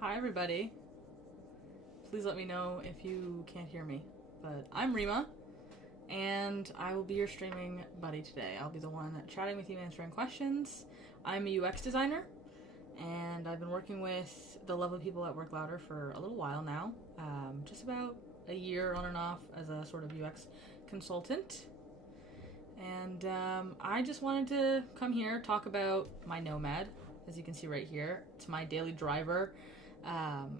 Hi everybody. Please let me know if you can't hear me. But I'm Reema, and I will be your streaming buddy today. I'll be the one chatting with you, answering questions. I'm a UX designer, and I've been working with the lovely people at Work Louder for a little while now. Just about a year on and off as a sort of UX consultant. And I just wanted to come here, talk about my Nomad, as you can see right here. It's my daily driver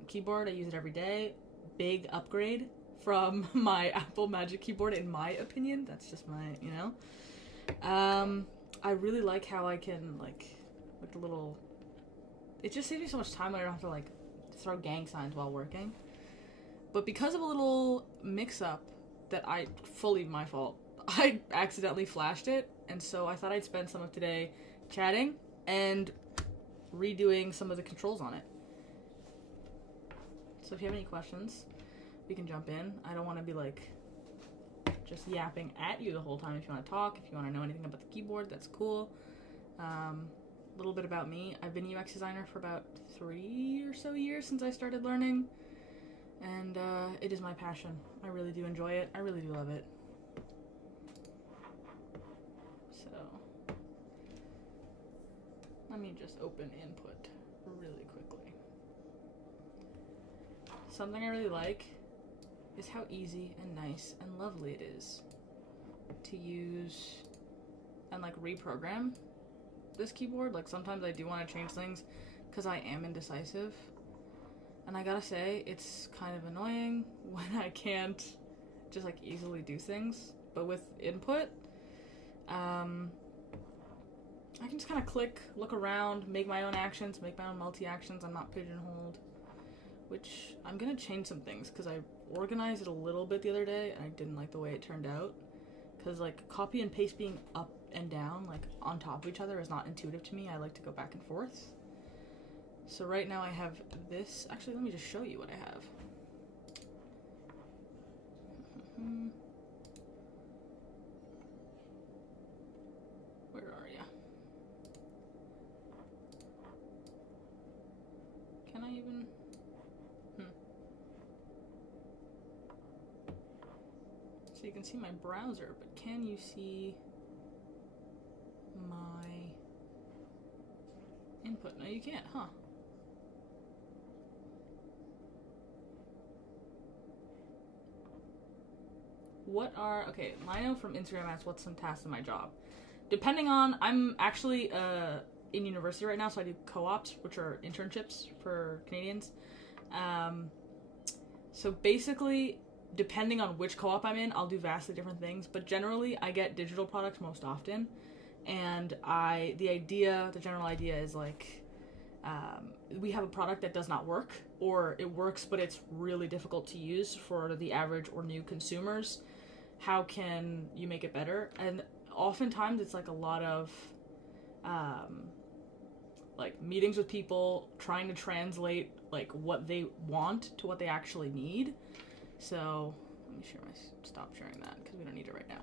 keyboard. I use it every day. Big upgrade from my Apple Magic Keyboard, in my opinion. That's just my, I really like how I can, like the little... It just saves me so much time. I don't have to, throw gang signs while working. But because of a little mix-up that fully my fault, I accidentally flashed it, and so I thought I'd spend some of today chatting and redoing some of the controls on it. So if you have any questions, we can jump in. I don't want to be just yapping at you the whole time. If you want to talk, if you want to know anything about the keyboard, that's cool. A little bit about me. I've been a UX designer for about 3 or so years since I started learning, and it is my passion. I really do enjoy it. I really do love it. So let me just open input really quickly. Something I really like is how easy and nice and lovely it is to use and reprogram this keyboard. Sometimes I do want to change things because I am indecisive, and I gotta say it's kind of annoying when I can't just easily do things. But with input, I can just kind of click, look around, make my own actions, make my own multi-actions. I'm not pigeonholed, which I'm gonna change some things because I organized it a little bit the other day and I didn't like the way it turned out, because copy and paste being up and down on top of each other is not intuitive to me. I like to go back and forth. So right now I have this. Actually, let me just show you what I have. Where are ya? Can I even... So you can see my browser, but can you see my input? No, you can't, huh? Okay, Lino from Instagram asks, what's some tasks in my job? Depending on, I'm actually in university right now, so I do co-ops, which are internships for Canadians. So basically, depending on which co-op I'm in, I'll do vastly different things, but generally I get digital products most often, and the general idea is we have a product that does not work, or it works but it's really difficult to use for the average or new consumers. How can you make it better? And oftentimes it's a lot of meetings with people, trying to translate what they want to what they actually need. So let me stop sharing that because we don't need it right now.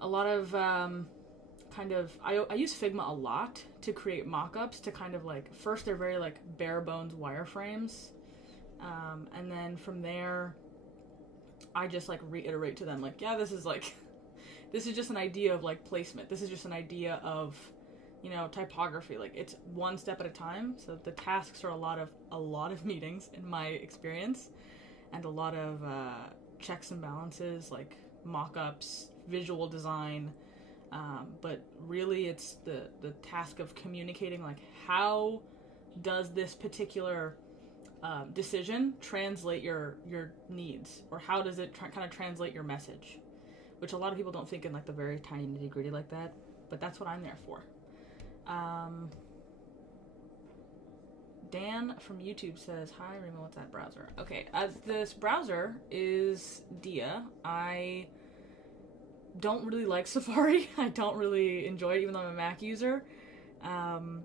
A lot of I use Figma a lot to create mock-ups to first they're very bare bones wireframes, and then from there I just reiterate to them yeah, this is this is just an idea of placement. This is just an idea of typography. It's one step at a time. So the tasks are a lot of meetings in my experience, and a lot of checks and balances, mock-ups, visual design, but really it's the task of communicating how does this particular decision translate your needs, or how does it kind of translate your message, which a lot of people don't think in the very tiny nitty-gritty like that, but that's what I'm there for. Dan from YouTube says, hi Reema, what's that browser? Okay, this browser is Dia. I don't really like Safari. I don't really enjoy it, even though I'm a Mac user. And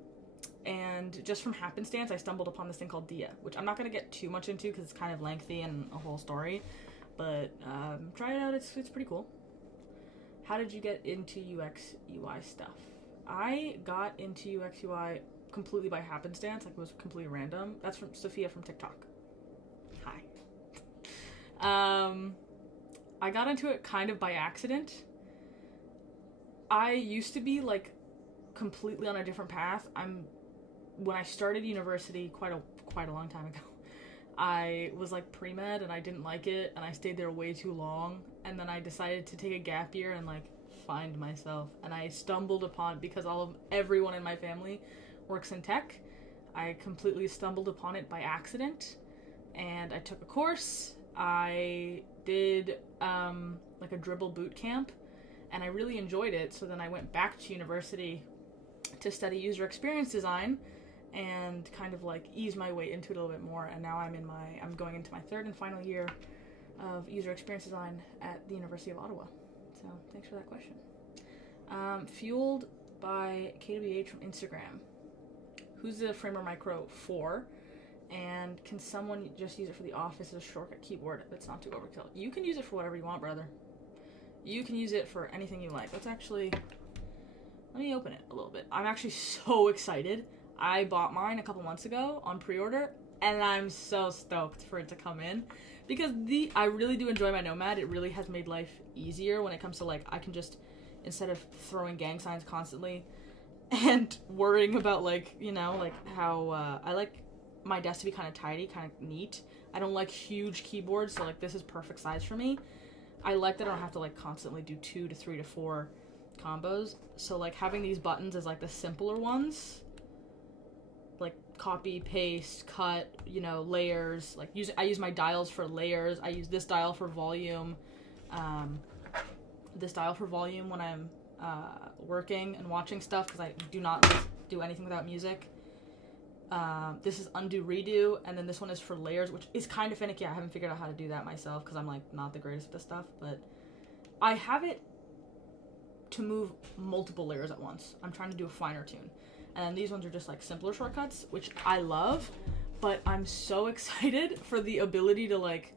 just from happenstance, I stumbled upon this thing called Dia, which I'm not going to get too much into because it's kind of lengthy and a whole story. But try it out, it's pretty cool. How did you get into UX UI stuff? I got into UX UI completely by happenstance. Like, it was completely random. That's from Sophia from TikTok. Hi. I got into it kind of by accident. I used to be, like, completely on a different path. When I started university quite a long time ago, I was, like, pre-med, and I didn't like it, and I stayed there way too long, and then I decided to take a gap year and, like, find myself, and I stumbled upon, because everyone in my family works in tech, I completely stumbled upon it by accident, and I took a course. I did, like, a dribble boot camp, and I really enjoyed it, so then I went back to university to study user experience design, and kind of, like, ease my way into it a little bit more, and now I'm going into my third and final year of user experience design at the University of Ottawa. So, thanks for that question. Fueled by KWH from Instagram. Who's the Framer Micro for? And can someone just use it for the office as a shortcut keyboard that's not too overkill? You can use it for whatever you want, brother. You can use it for anything you like. Let me open it a little bit. I'm actually so excited. I bought mine a couple months ago on pre-order, and I'm so stoked for it to come in, because I really do enjoy my Nomad. It really has made life easier when it comes to, like, I can just, instead of throwing gang signs constantly and worrying about, like, you know, like, how I like my desk to be kind of tidy, kind of neat. I don't like huge keyboards, so, like, this is perfect size for me. I like that I don't have to, like, constantly do 2 to 3 to 4 combos, so, like, having these buttons as, like, the simpler ones, like copy, paste, cut, you know, layers, like I use my dials for layers. I use this dial for volume, when I'm working and watching stuff, because I do not do anything without music. This is undo, redo, and then this one is for layers, which is kind of finicky. I haven't figured out how to do that myself, because I'm, like, not the greatest at this stuff, but I have it to move multiple layers at once. I'm trying to do a finer tune. And these ones are just, like, simpler shortcuts, which I love, but I'm so excited for the ability to, like,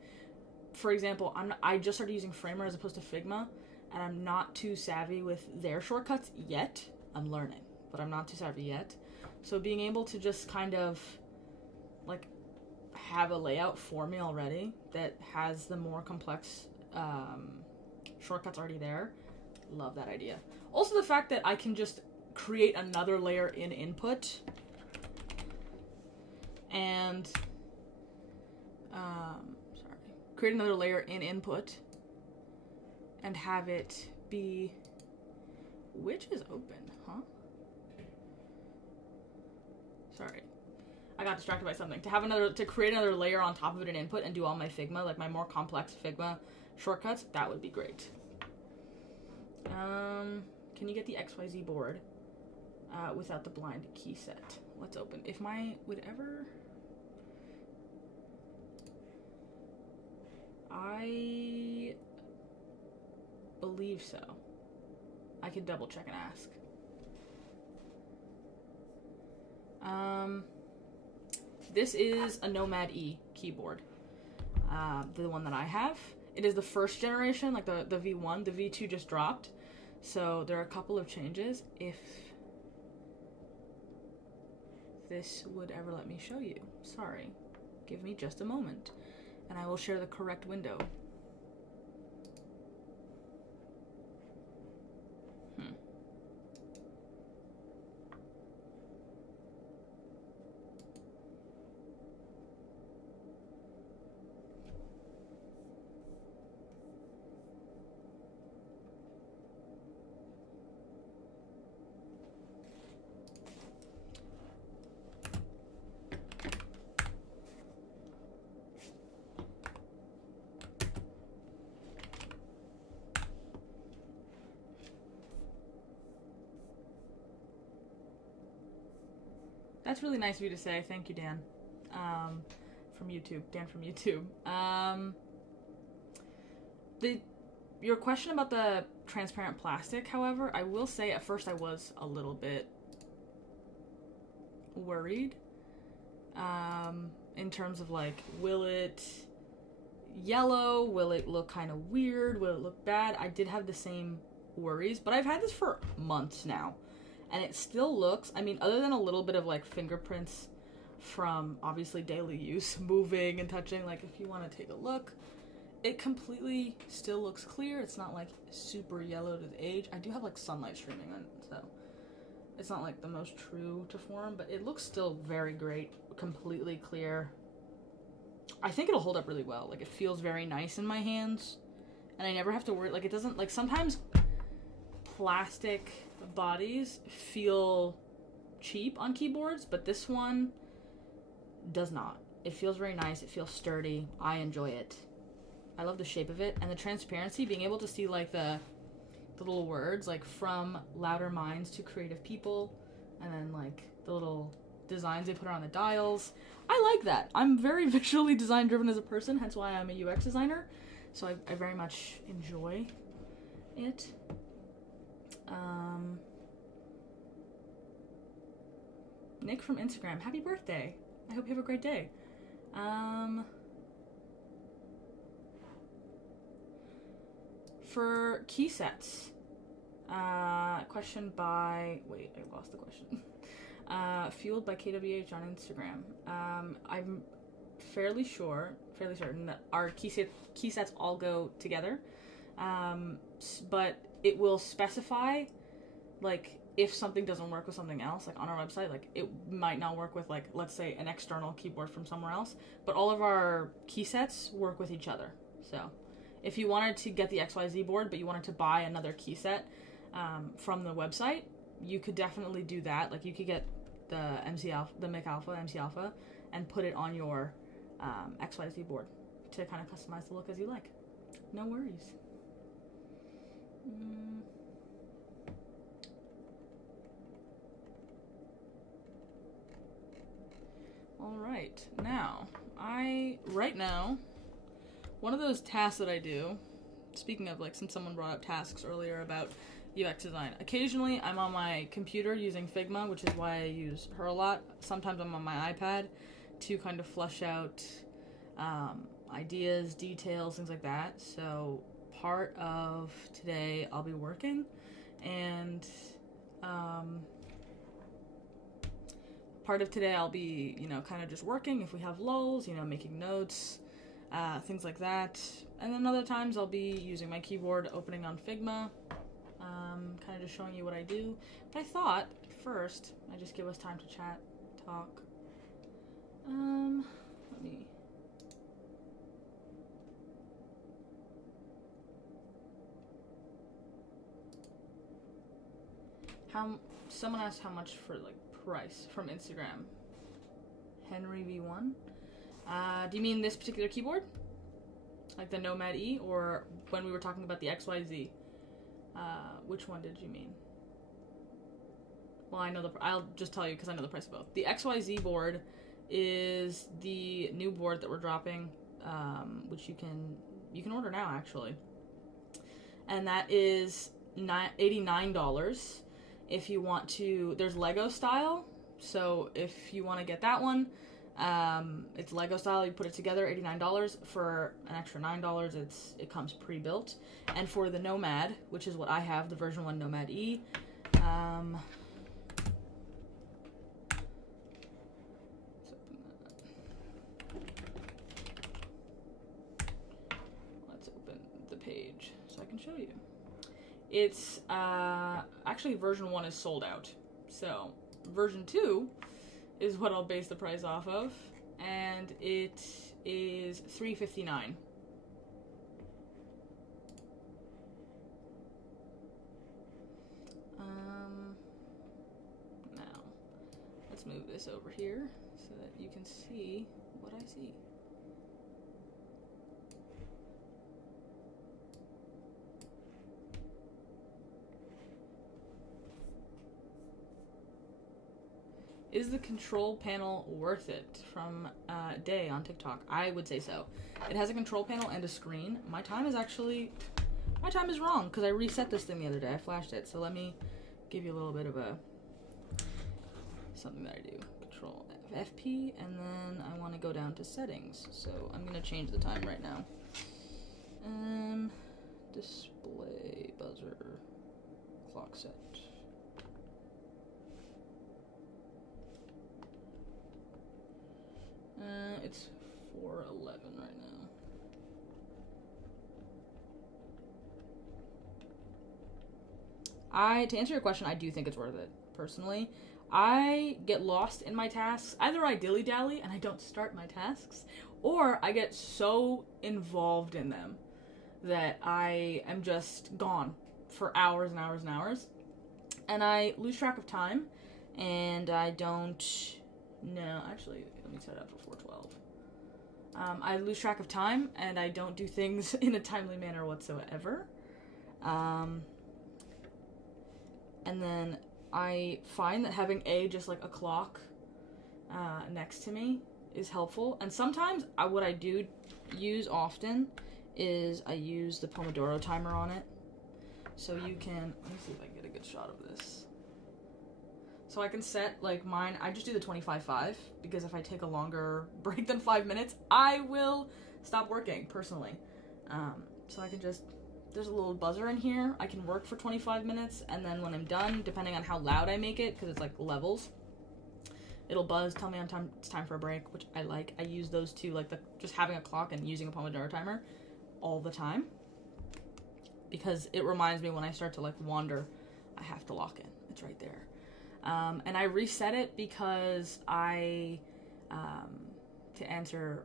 for example, I just started using Framer as opposed to Figma, and I'm not too savvy with their shortcuts yet. I'm learning, but I'm not too savvy yet. So being able to just kind of, like, have a layout for me already that has the more complex shortcuts already there, love that idea. Also the fact that I can just create another layer in input and create another layer in input and have it be, which is open, huh? Sorry, I got distracted by something. To create another layer on top of it in input and do all my Figma, like my more complex Figma shortcuts, that would be great. Can you get the XYZ board without the blind key set? Let's open. If my would ever, I believe so. I could double check and ask. This is a Nomad E keyboard. The one that I have. It is the first generation, like the V1. The V2 just dropped. So there are a couple of changes. If this would ever let me show you. Sorry. Give me just a moment. And I will share the correct window. That's really nice of you to say. Thank you, Dan. From YouTube. Dan from YouTube. Your question about the transparent plastic, however, I will say at first I was a little bit worried. In terms of, like, will it yellow? Will it look kind of weird? Will it look bad? I did have the same worries, but I've had this for months now. And it still looks, I mean, other than a little bit of like fingerprints from obviously daily use, moving and touching, like if you want to take a look, it completely still looks clear. It's not like super yellowed with age. I do have like sunlight streaming on it, so it's not like the most true to form, but it looks still very great, completely clear. I think it'll hold up really well. Like, it feels very nice in my hands, and I never have to worry. Like, it doesn't, like, sometimes plastic bodies feel cheap on keyboards, but this one does not. It feels very nice. It feels sturdy. I enjoy it. I love the shape of it, and the transparency, being able to see like the little words, like from louder minds to creative people, and then like the little designs they put on the dials. I like that. I'm very visually design driven as a person, hence why I'm a UX designer, so I very much enjoy it. Nick from Instagram, happy birthday. I hope you have a great day. For key sets, question by, wait, I lost the question. Fueled by KWH on Instagram. I'm fairly certain that our key sets all go together, but it will specify, like, if something doesn't work with something else, like on our website, like it might not work with, like, let's say an external keyboard from somewhere else, but all of our key sets work with each other. So if you wanted to get the XYZ board, but you wanted to buy another key set from the website, you could definitely do that. Like, you could get the MC Alpha, the Mic Alpha, MC Alpha, and put it on your XYZ board to kind of customize the look as you like. No worries. All right, now, right now, one of those tasks that I do, speaking of, like, since someone brought up tasks earlier about UX design, occasionally I'm on my computer using Figma, which is why I use her a lot. Sometimes I'm on my iPad to kind of flush out ideas, details, things like that. So part of today I'll be working, and part of today I'll be, kind of just working if we have lulls, making notes, things like that. And then other times I'll be using my keyboard, opening on Figma, kind of just showing you what I do. But I thought first I'd just give us time to chat, talk. Let me... Someone asked how much for, like, price from Instagram. Henry V1. Do you mean this particular keyboard? Like the Nomad E, or when we were talking about the XYZ? Which one did you mean? Well, I'll just tell you because I know the price of both. The XYZ board is the new board that we're dropping, which you can order now, actually. And that is $89. If you want to, there's Lego style. So if you want to get that one, it's Lego style. You put it together, $89. For an extra $9, it comes pre-built. And for the Nomad, which is what I have, the version 1 Nomad E, let's open the page so I can show you. It's actually version 1 is sold out, so version 2 is what I'll base the price off of, and it is $359. Now let's move this over here so that you can see what I see. Is the control panel worth it? From Day on TikTok. I would say so. It has a control panel and a screen. My time is wrong because I reset this thing the other day. I flashed it. So let me give you a little bit of something that I do. Control FP, and then I want to go down to settings. So I'm going to change the time right now. Display buzzer clock set. It's 4:11 right now. To answer your question, I do think it's worth it, personally. I get lost in my tasks. Either I dilly-dally and I don't start my tasks, or I get so involved in them that I am just gone for hours and hours and hours. And I lose track of time, and I don't... No, actually, let me set it up for 4:12. I lose track of time, and I don't do things in a timely manner whatsoever. And then I find that having just like a clock next to me is helpful. And sometimes what I do use often is I use the Pomodoro timer on it. So you can, let me see if I can get a good shot of this. So I can set like mine, I just do the 25-5 because if I take a longer break than 5 minutes, I will stop working personally. So I can just, there's a little buzzer in here. I can work for 25 minutes, and then when I'm done, depending on how loud I make it, because it's like levels, it'll buzz, tell me it's time for a break, which I like. I use those two, like just having a clock and using a Pomodoro timer all the time, because it reminds me when I start to like wander, I have to lock in. It's right there. And I reset it because to answer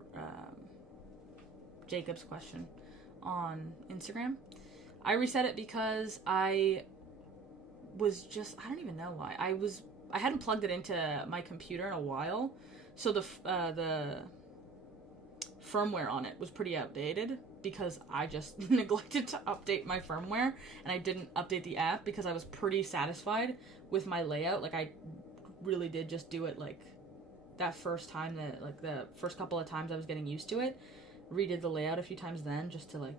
Jacob's question on Instagram, I reset it because I don't even know why. I hadn't plugged it into my computer in a while, so the firmware on it was pretty outdated because I just neglected to update my firmware, and I didn't update the app because I was pretty satisfied with my layout. Like, I really did just do it like that first time, the first couple of times I was getting used to it. Redid the layout a few times then just to like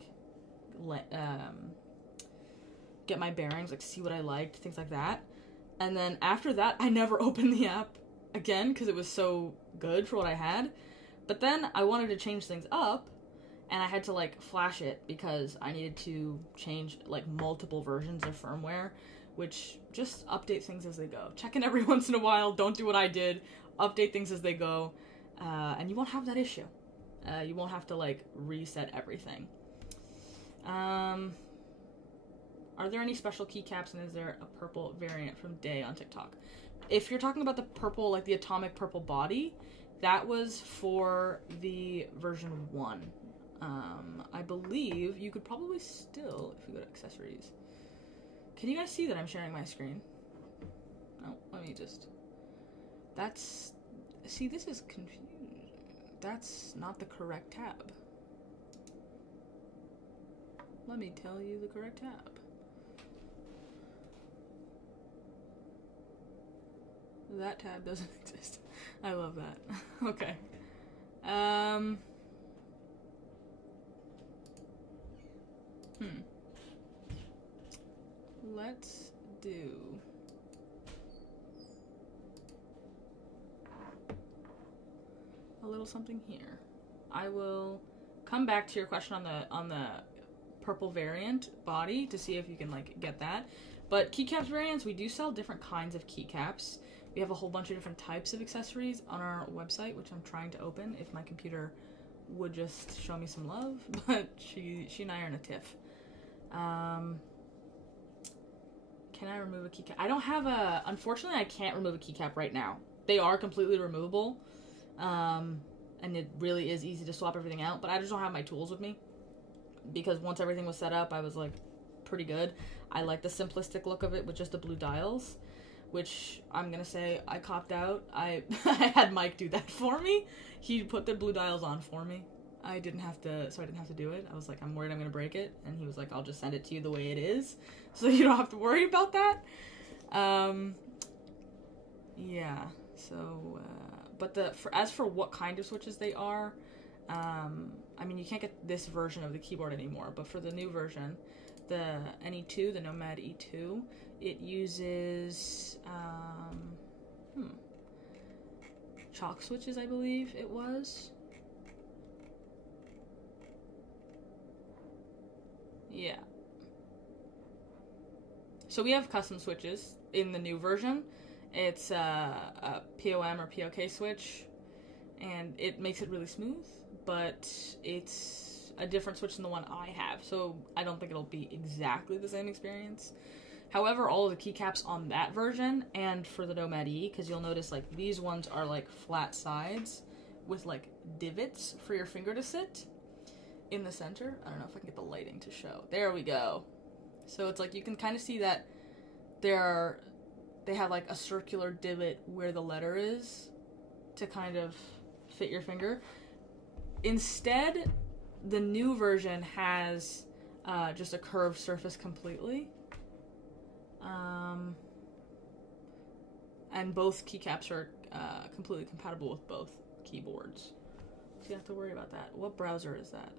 get my bearings, like see what I liked, things like that. And then after that, I never opened the app again because it was so good for what I had. But then I wanted to change things up, and I had to like flash it because I needed to change like multiple versions of firmware, which just update things as they go. Check in every once in a while. Don't do what I did. Update things as they go, and you won't have that issue. You won't have to like reset everything. Are there any special keycaps, and is there a purple variant from Day on TikTok? If you're talking about the purple, like the atomic purple body, that was for the version 1. I believe you could probably still, if you go to accessories. Can you guys see that I'm sharing my screen? No, let me just... See, this is confusing. That's not the correct tab. Let me tell you the correct tab. That tab doesn't exist. I love that. Okay. Let's do... a little something here. I will come back to your question on the purple variant body to see if you can like get that. But keycaps variants, we do sell different kinds of keycaps. We have a whole bunch of different types of accessories on our website, which I'm trying to open if my computer would just show me some love, but she and I are in a tiff. Can I remove a keycap? I don't have unfortunately I can't remove a keycap right now. They are completely removable. And it really is easy to swap everything out, but I just don't have my tools with me because once everything was set up, I was like pretty good. I like the simplistic look of it with just the blue dials, which I'm gonna say I copped out. I had Mike do that for me. He put the blue dials on for me. I didn't have to do it. I was like, I'm worried I'm gonna break it, and he was like, I'll just send it to you the way it is, so you don't have to worry about that. Yeah. So, but as for what kind of switches they are, I mean, you can't get this version of the keyboard anymore, but for the new version, the NE2, the Nomad E2, it uses, chalk switches, I believe it was. Yeah. So we have custom switches in the new version. It's a POM or POK switch, and it makes it really smooth, but it's a different switch than the one I have, so I don't think it'll be exactly the same experience. However, all of the keycaps on that version and for the Nomad E, because you'll notice like these ones are like flat sides with like divots for your finger to sit in the center. I don't know if I can get the lighting to show. There we go. So it's like you can kind of see that they have like a circular divot where the letter is to kind of fit your finger. Instead, the new version has just a curved surface completely. And both keycaps are completely compatible with both keyboards. So you have to worry about that. What browser is that?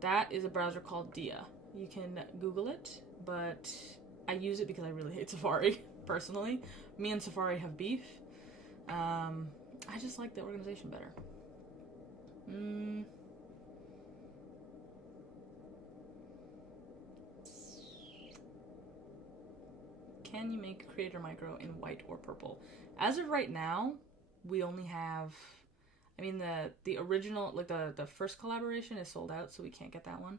That is a browser called Dia. You can Google it, but I use it because I really hate Safari, personally. Me and Safari have beef. I just like the organization better. Can you make Creator Micro in white or purple? As of right now, we only have... I mean, the original, like the first collaboration is sold out, so we can't get that one.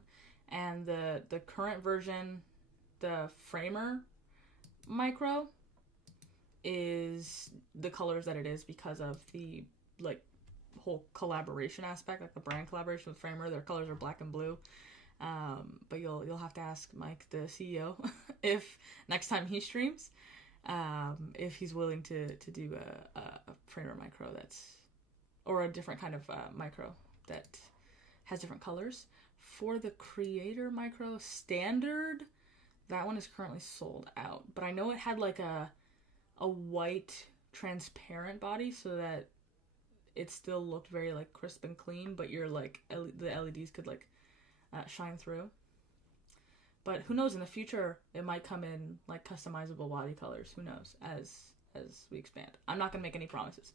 And the current version, the Framer Micro, is the colors that it is because of the, like, whole collaboration aspect, like the brand collaboration with Framer. Their colors are black and blue. But you'll have to ask Mike, the CEO, if next time he streams, if he's willing to do a Framer Micro that's, or a different kind of micro that has different colors. For the Creator Micro Standard, that one is currently sold out, but I know it had like a white transparent body so that it still looked very like crisp and clean, but your like the LEDs could like shine through. But who knows, in the future it might come in like customizable body colors. Who knows, as we expand. I'm not gonna make any promises.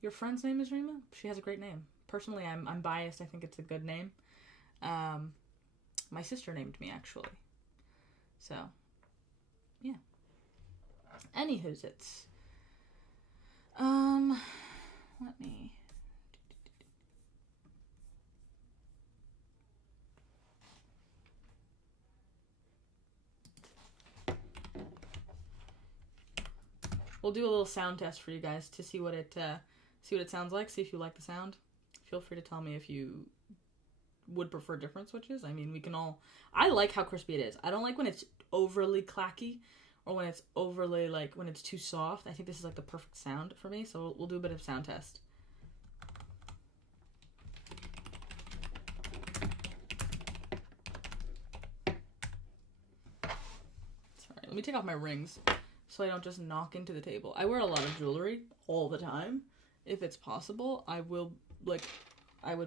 Your friend's name is Reema? She has a great name. Personally, I'm biased. I think it's a good name. My sister named me, actually. So, yeah. Anywho's it's. Let me... We'll do a little sound test for you guys to see what it sounds like. See if you like the sound. Feel free to tell me if you would prefer different switches. I mean, we can all... I like how crispy it is. I don't like when it's overly clacky or when it's overly, like, when it's too soft. I think this is, like, the perfect sound for me, so we'll do a bit of sound test. Sorry, let me take off my rings so I don't just knock into the table. I wear a lot of jewelry all the time. If it's possible, I would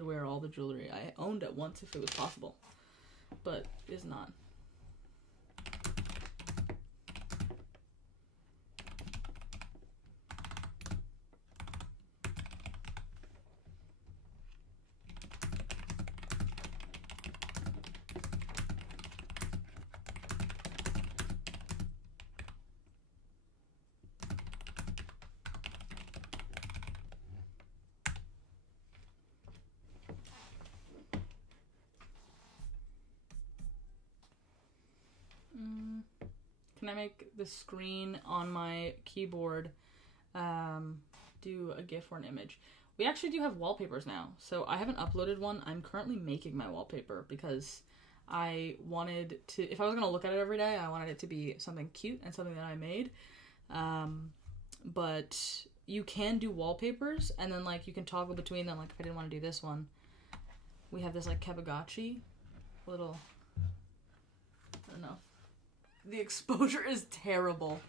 wear all the jewelry I owned at once if it was possible, but it's not. Can I make the screen on my keyboard do a GIF or an image? We actually do have wallpapers now, so I haven't uploaded one. I'm currently making my wallpaper because I wanted to, if I was going to look at it every day, I wanted it to be something cute and something that I made. But you can do wallpapers, and then like you can toggle between them. Like if I didn't want to do this one, we have this like Kebagachi little, I don't know. The exposure is terrible.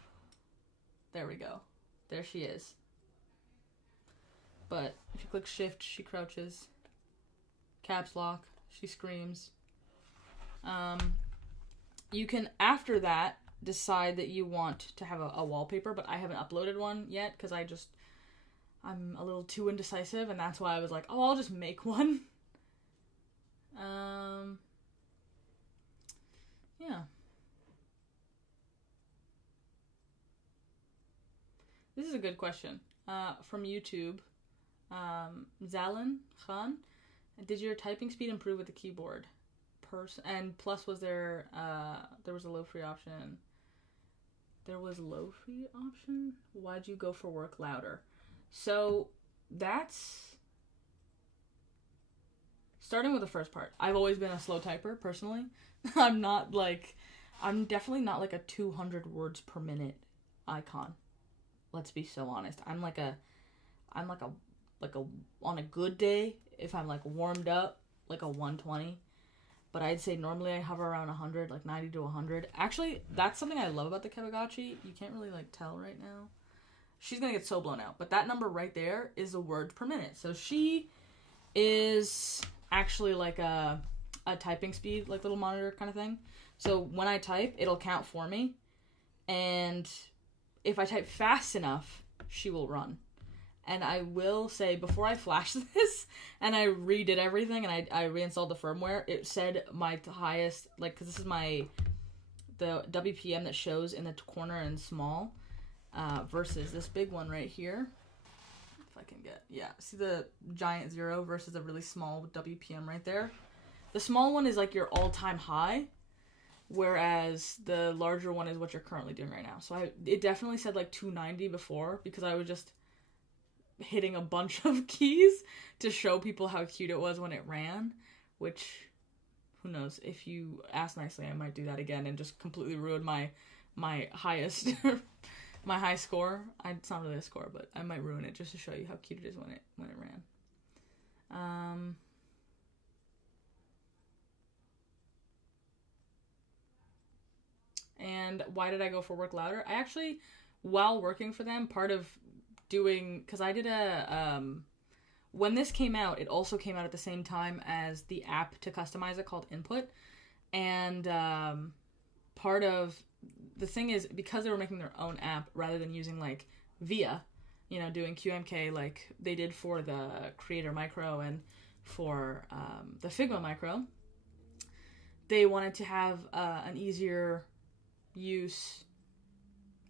There we go. There she is. But if you click shift, she crouches. Caps lock, she screams. You can, after that, decide that you want to have a wallpaper, but I haven't uploaded one yet because I'm a little too indecisive, and that's why I was like, oh, I'll just make one. Yeah. This is a good question. From YouTube, Zalan Khan, did your typing speed improve with the keyboard? And plus, was there was a low free option? There was low free option? Why'd you go for work louder? So that's starting with the first part. I've always been a slow typer personally. I'm definitely not like a 200 words per minute icon. Let's be so honest. I'm like a on a good day, if I'm like warmed up, like a 120. But I'd say normally I hover around 100, like 90 to 100. Actually, that's something I love about the Kebagachi. You can't really like tell right now. She's gonna get so blown out. But that number right there is a word per minute. So she is actually like a typing speed, like little monitor kind of thing. So when I type, it'll count for me. And if I type fast enough, she will run. And I will say, before I flashed this and I redid everything and I reinstalled the firmware, it said my highest, like, because this is the WPM that shows in the corner and small versus this big one right here. If I can get, yeah, see the giant 0 versus a really small WPM right there? The small one is like your all-time high, whereas the larger one is what you're currently doing right now. So it definitely said like 290 before because I was just hitting a bunch of keys to show people how cute it was when it ran, which, who knows, if you ask nicely, I might do that again and just completely ruin my highest my high score. It's not really a score, but I might ruin it just to show you how cute it is when it ran. And why did I go for work louder? I actually, while working for them, part of doing, because I did when this came out, it also came out at the same time as the app to customize it called Input. And part of the thing is, because they were making their own app rather than using like VIA, doing QMK like they did for the Creator Micro and for the Figma Micro, they wanted to have an easier use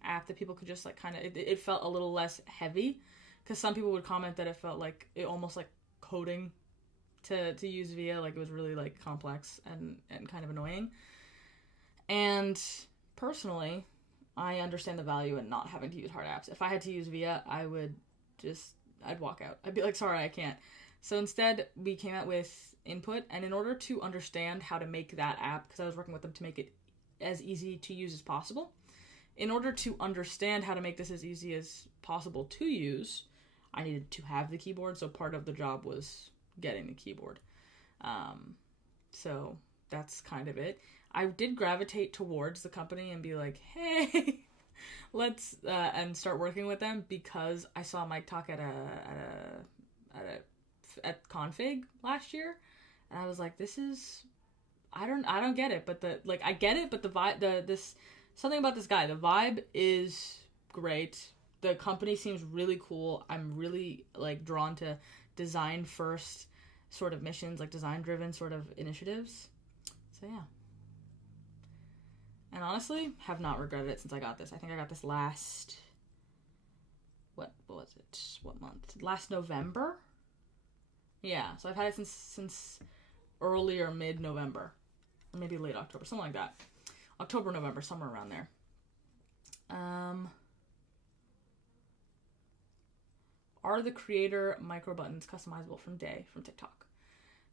app that people could just like kind of, it felt a little less heavy, because some people would comment that it felt like it almost like coding to use VIA, like it was really like complex and kind of annoying. And personally, I understand the value in not having to use hard apps. If I had to use VIA, I'd walk out. I'd be like, sorry, I can't. So instead, we came out with Input, and in order to understand how to make that app, because I was working with them to make it as easy to use as possible, in order to understand how to make this as easy as possible to use, I needed to have the keyboard, so part of the job was getting the keyboard. So that's kind of it. I did gravitate towards the company and be like, hey, let's and start working with them, because I saw Mike talk at Config last year, and I was like, this is, I don't get it, but I get it, but the vibe, something about this guy, the vibe is great. The company seems really cool. I'm really like drawn to design first sort of missions, like design driven sort of initiatives. So yeah. And honestly, have not regretted it since I got this. I think I got this last, what was it? What month? Last November? Yeah, so I've had it since early or mid-November. Or maybe late October, something like that. October, November, somewhere around there. Are the creator micro buttons customizable from TikTok?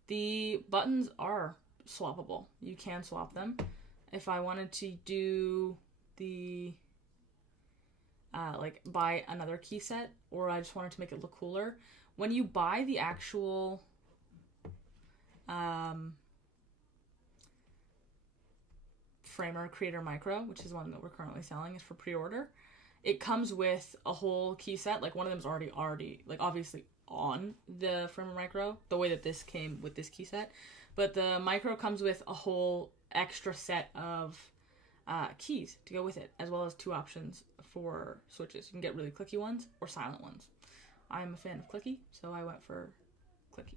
The buttons are swappable. You can swap them. If I wanted to do the like buy another key set, or I just wanted to make it look cooler, when you buy the actual Framer Creator Micro, which is one that we're currently selling, is for pre-order, it comes with a whole key set. Like one of them is already like obviously on the Framer Micro, the way that this came with this key set, but the Micro comes with a whole extra set of keys to go with it, as well as 2 options for switches. You can get really clicky ones or silent ones. I'm a fan of clicky, so I went for clicky.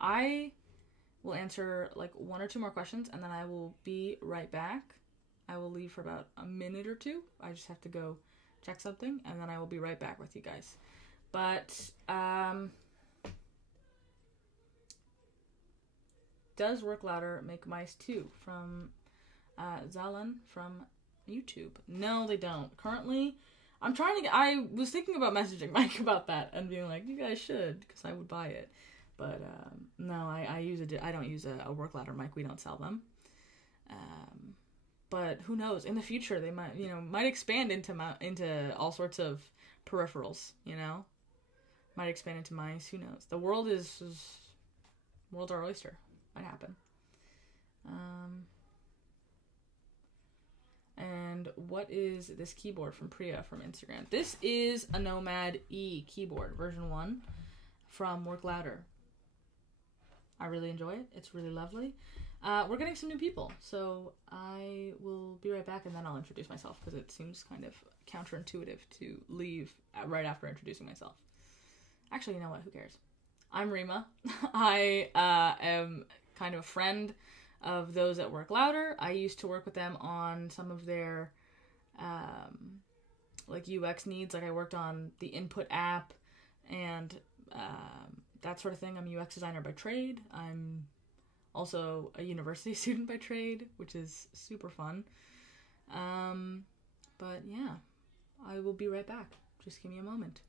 I will answer like 1 or 2 more questions, and then I will be right back. I will leave for about a minute or two. I just have to go check something, and then I will be right back with you guys. But, does Work Louder make mice too? From Zalan from YouTube. No, they don't. Currently, I was thinking about messaging Mike about that and being like, you guys should, because I would buy it. But no, I don't use a Work Louder mic. We don't sell them. But who knows? In the future, they might expand into all sorts of peripherals. Might expand into mice. Who knows? The world's our oyster. Might happen. And what is this keyboard from Priya from Instagram? This is a Nomad E keyboard, version 1 from Work Louder. I really enjoy it. It's really lovely. We're getting some new people, so I will be right back, and then I'll introduce myself, because it seems kind of counterintuitive to leave right after introducing myself. Actually, you know what? Who cares? I'm Reema. I am kind of a friend of those at Work Louder. I used to work with them on some of their like UX needs. Like I worked on the Input app and that sort of thing. I'm a UX designer by trade. I'm also a university student by trade, which is super fun. But yeah, I will be right back. Just give me a moment.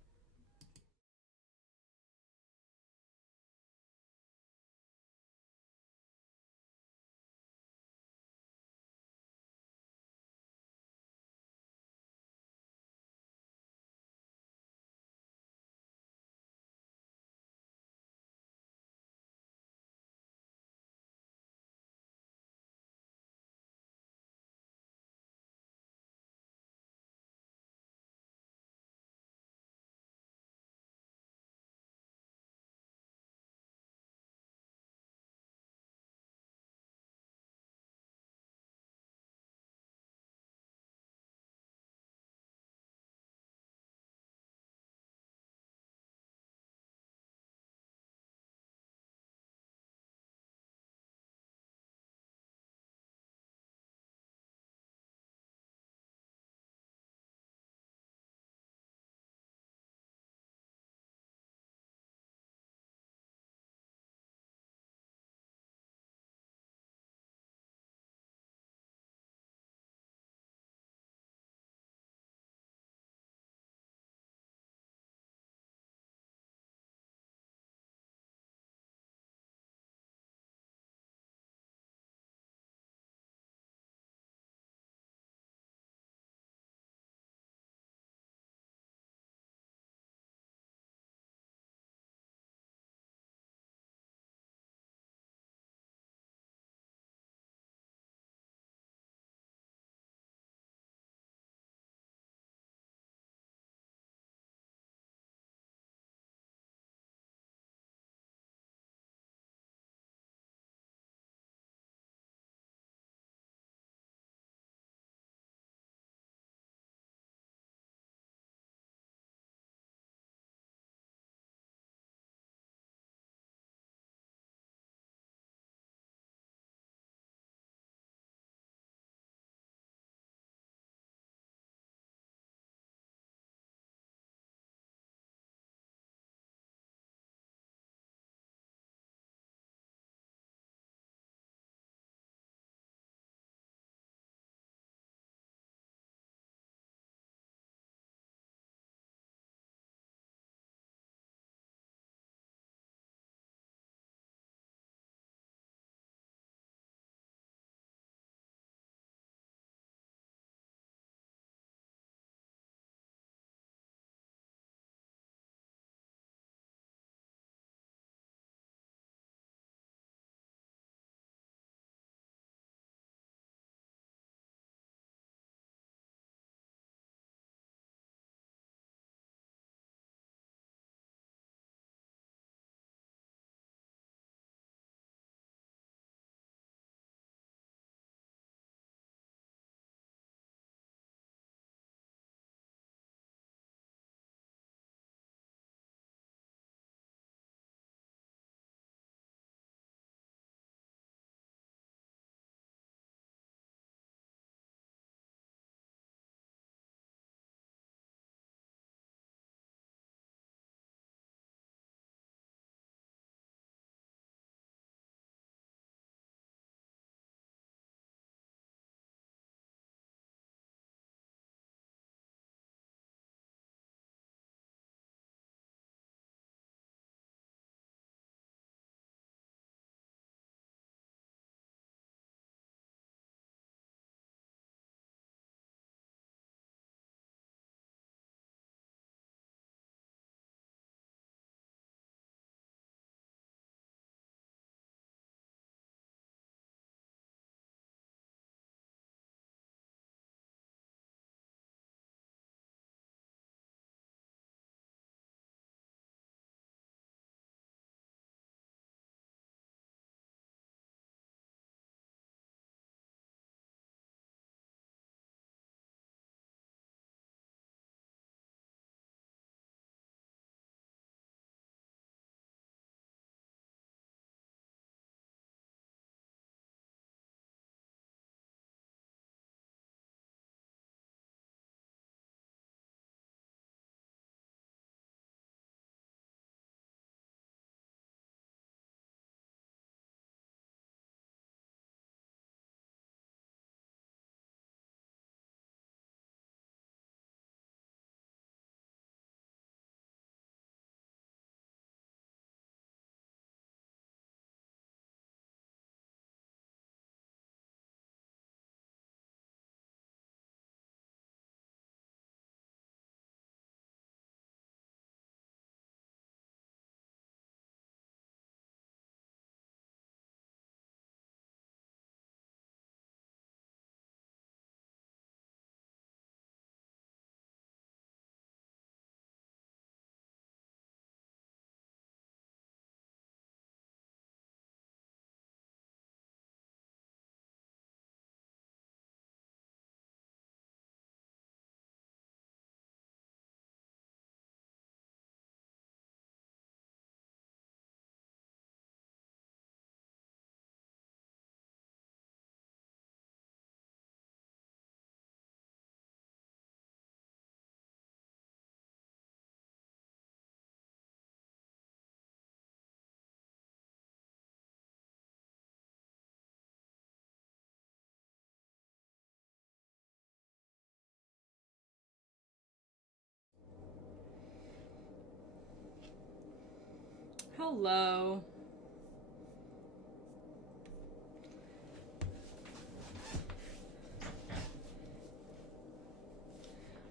Hello.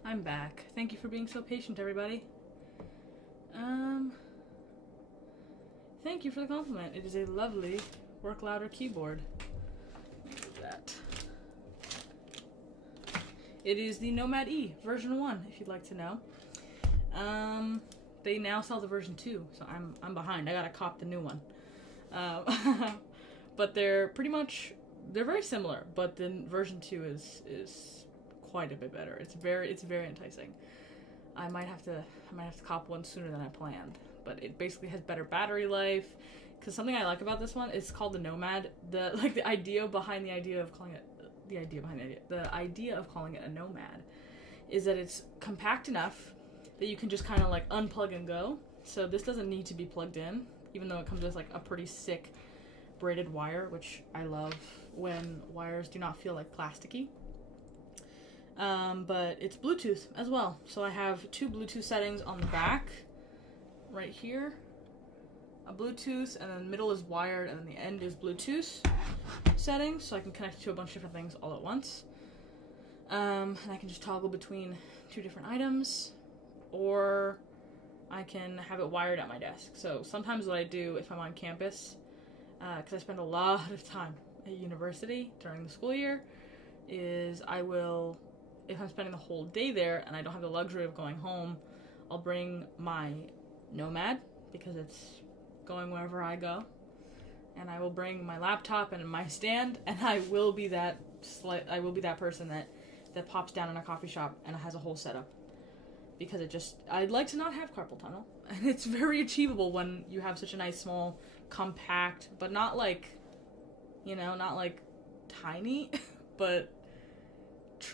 I'm back. Thank you for being so patient, everybody. Thank you for the compliment. It is a lovely work louder keyboard. Look at that. It is the Nomad E version 1, if you'd like to know. They now sell the version 2, so I'm behind. I gotta cop the new one. But they're very similar, but the version 2 is quite a bit better. It's very enticing. I might have to cop one sooner than I planned, but it basically has better battery life. Because something I like about this one, it's called the Nomad. The idea of calling it a Nomad is that it's compact enough that you can just kind of like unplug and go. So this doesn't need to be plugged in, even though it comes with like a pretty sick braided wire, which I love when wires do not feel like plasticky. But it's Bluetooth as well. So I have 2 Bluetooth settings on the back, right here. A Bluetooth, and then the middle is wired, and then the end is Bluetooth settings, so I can connect to a bunch of different things all at once. And I can just toggle between 2 different items, or I can have it wired at my desk. So sometimes what I do if I'm on campus, because I spend a lot of time at university during the school year, is I will, if I'm spending the whole day there and I don't have the luxury of going home, I'll bring my Nomad, because it's going wherever I go, and I will bring my laptop and my stand, and I will be that person that pops down in a coffee shop and has a whole setup, because I'd like to not have carpal tunnel, and it's very achievable when you have such a nice small compact, but not like tiny, but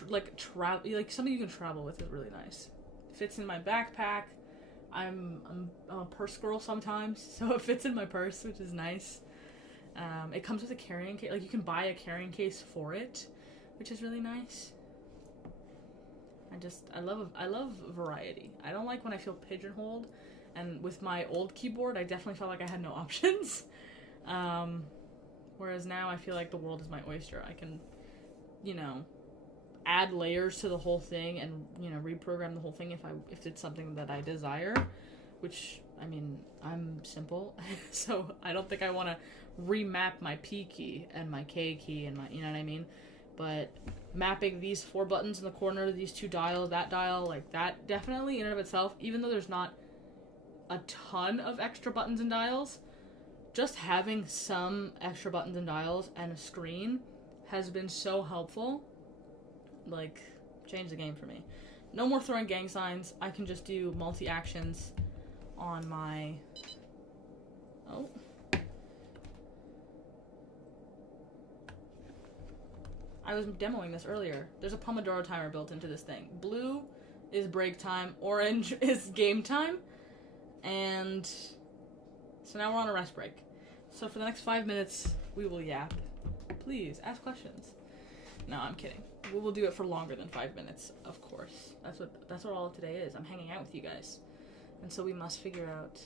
like something you can travel with is really nice. Fits in my backpack. I'm a purse girl sometimes, so it fits in my purse, which is nice. It comes with a carrying case. Like, you can buy a carrying case for it, which is really nice. I love variety. I don't like when I feel pigeonholed, and with my old keyboard, I definitely felt like I had no options. Whereas now I feel like the world is my oyster. I can, add layers to the whole thing and, reprogram the whole thing if it's something that I desire, which, I mean, I'm simple, so I don't think I want to remap my P key and my K key and my, you know what I mean? But mapping these 4 buttons in the corner, these 2 dials, that dial, like that, definitely in and of itself, even though there's not a ton of extra buttons and dials, just having some extra buttons and dials and a screen has been so helpful. Like, changed the game for me. No more throwing gang signs. I can just do multi-actions on my... Oh. I was demoing this earlier. There's a Pomodoro timer built into this thing. Blue is break time. Orange is game time. And so now we're on a rest break. So for the next 5 minutes, we will yap. Please, ask questions. No, I'm kidding. We will do it for longer than 5 minutes, of course. That's what all of today is. I'm hanging out with you guys. And so we must figure out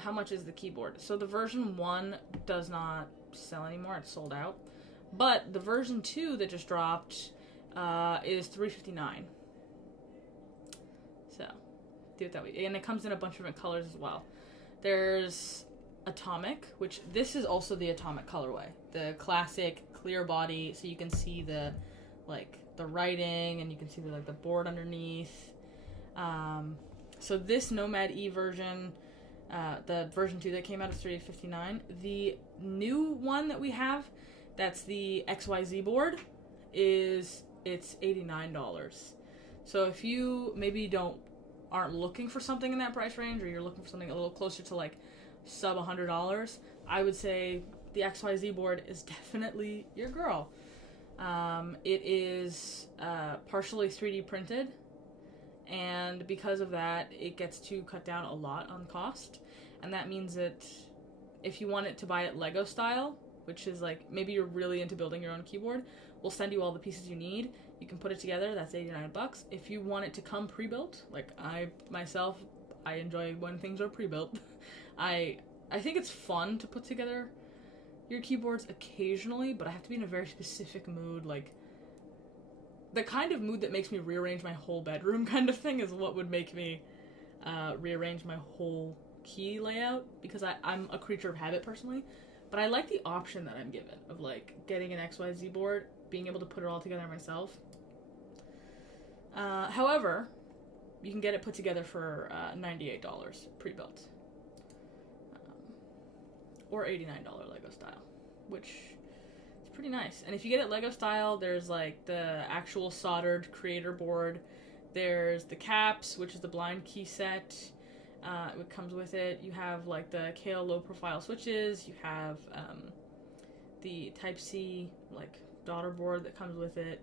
how much is the keyboard. So the version 1 does not sell anymore. It's sold out. But the version 2 that just dropped is $359. So do it that way. And it comes in a bunch of different colors as well. There's Atomic, which this is also the Atomic colorway. The classic clear body, so you can see the writing, and you can see the board underneath. So this Nomad E version, the version 2 that came out is $359. The new one that we have, that's the XYZ board, it's $89. So if you maybe aren't looking for something in that price range, or you're looking for something a little closer to like sub $100, I would say the XYZ board is definitely your girl. It is partially 3D printed, and because of that, it gets to cut down a lot on cost. And that means that if you want it to buy it Lego style, which is like, maybe you're really into building your own keyboard, we'll send you all the pieces you need. You can put it together, that's $89. If you want it to come pre-built, like I myself, I enjoy when things are pre-built. I think it's fun to put together your keyboards occasionally, but I have to be in a very specific mood, like the kind of mood that makes me rearrange my whole bedroom kind of thing is what would make me rearrange my whole key layout, because I'm a creature of habit personally, but I like the option that I'm given of like getting an XYZ board, being able to put it all together myself. However, you can get it put together for $98 pre-built, or $89 Lego style, which is pretty nice. And if you get it Lego style, there's like the actual soldered creator board, there's the caps, which is the blind key set. It comes with it. You have like the Kale low profile switches. You have the Type-C like daughter board that comes with it.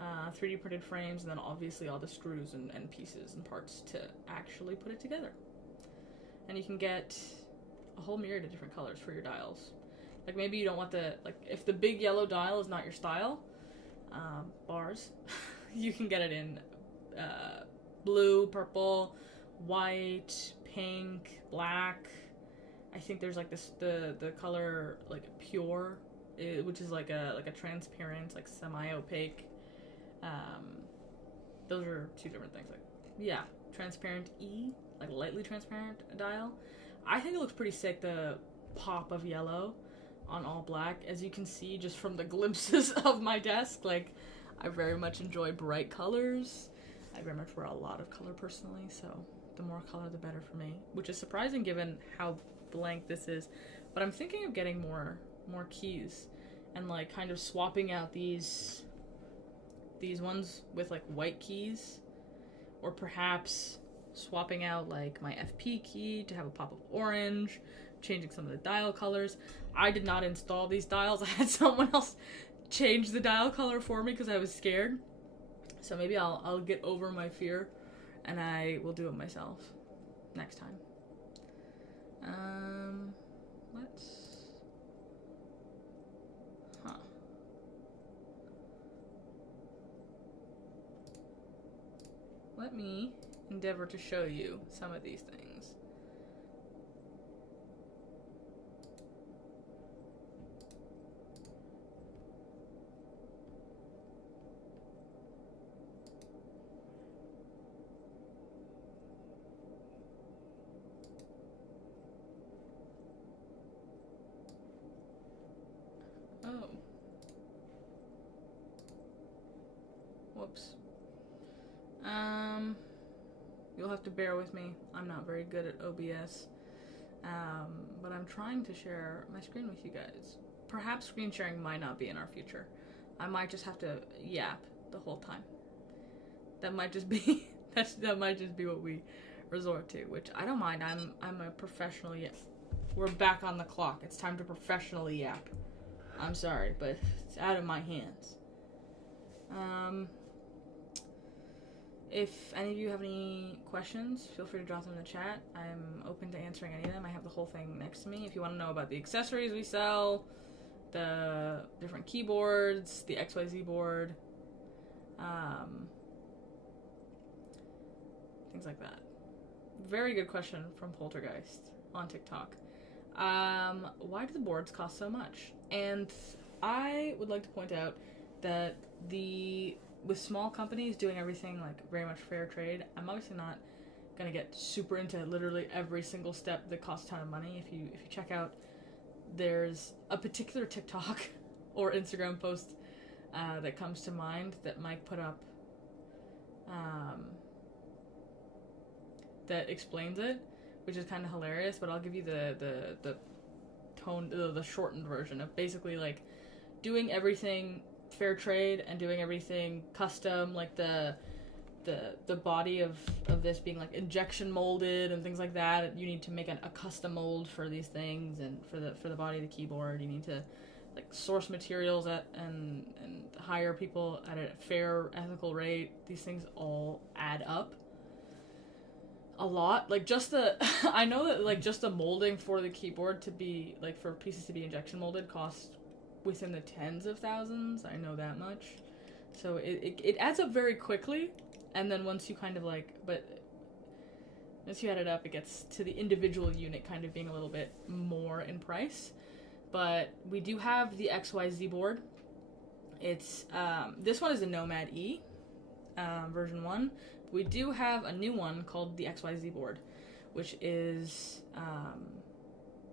3D printed frames, and then obviously all the screws and pieces and parts to actually put it together. And you can get a whole myriad of different colors for your dials. Like maybe you don't want if the big yellow dial is not your style, bars, you can get it in blue, purple, white, pink, black. I think there's like the color like pure, which is like a transparent, like semi-opaque. Those are two different things. Like, yeah, transparent like lightly transparent dial. I think it looks pretty sick, the pop of yellow on all black. As you can see just from the glimpses of my desk, like, I very much enjoy bright colors. I very much wear a lot of color personally, so the more color the better for me, which is surprising given how blank this is. But I'm thinking of getting more keys and like kind of swapping out these ones with like white keys, or perhaps swapping out like my FP key to have a pop of orange, changing some of the dial colors. I did not install these dials. I had someone else change the dial color for me because I was scared. So maybe I'll get over my fear and I will do it myself next time. Let me endeavor to show you some of these things. Oh. Whoops. You'll have to bear with me. I'm not very good at OBS. But I'm trying to share my screen with you guys. Perhaps screen sharing might not be in our future. I might just have to yap the whole time. That might just be that might just be what we resort to, which I don't mind. I'm a professional yap. We're back on the clock. It's time to professionally yap. I'm sorry, but it's out of my hands. If any of you have any questions, feel free to drop them in the chat. I'm open to answering any of them. I have the whole thing next to me. If you want to know about the accessories we sell, the different keyboards, the XYZ board, things like that. Very good question from Poltergeist on TikTok. Why do the boards cost so much? And I would like to point out that with small companies doing everything like very much fair trade, I'm obviously not gonna get super into literally every single step that costs a ton of money. If you check out, there's a particular TikTok or Instagram post that comes to mind that Mike put up that explains it, which is kind of hilarious. But I'll give you the shortened version of basically like doing everything fair trade and doing everything custom, like the body of this being like injection molded and things like that. You need to make a custom mold for these things, and for the body of the keyboard you need to like source materials and hire people at a fair ethical rate. These things all add up a lot. Like just I know that like just the molding for the keyboard to be like for pieces to be injection molded costs within the tens of thousands. I know that much. So it adds up very quickly, and then once you kind of like, but Once you add it up, it gets to the individual unit kind of being a little bit more in price. But we do have the XYZ board. It's this one is a Nomad E, version 1. We do have a new one called the XYZ board, which is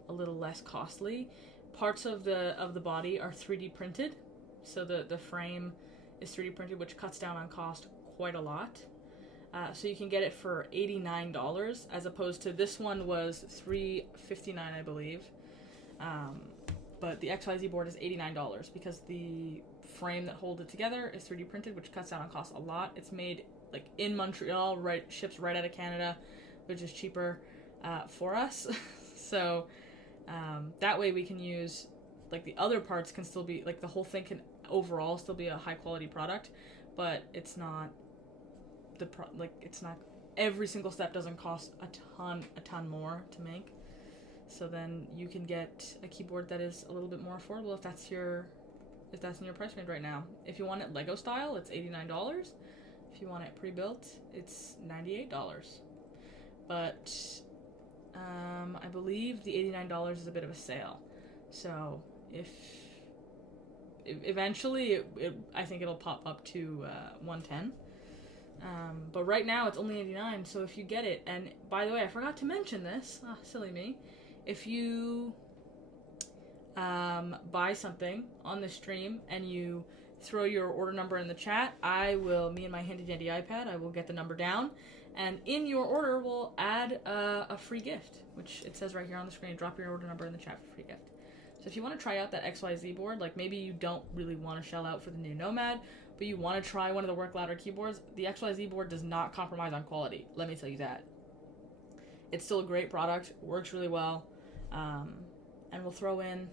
a little less costly. Parts of the body are 3D printed, so the frame is 3D printed, which cuts down on cost quite a lot. So you can get it for $89, as opposed to this one was $359, I believe. But the XYZ board is $89 because the frame that holds it together is 3D printed, which cuts down on cost a lot. It's made like in Montreal, ships right out of Canada, which is cheaper for us. So that way we can use, like, the other parts can still be, like, the whole thing can overall still be a high quality product, but it's not it's not, every single step doesn't cost a ton more to make. So then you can get a keyboard that is a little bit more affordable if that's in your price range right now. If you want it Lego style, it's $89. If you want it pre-built, it's $98. But I believe the $89 is a bit of a sale. So if eventually I think it'll pop up to $110. But right now it's only $89. So if you get it, and by the way, I forgot to mention this. Silly me. If you buy something on the stream and you throw your order number in the chat, me and my handy dandy iPad, I will get the number down, and in your order we'll add a free gift, which it says right here on the screen. Drop your order number in the chat for free gift. So if you want to try out that XYZ board, like maybe you don't really want to shell out for the new Nomad, but you want to try one of the work louder keyboards, the XYZ board does not compromise on quality. Let me tell you that. It's still a great product, works really well, and we'll throw in,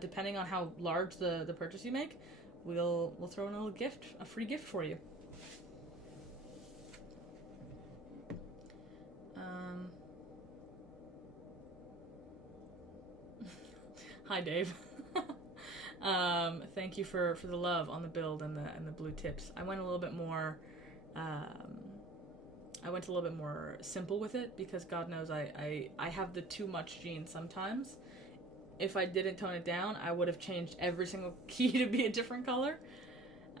depending on how large the purchase you make, we'll throw in a little gift, a free gift for you. Hi, Dave. Thank you for the love on the build and the blue tips. I went a little bit more simple with it because God knows I have the too much gene sometimes. If I didn't tone it down, I would have changed every single key to be a different color.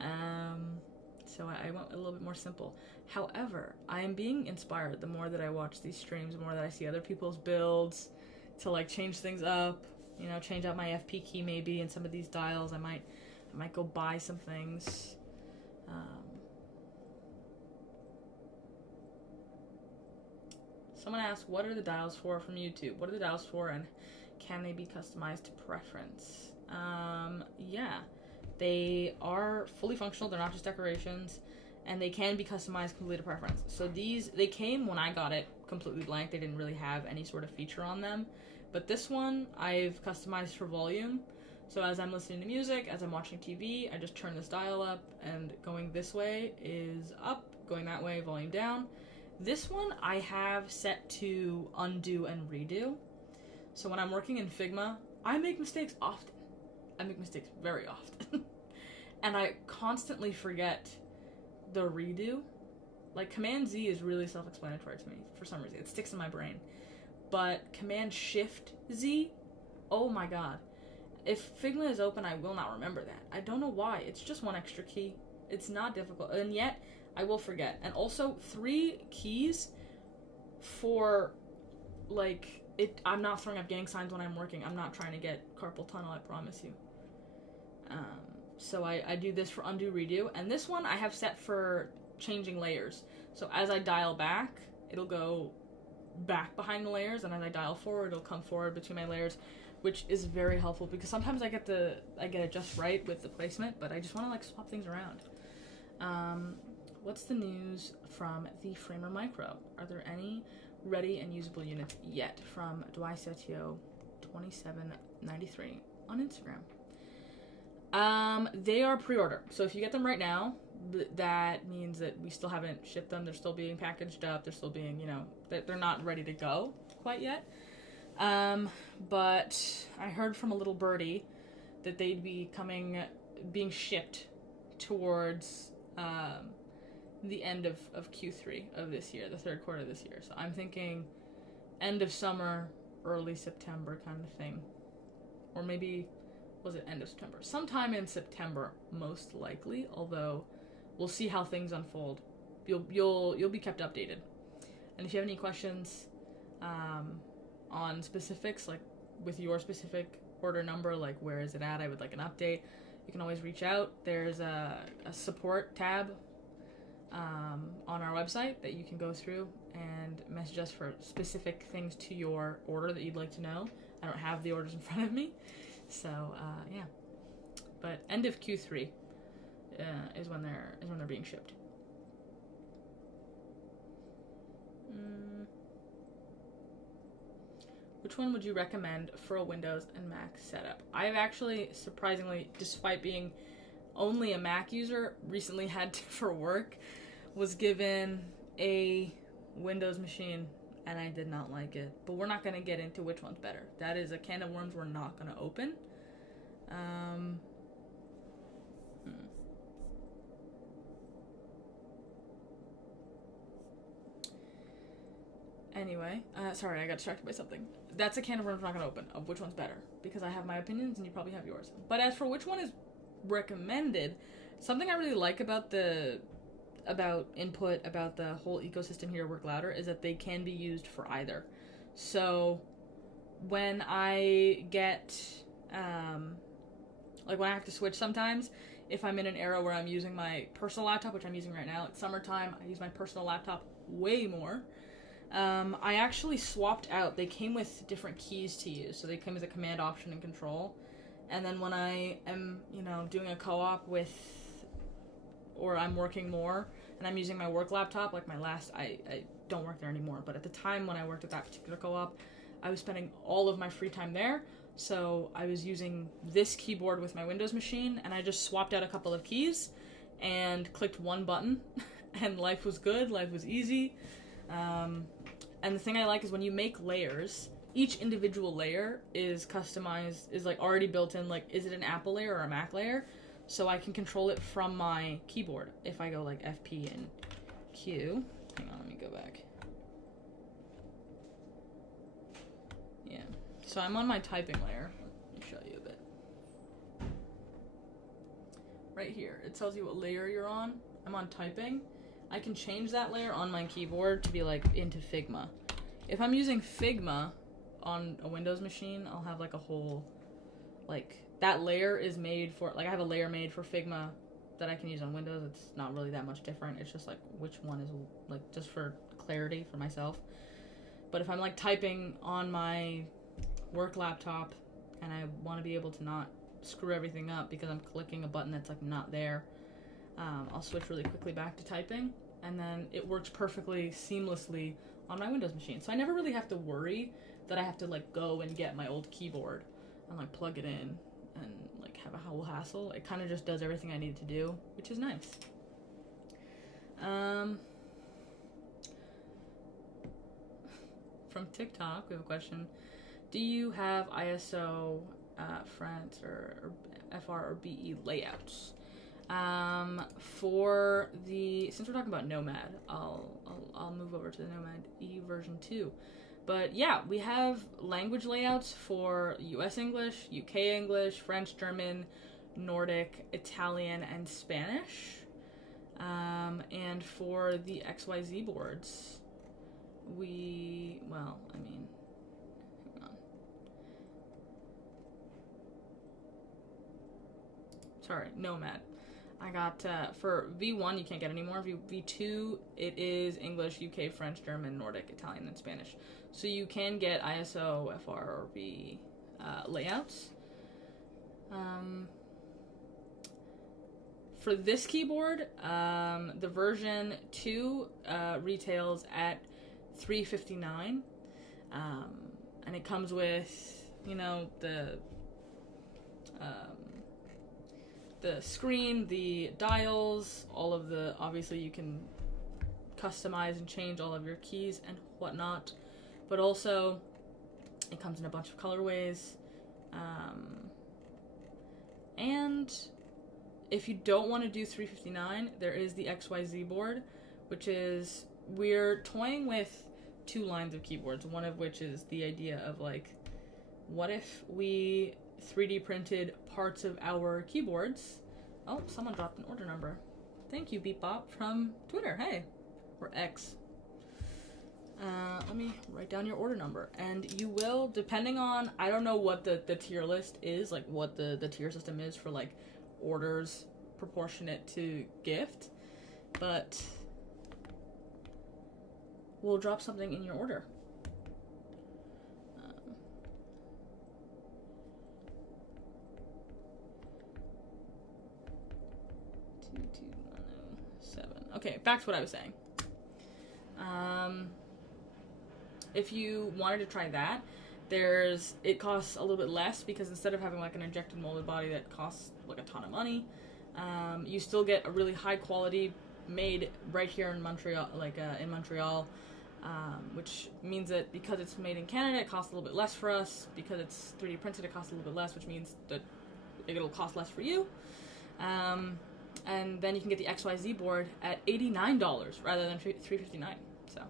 So I went a little bit more simple. However, I am being inspired the more that I watch these streams, the more that I see other people's builds to like change things up, you know, change out my FP key maybe in some of these dials. I might go buy some things. Someone asked, what are the dials for from YouTube? What are the dials for, and can they be customized to preference? Yeah, they are fully functional. They're not just decorations, and they can be customized completely to preference. So they came when I got it completely blank. They didn't really have any sort of feature on them. But this one I've customized for volume. So as I'm listening to music, as I'm watching TV, I just turn this dial up, and going this way is up, going that way, volume down. This one I have set to undo and redo. So when I'm working in Figma, I make mistakes often. I make mistakes very often. And I constantly forget the redo. Like, Command Z is really self-explanatory to me for some reason. It sticks in my brain. But Command Shift Z, oh my god. If Figma is open, I will not remember that. I don't know why. It's just one extra key. It's not difficult. And yet, I will forget. And also, 3 keys for, like, I'm not throwing up gang signs when I'm working. I'm not trying to get carpal tunnel, I promise you. So I do this for undo, redo. And this one I have set for changing layers. So as I dial back, it'll go back behind the layers. And as I dial forward, it'll come forward between my layers, which is very helpful because sometimes I get it just right with the placement, but I just want to, like, swap things around. What's the news from the Framer Micro? Are there any ready and usable units yet? From Dwisetio2793 on Instagram. They are pre-order. So if you get them right now, that means that we still haven't shipped them. They're still being packaged up. They're still being, they're not ready to go quite yet. But I heard from a little birdie that they'd be being shipped towards the end of Q3 of this year, the third quarter of this year. So I'm thinking end of summer, early September kind of thing. Or maybe, was it end of September? Sometime in September, most likely, although we'll see how things unfold. You'll be kept updated. And if you have any questions on specifics, like with your specific order number, like where is it at, I would like an update, you can always reach out. There's a support tab on our website that you can go through and message us for specific things to your order that you'd like to know. I don't have the orders in front of me, so yeah. But end of Q3 is when they're being shipped. Which one would you recommend for a Windows and Mac setup? I've actually, surprisingly, despite being only a Mac user, recently had to, for work, was given a Windows machine and I did not like it. But we're not going to get into which one's better. That is a can of worms we're not going to open. Anyway, sorry, I got distracted by something. That's a can of worms we're not going to open, of which one's better, because I have my opinions and you probably have yours. But as for which one is recommended, something I really like about Input, about the whole ecosystem here at Work Louder, is that they can be used for either. So when I get, like when I have to switch sometimes, if I'm in an era where I'm using my personal laptop, which I'm using right now, it's summertime, I use my personal laptop way more. I actually swapped out. They came with different keys to use. So they came as a command, option, and control. And then when I am, doing a co-op with, or I'm working more, and I'm using my work laptop, like my last, I don't work there anymore, but at the time when I worked at that particular co-op, I was spending all of my free time there. So I was using this keyboard with my Windows machine, and I just swapped out a couple of keys and clicked one button, and life was good, life was easy. And the thing I like is when you make layers, each individual layer is customized, is like already built in, like, is it an Apple layer or a Mac layer? So I can control it from my keyboard. If I go like FP and Q, hang on, let me go back. Yeah, so I'm on my typing layer. Let me show you a bit. Right here, it tells you what layer you're on. I'm on typing. I can change that layer on my keyboard to be like into Figma. If I'm using Figma on a Windows machine, I'll have like a whole, like, that layer is made for, like, I have a layer made for Figma that I can use on Windows. It's not really that much different. It's just like which one is, like, just for clarity for myself. But if I'm like typing on my work laptop and I want to be able to not screw everything up because I'm clicking a button that's like not there, I'll switch really quickly back to typing, and then it works perfectly seamlessly on my Windows machine. So I never really have to worry that I have to like go and get my old keyboard and like plug it in and like have a whole hassle. It kind of just does everything I need to do, which is nice. From TikTok, we have a question. Do you have ISO, France, or FR or BE layouts? For the, since we're talking about Nomad, I'll move over to the Nomad E version 2. But yeah, we have language layouts for US English, UK English, French, German, Nordic, Italian, and Spanish. And for the XYZ boards, hang on. Sorry, Nomad. I got, for V1, you can't get any more. V2, it is English, UK, French, German, Nordic, Italian, and Spanish. So you can get ISO, FR, or B layouts. For this keyboard, the version 2 retails at $359, and it comes with, the screen, the dials, all of the, obviously you can customize and change all of your keys and whatnot, but also it comes in a bunch of colorways, and if you don't want to do 359, there is the XYZ board, which is, we're toying with two lines of keyboards, one of which is the idea of like, what if we 3D printed parts of our keyboards? Oh, someone dropped an order number. Thank you, Beepbop from Twitter. Hey, or X. Let me write down your order number. And you will, depending on, I don't know what the tier list is, like what the tier system is for like orders proportionate to gift, but we'll drop something in your order. 22107. Okay, back to what I was saying. If you wanted to try that, it costs a little bit less because instead of having like an injected molded body that costs like a ton of money, you still get a really high quality made right here in Montreal, which means that because it's made in Canada, it costs a little bit less for us. Because it's 3D printed, it costs a little bit less, which means that it'll cost less for you. And then you can get the XYZ board at $89 rather than $359. So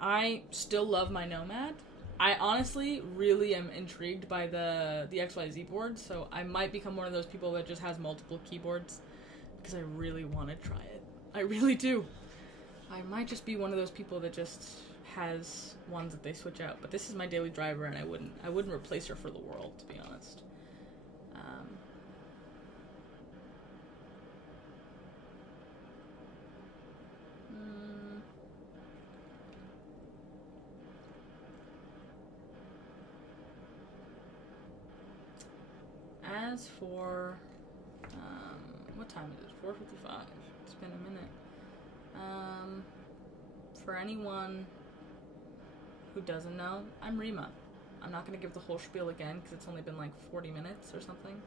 I still love my Nomad. I honestly really am intrigued by the XYZ board, so I might become one of those people that just has multiple keyboards because I really want to try it. I really do. I might just be one of those people that just has ones that they switch out. But this is my daily driver, and I wouldn't replace her for the world, to be honest. As for, what time is it? 4:55. It's been a minute. For anyone who doesn't know, I'm Reema. I'm not going to give the whole spiel again because it's only been like 40 minutes or something.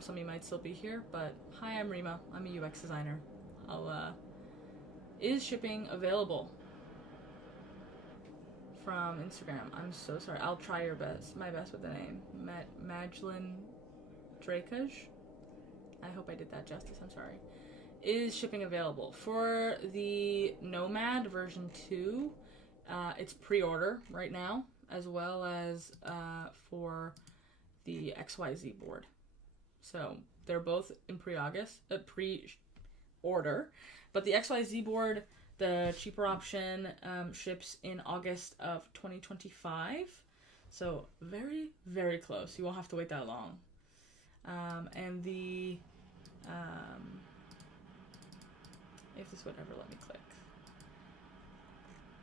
Some of you might still be here, but hi, I'm Reema. I'm a UX designer. Is shipping available from Instagram? I'm so sorry. I'll try my best with the name. Majlin Drakaj. I hope I did that justice. I'm sorry. Is shipping available for the Nomad version 2? It's pre-order right now, as well as for the XYZ board. So they're both in pre-order, but the XYZ board, the cheaper option, ships in August of 2025. So very, very close. You won't have to wait that long. And the if this would ever let me click.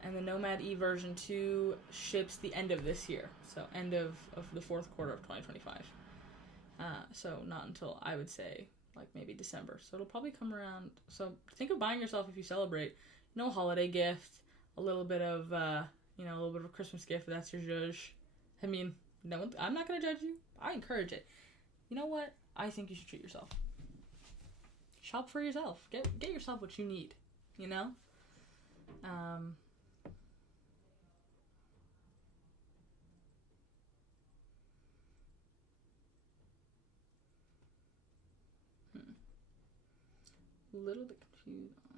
And the Nomad E version 2 ships the end of this year. So end of the fourth quarter of 2025. So not until, I would say, like maybe December. So it'll probably come around. So think of buying yourself, if you celebrate, holiday gift, a little bit of, a little bit of a Christmas gift if that's your zhuzh. I mean, no, I'm not going to judge you. I encourage it. You know what? I think you should treat yourself. Shop for yourself. Get yourself what you need, A little bit confused on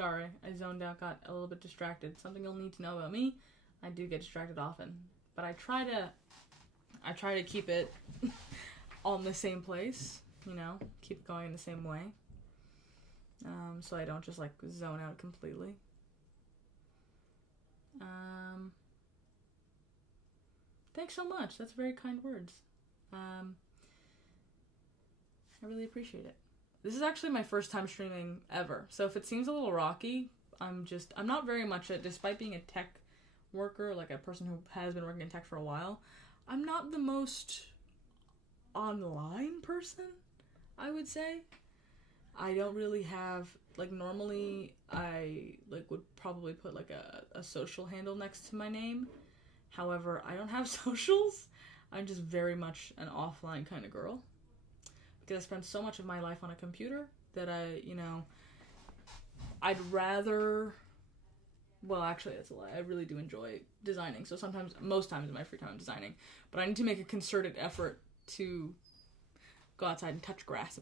Sorry, I zoned out, got a little bit distracted. Something you'll need to know about me, I do get distracted often. But I try to keep it on the same place, keep it going in the same way. So I don't just like zone out completely. Thanks so much. That's very kind words. I really appreciate it. This is actually my first time streaming ever. So if it seems a little rocky, I'm not very much despite being a tech worker, like a person who has been working in tech for a while, I'm not the most online person, I would say. I don't really have, normally I, would probably put, a social handle next to my name. However, I don't have socials. I'm just very much an offline kind of girl. Because I spend so much of my life on a computer that I'd rather... Well, actually, that's a lie. I really do enjoy designing. So most times in my free time, I'm designing. But I need to make a concerted effort to go outside and touch grass,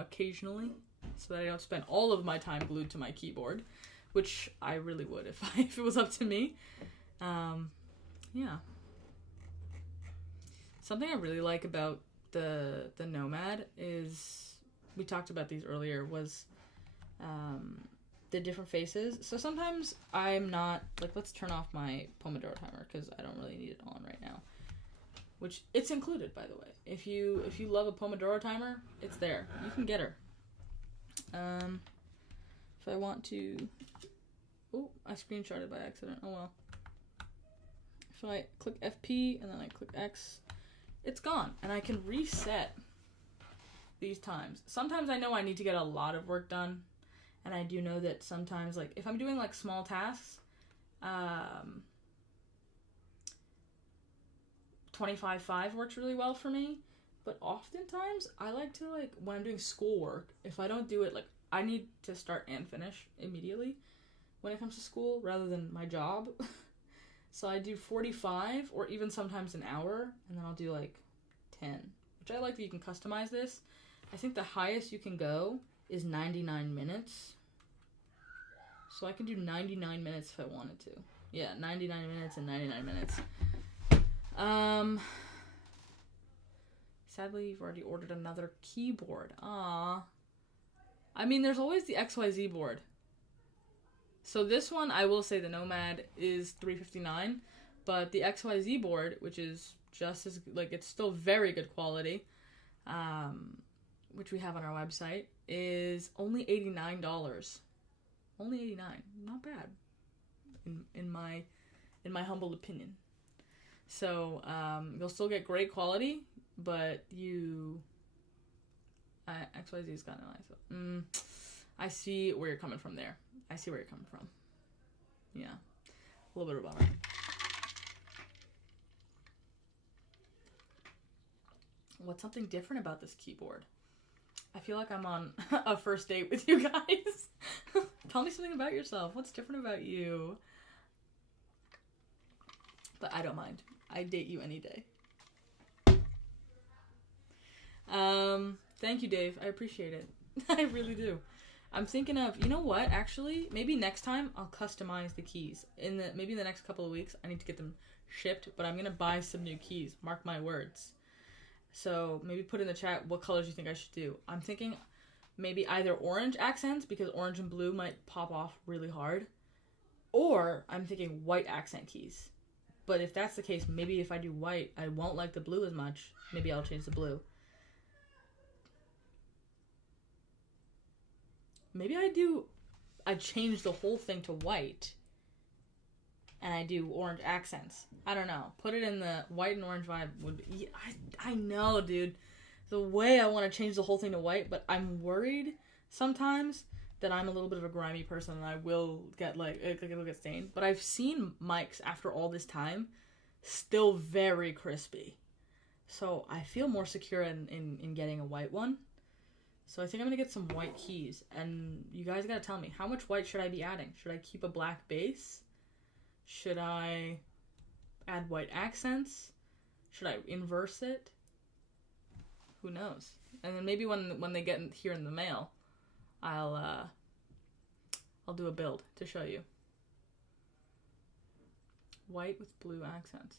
occasionally, so that I don't spend all of my time glued to my keyboard, which I really would if it was up to me. Yeah. Something I really like about the Nomad is, we talked about these earlier, was the different faces. So sometimes I'm not, like, let's turn off my Pomodoro timer because I don't really need it on right now. Which, it's included, by the way. If you love a Pomodoro timer, it's there. You can get her. If I want to... Oh, I screenshotted by accident. Oh well. If I click FP and then I click X, it's gone. And I can reset these times. Sometimes I know I need to get a lot of work done. And I do know that sometimes, like, if I'm doing, like, small tasks, 25/5 works really well for me. But oftentimes, I like to, like, when I'm doing schoolwork, if I don't do it, like, I need to start and finish immediately when it comes to school rather than my job. So I do 45 or even sometimes an hour, and then I'll do, like, 10. Which I like that you can customize this. I think the highest you can go is 99 minutes. So I can do 99 minutes if I wanted to. Yeah, 99 minutes and 99 minutes. Sadly, you've already ordered another keyboard. Aww. I mean, there's always the XYZ board. So this one, I will say the Nomad is $359, but the XYZ board, which is just as, like, it's still very good quality, which we have on our website, is only $89. Only $89. Not bad. In my humble opinion. So, you'll still get great quality, but XYZ is kind of nice. I see where you're coming from there. I see where you're coming from. Yeah. A little bit of a bummer. What's something different about this keyboard? I feel like I'm on a first date with you guys. Tell me something about yourself. What's different about you? But I don't mind. I'd date you any day. Thank you, Dave. I appreciate it. I really do. I'm thinking of, you know what, actually, maybe next time I'll customize the keys. Maybe in the next couple of weeks, I need to get them shipped, but I'm going to buy some new keys. Mark my words. So maybe put in the chat what colors you think I should do. I'm thinking maybe either orange accents, because orange and blue might pop off really hard, or I'm thinking white accent keys. But if that's the case, maybe if I do white, I won't like the blue as much. Maybe I'll change the blue. Maybe I change the whole thing to white, and I do orange accents. I don't know. Put it in the white and orange vibe. I know, dude. The way I want to change the whole thing to white, but I'm worried sometimes that I'm a little bit of a grimy person and I will get, it'll get stained. But I've seen mics after all this time still very crispy. So I feel more secure in getting a white one. So I think I'm going to get some white keys. And you guys got to tell me, how much white should I be adding? Should I keep a black base? Should I add white accents? Should I inverse it? Who knows? And then maybe when they get here in the mail, I'll do a build to show you. White with blue accents.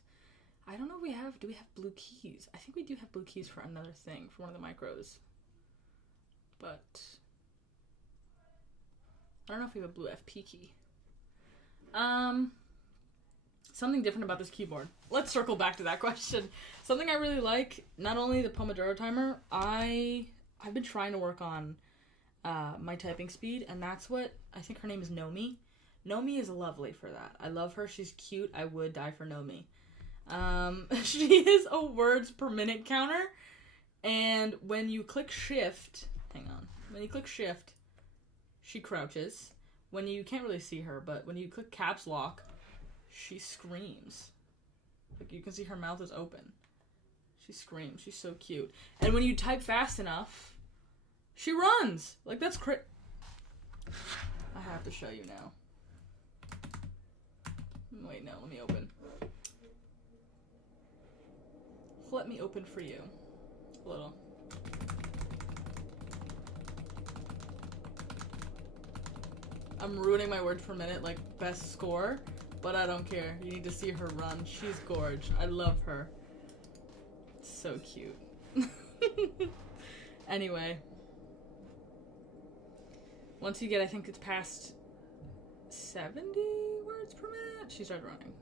I don't know if do we have blue keys? I think we do have blue keys for another thing, for one of the micros. But I don't know if we have a blue FP key. Something different about this keyboard. Let's circle back to that question. Something I really like, not only the Pomodoro timer, I've been trying to work on my typing speed, and that's what, I think her name is Nomi. Nomi is lovely for that. I love her. She's cute. I would die for Nomi. She is a words per minute counter, and when you click shift, when you click shift, she crouches. When you can't really see her, but when you click caps lock, she screams. Like, you can see her mouth is open. She screams. She's so cute. And when you type fast enough, she runs. Like, that's I have to show you now. Wait, no, let me open. Let me open for you. A little. I'm ruining my words for a minute, like best score, but I don't care. You need to see her run. She's gorge. I love her. So cute. Anyway. Once you get, I think it's past 70 words per minute, she started running.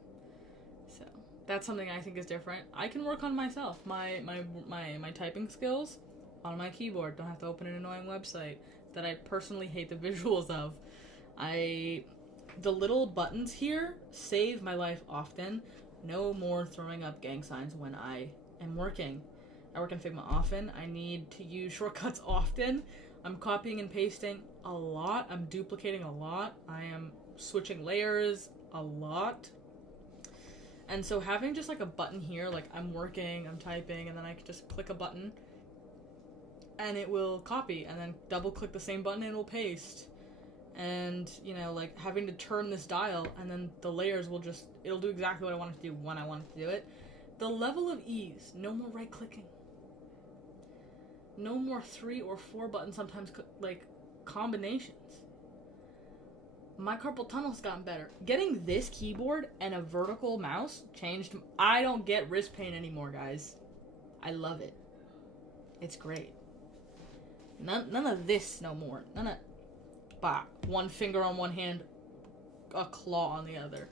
So that's something I think is different. I can work on myself. My typing skills on my keyboard. Don't have to open an annoying website that I personally hate the visuals of. The little buttons here save my life often. No more throwing up gang signs when I am working. I work in Figma often. I need to use shortcuts often. I'm copying and pasting a lot. I'm duplicating a lot. I am switching layers a lot. And so having just like a button here, like I'm working, I'm typing, and then I can just click a button and it will copy, and then double click the same button and it will paste. And, you know, like having to turn this dial and then the layers will just, it'll do exactly what I want it to do when I want it to do it. The level of ease, no more right clicking. No more 3 or 4 buttons, sometimes like combinations. My carpal tunnel's gotten better. Getting this keyboard and a vertical mouse changed. I don't get wrist pain anymore, guys. I love it. It's great. None of this no more. None of... Bah, one finger on one hand, a claw on the other.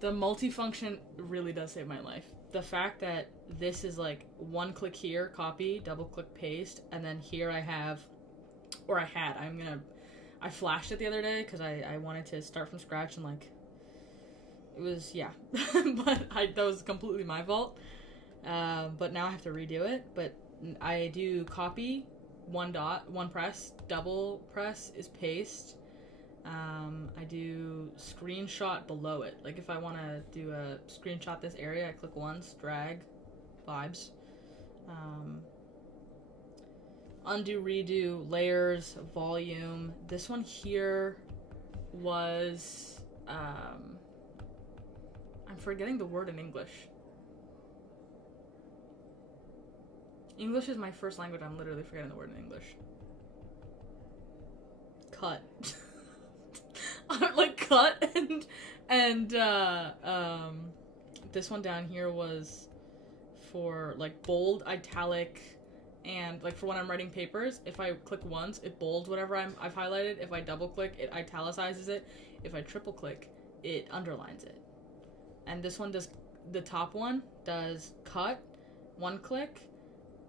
The multifunction really does save my life. The fact that this is like one click here, copy, double click, paste, and then here I have, or I flashed it the other day because I wanted to start from scratch and like, it was, yeah. But that was completely my fault. But now I have to redo it. But I do copy, one press, double press is paste. I do screenshot below it. Like if I want to do a screenshot this area, I click once, drag, vibes. Undo, redo, layers, volume. This one here was, I'm forgetting the word in English. English is my first language. I'm literally forgetting the word in English. Cut. Like cut and this one down here was for like bold, italic, and like for when I'm writing papers, if I click once, it bolds whatever I've highlighted. If I double click, it italicizes it. If I triple click, it underlines it. And this one does, the top one does cut, one click,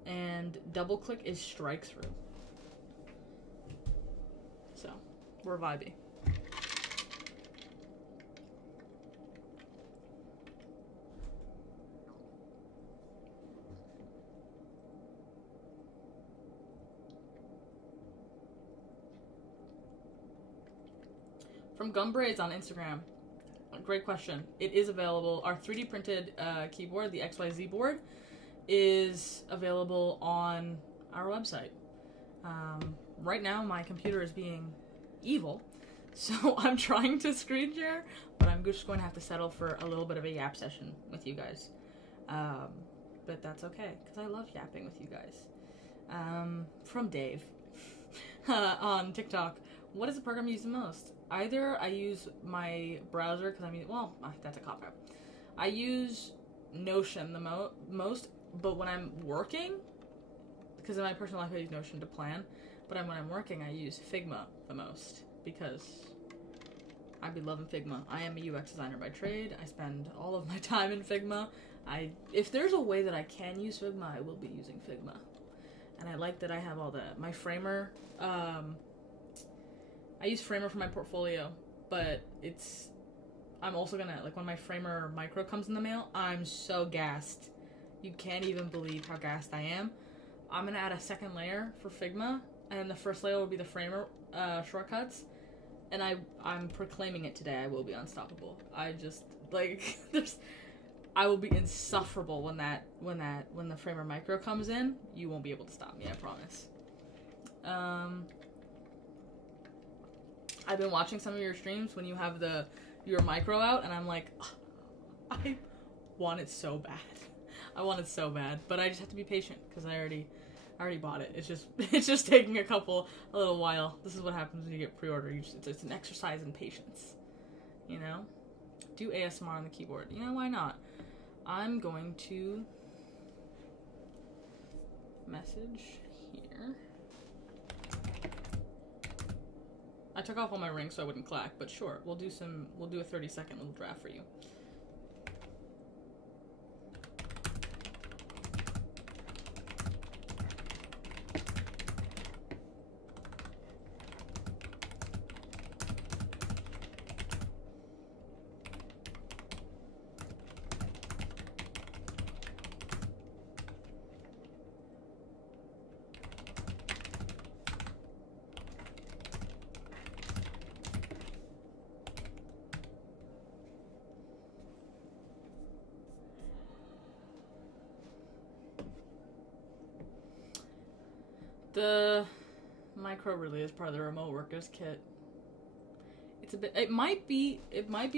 and double click is strike through. So, we're vibey. From Gumbraids on Instagram. Great question. It is available. Our 3D printed keyboard, the XYZ board, is available on our website. Right now, my computer is being evil, so I'm trying to screen share, but I'm just going to have to settle for a little bit of a yap session with you guys. But that's okay, because I love yapping with you guys. From Dave on TikTok. What is the program you use the most? Either I use my browser, because that's a cop-out. I use Notion the most, but when I'm working, because in my personal life I use Notion to plan, but when I'm working I use Figma the most, because I be loving Figma. I am a UX designer by trade. I spend all of my time in Figma. If there's a way that I can use Figma, I will be using Figma. And I like that I have all my Framer, I use Framer for my portfolio, but I'm also gonna, like, when my Framer Micro comes in the mail, I'm so gassed. You can't even believe how gassed I am. I'm gonna add a second layer for Figma, and then the first layer will be the Framer shortcuts, and I'm proclaiming it today. I will be unstoppable. I just, like, I will be insufferable when the Framer Micro comes in. You won't be able to stop me, I promise. I've been watching some of your streams when you have your Micro out, and I'm like, oh, I want it so bad. I want it so bad, but I just have to be patient because I already bought it. It's just taking a little while. This is what happens when you get pre-order. It's an exercise in patience, you know? Do ASMR on the keyboard. You know, why not? I'm going to message here. I took off all my rings so I wouldn't clack, but sure, we'll do a 30-second little draft for you. The Micro really is part of the remote workers kit. It's a bit. It might be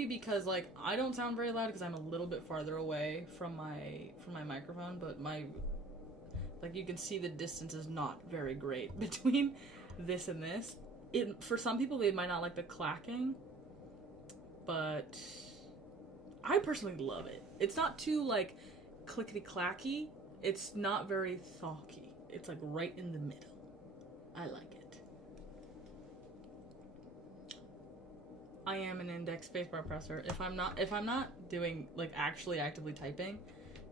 because like I don't sound very loud because I'm a little bit farther away from my microphone, but like you can see the distance is not very great between this and this. For some people they might not like the clacking, but I personally love it. It's not too like clickety clacky. It's not very thawky. It's like right in the middle. I like it. I am an index spacebar presser. If I'm not doing like actually actively typing,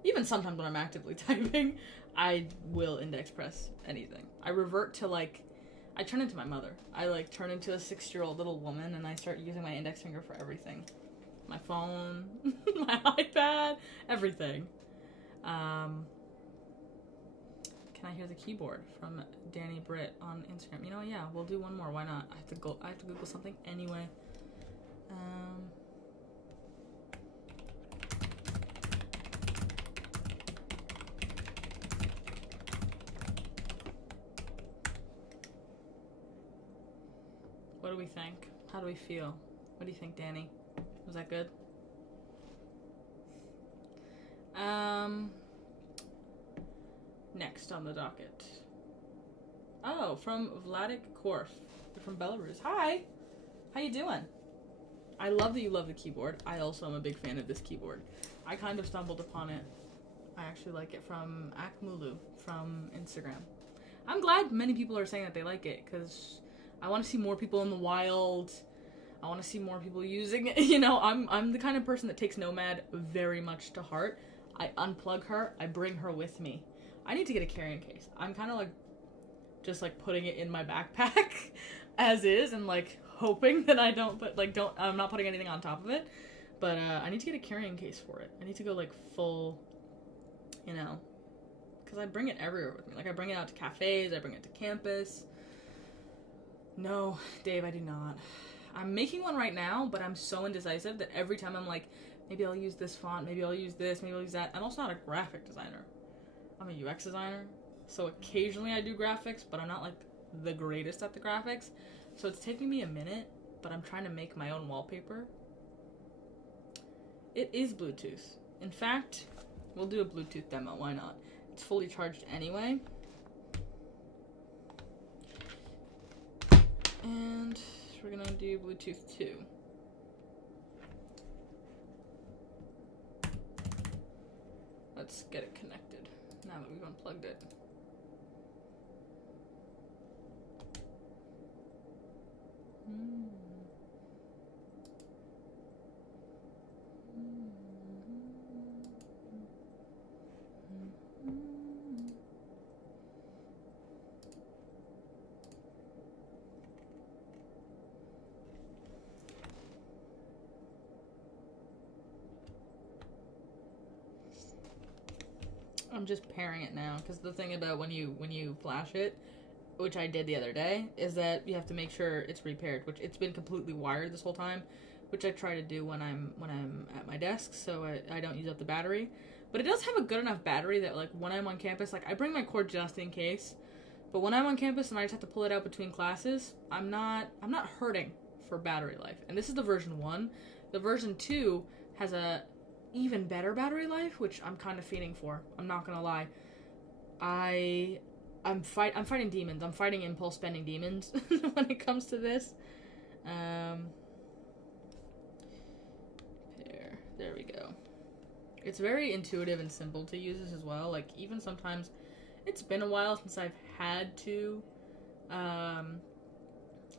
even sometimes when I'm actively typing, I will index press anything. I revert to like, I turn into my mother. I like turn into a 6-year-old little woman and I start using my index finger for everything. My phone, my iPad, everything. Can I hear the keyboard from Danny Britt on Instagram? You know, yeah, we'll do one more. Why not? I have to Google something anyway. What do we think? How do we feel? What do you think, Danny? Was that good? Next on the docket. Oh, from Vladik Korf. You're from Belarus. Hi! How you doing? I love that you love the keyboard. I also am a big fan of this keyboard. I kind of stumbled upon it. I actually like it from Akmulu from Instagram. I'm glad many people are saying that they like it, because I want to see more people in the wild. I want to see more people using it. You know, I'm the kind of person that takes Nomad very much to heart. I unplug her. I bring her with me. I need to get a carrying case. I'm kind of like, just like putting it in my backpack as is and like hoping that I don't put, like I'm not putting anything on top of it. But I need to get a carrying case for it. I need to go like full, you know, because I bring it everywhere with me. Like I bring it out to cafes, I bring it to campus. No, Dave, I do not. I'm making one right now, but I'm so indecisive that every time I'm like, maybe I'll use this font, maybe I'll use this, maybe I'll use that. I'm also not a graphic designer. I'm a UX designer, so occasionally I do graphics, but I'm not like the greatest at the graphics. So it's taking me a minute, but I'm trying to make my own wallpaper. It is Bluetooth. In fact, we'll do a Bluetooth demo, why not? It's fully charged anyway. And we're gonna do Bluetooth 2. Let's get it connected now that we've unplugged it. I'm just pairing it now, because the thing about when you flash it, which I did the other day, is that you have to make sure it's repaired, which it's been completely wired this whole time, which I try to do when I'm at my desk, so I don't use up the battery. But it does have a good enough battery that, like, when I'm on campus, like, I bring my cord just in case. But when I'm on campus and I just have to pull it out between classes, I'm not hurting for battery life. And this is the version 1. The version 2 has a even better battery life, which I'm kind of fiending for. I'm not gonna lie. I'm fighting demons. I'm fighting impulse spending demons when it comes to this. There we go. It's very intuitive and simple to use this as well. Like, even sometimes, it's been a while since I've had to,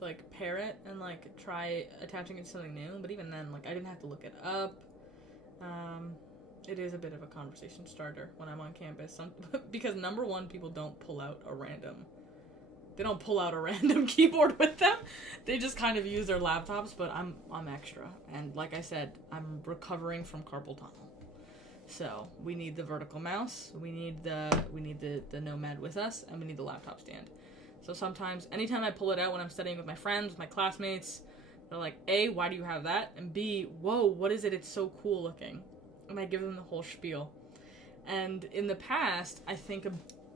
like, pair it and, like, try attaching it to something new. But even then, like, I didn't have to look it up. It is a bit of a conversation starter when I'm on campus. Because, number one, people don't pull out a random keyboard with them. They just kind of use their laptops, but I'm extra. And like I said, I'm recovering from carpal tunnel. So we need the vertical mouse, we need the Nomad with us, and we need the laptop stand. So sometimes, anytime I pull it out when I'm studying with my friends, with my classmates, they're like, A, why do you have that? And B, whoa, what is it? It's so cool looking. And I give them the whole spiel. And in the past, I think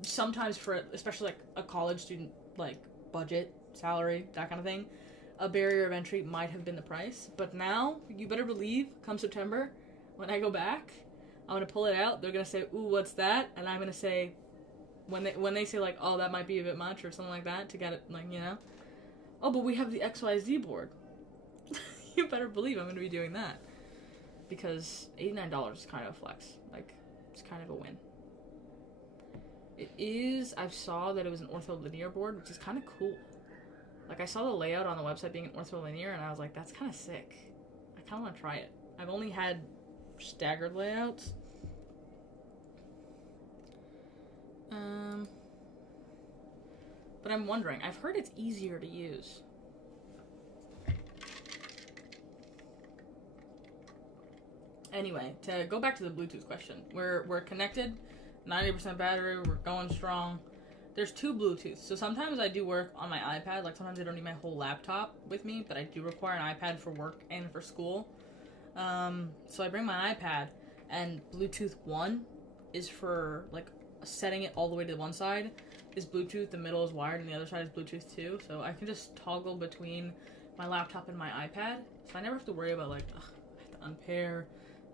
sometimes for, especially like a college student, like budget, salary, that kind of thing, a barrier of entry might have been the price. But now, you better believe, come September, when I go back, I'm gonna pull it out. They're gonna say, "Ooh, what's that?" And I'm gonna say, when they say like, "Oh, that might be a bit much" or something like that to get it, like, you know, "Oh, but we have the XYZ board." You better believe I'm gonna be doing that, because $89 is kind of a flex. Like, it's kind of a win. It is. I saw that it was an ortholinear board, which is kind of cool. Like, I saw the layout on the website being an ortholinear, and I was like, that's kind of sick. I kind of want to try it. I've only had staggered layouts. But I'm wondering, I've heard it's easier to use. Anyway, to go back to the Bluetooth question, we're connected, 90% battery, we're going strong. There's 2 Bluetooths, so sometimes I do work on my iPad, like sometimes I don't need my whole laptop with me, but I do require an iPad for work and for school. So I bring my iPad, and Bluetooth 1 is for, like, setting it all the way to one side is Bluetooth, the middle is wired, and the other side is Bluetooth 2, so I can just toggle between my laptop and my iPad, so I never have to worry about, like, ugh, I have to unpair,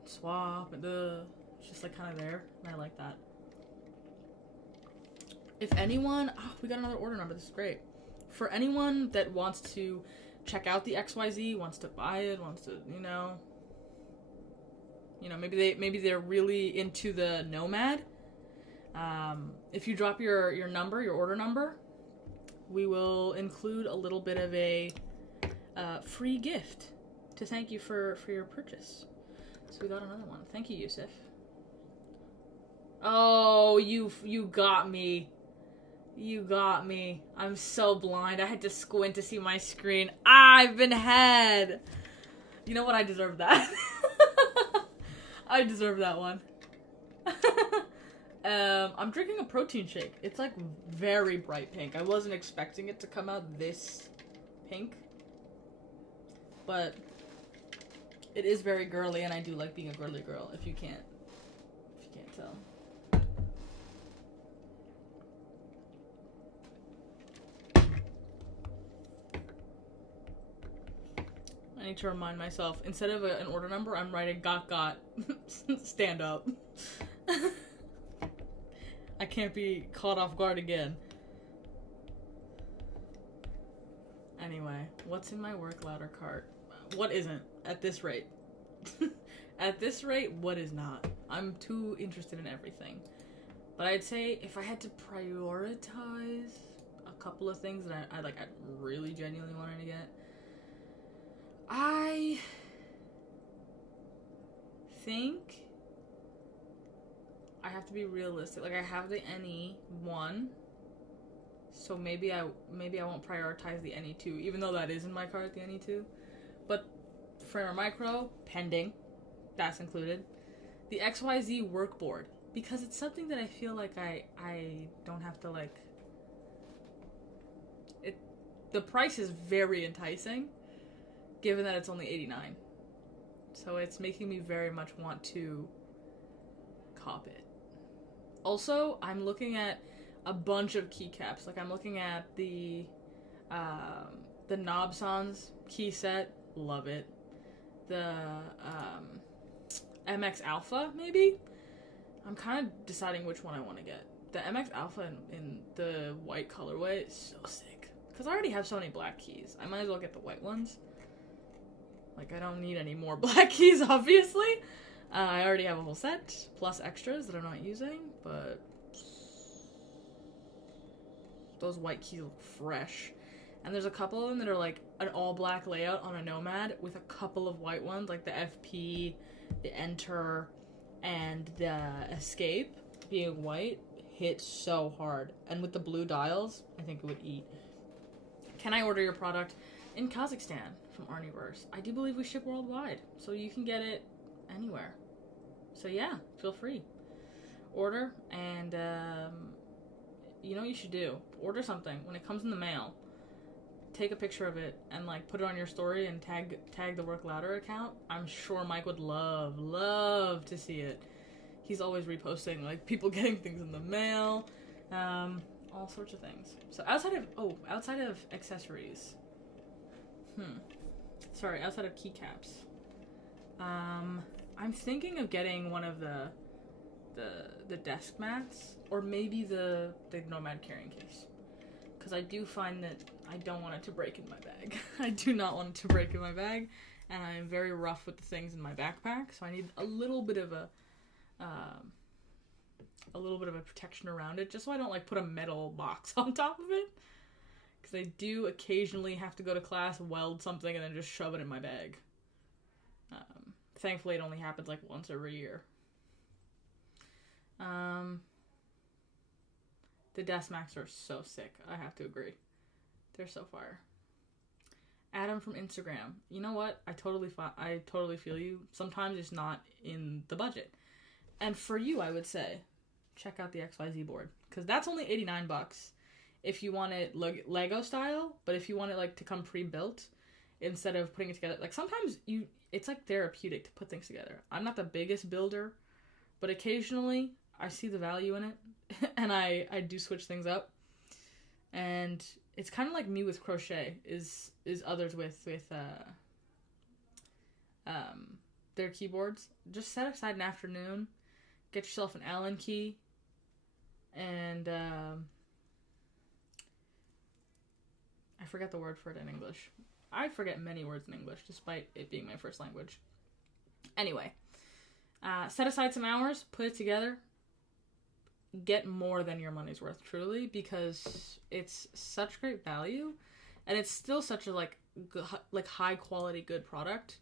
swap, it's just, like, kind of there, and I like that. If anyone, we got another order number, this is great. For anyone that wants to check out the XYZ, wants to buy it, wants to, you know, maybe they're really into the Nomad. If you drop your number, your order number, we will include a little bit of a free gift to thank you for your purchase. So we got another one. Thank you, Yusuf. Oh, you got me. You got me. I'm so blind. I had to squint to see my screen. I've been had. You know what? I deserve that. I deserve that one. I'm drinking a protein shake. It's like very bright pink. I wasn't expecting it to come out this pink. But it is very girly, and I do like being a girly girl, if you can't tell. I need to remind myself, instead of an order number, I'm writing got, stand up. I can't be caught off guard again. Anyway, what's in my work ladder cart? What isn't, at this rate? At this rate, what is not? I'm too interested in everything. But I'd say if I had to prioritize a couple of things that I really genuinely wanted to get, I think I have to be realistic. Like, I have the NE1, so maybe I won't prioritize the NE2, even though that is in my cart, the NE2. But Framer Micro, pending, that's included. The XYZ workboard, because it's something that I feel like I don't have to, like, the price is very enticing, given that it's only $89. So it's making me very much want to cop it. Also, I'm looking at a bunch of keycaps. Like, I'm looking at the Nobsons key set. Love it. The MX Alpha, maybe? I'm kind of deciding which one I want to get. The MX Alpha in the white colorway is so sick. Because I already have so many black keys. I might as well get the white ones. Like, I don't need any more black keys, obviously. I already have a whole set, plus extras that I'm not using, but those white keys look fresh. And there's a couple of them that are like an all-black layout on a Nomad with a couple of white ones, like the FP, the Enter, and the Escape being white hit so hard. And with the blue dials, I think it would eat. Can I order your product in Kazakhstan from Arnieverse? I do believe we ship worldwide, so you can get it anywhere. So yeah, feel free. Order, and you know what you should do? Order something. When it comes in the mail, take a picture of it and like put it on your story and tag the Work Louder account. I'm sure Mike would love to see it. He's always reposting like people getting things in the mail, all sorts of things. So outside of accessories, outside of keycaps, I'm thinking of getting one of the desk mats, or maybe the Nomad carrying case, because I do find that I don't want it to break in my bag. I do not want it to break in my bag, and I'm very rough with the things in my backpack, so I need a little bit of a protection around it, just so I don't like put a metal box on top of it, because I do occasionally have to go to class, weld something, and then just shove it in my bag. Thankfully, it only happens like once every year. The desk mats are so sick. I have to agree. They're so fire. Adam from Instagram. You know what? I totally feel you. Sometimes it's not in the budget. And for you, I would say, check out the XYZ board, because that's only $89 if you want it Lego style. But if you want it like to come pre-built instead of putting it together, like sometimes it's like therapeutic to put things together. I'm not the biggest builder, but occasionally I see the value in it, and I do switch things up. And it's kind of like me with crochet is others with their keyboards. Just set aside an afternoon, get yourself an Allen key, and I forget the word for it in English. I forget many words in English, despite it being my first language. Anyway, set aside some hours, put it together, get more than your money's worth, truly, because it's such great value, and it's still such a high quality, good product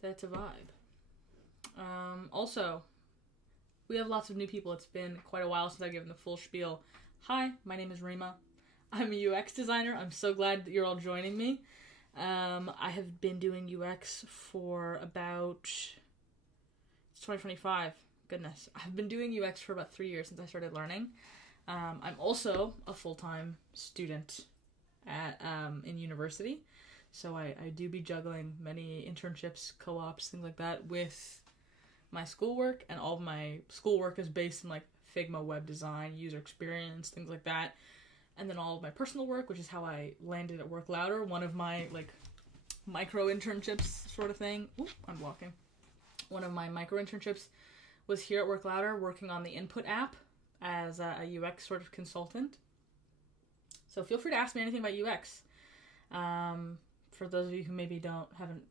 that it's a vibe. Also, we have lots of new people. It's been quite a while since I've given the full spiel. Hi, my name is Reema. I'm a UX designer. I'm so glad that you're all joining me. I have been doing UX for about... It's 2025. Goodness. I've been doing UX for about 3 years since I started learning. I'm also a full-time student in university. So I do be juggling many internships, co-ops, things like that with my schoolwork. And all of my schoolwork is based in like Figma web design, user experience, things like that. And then all of my personal work, which is how I landed at Work Louder, one of my like micro internships sort of thing. Ooh, I'm blocking. One of my micro internships was here at Work Louder, working on the Input app as a UX sort of consultant. So feel free to ask me anything about UX. For those of you who maybe haven't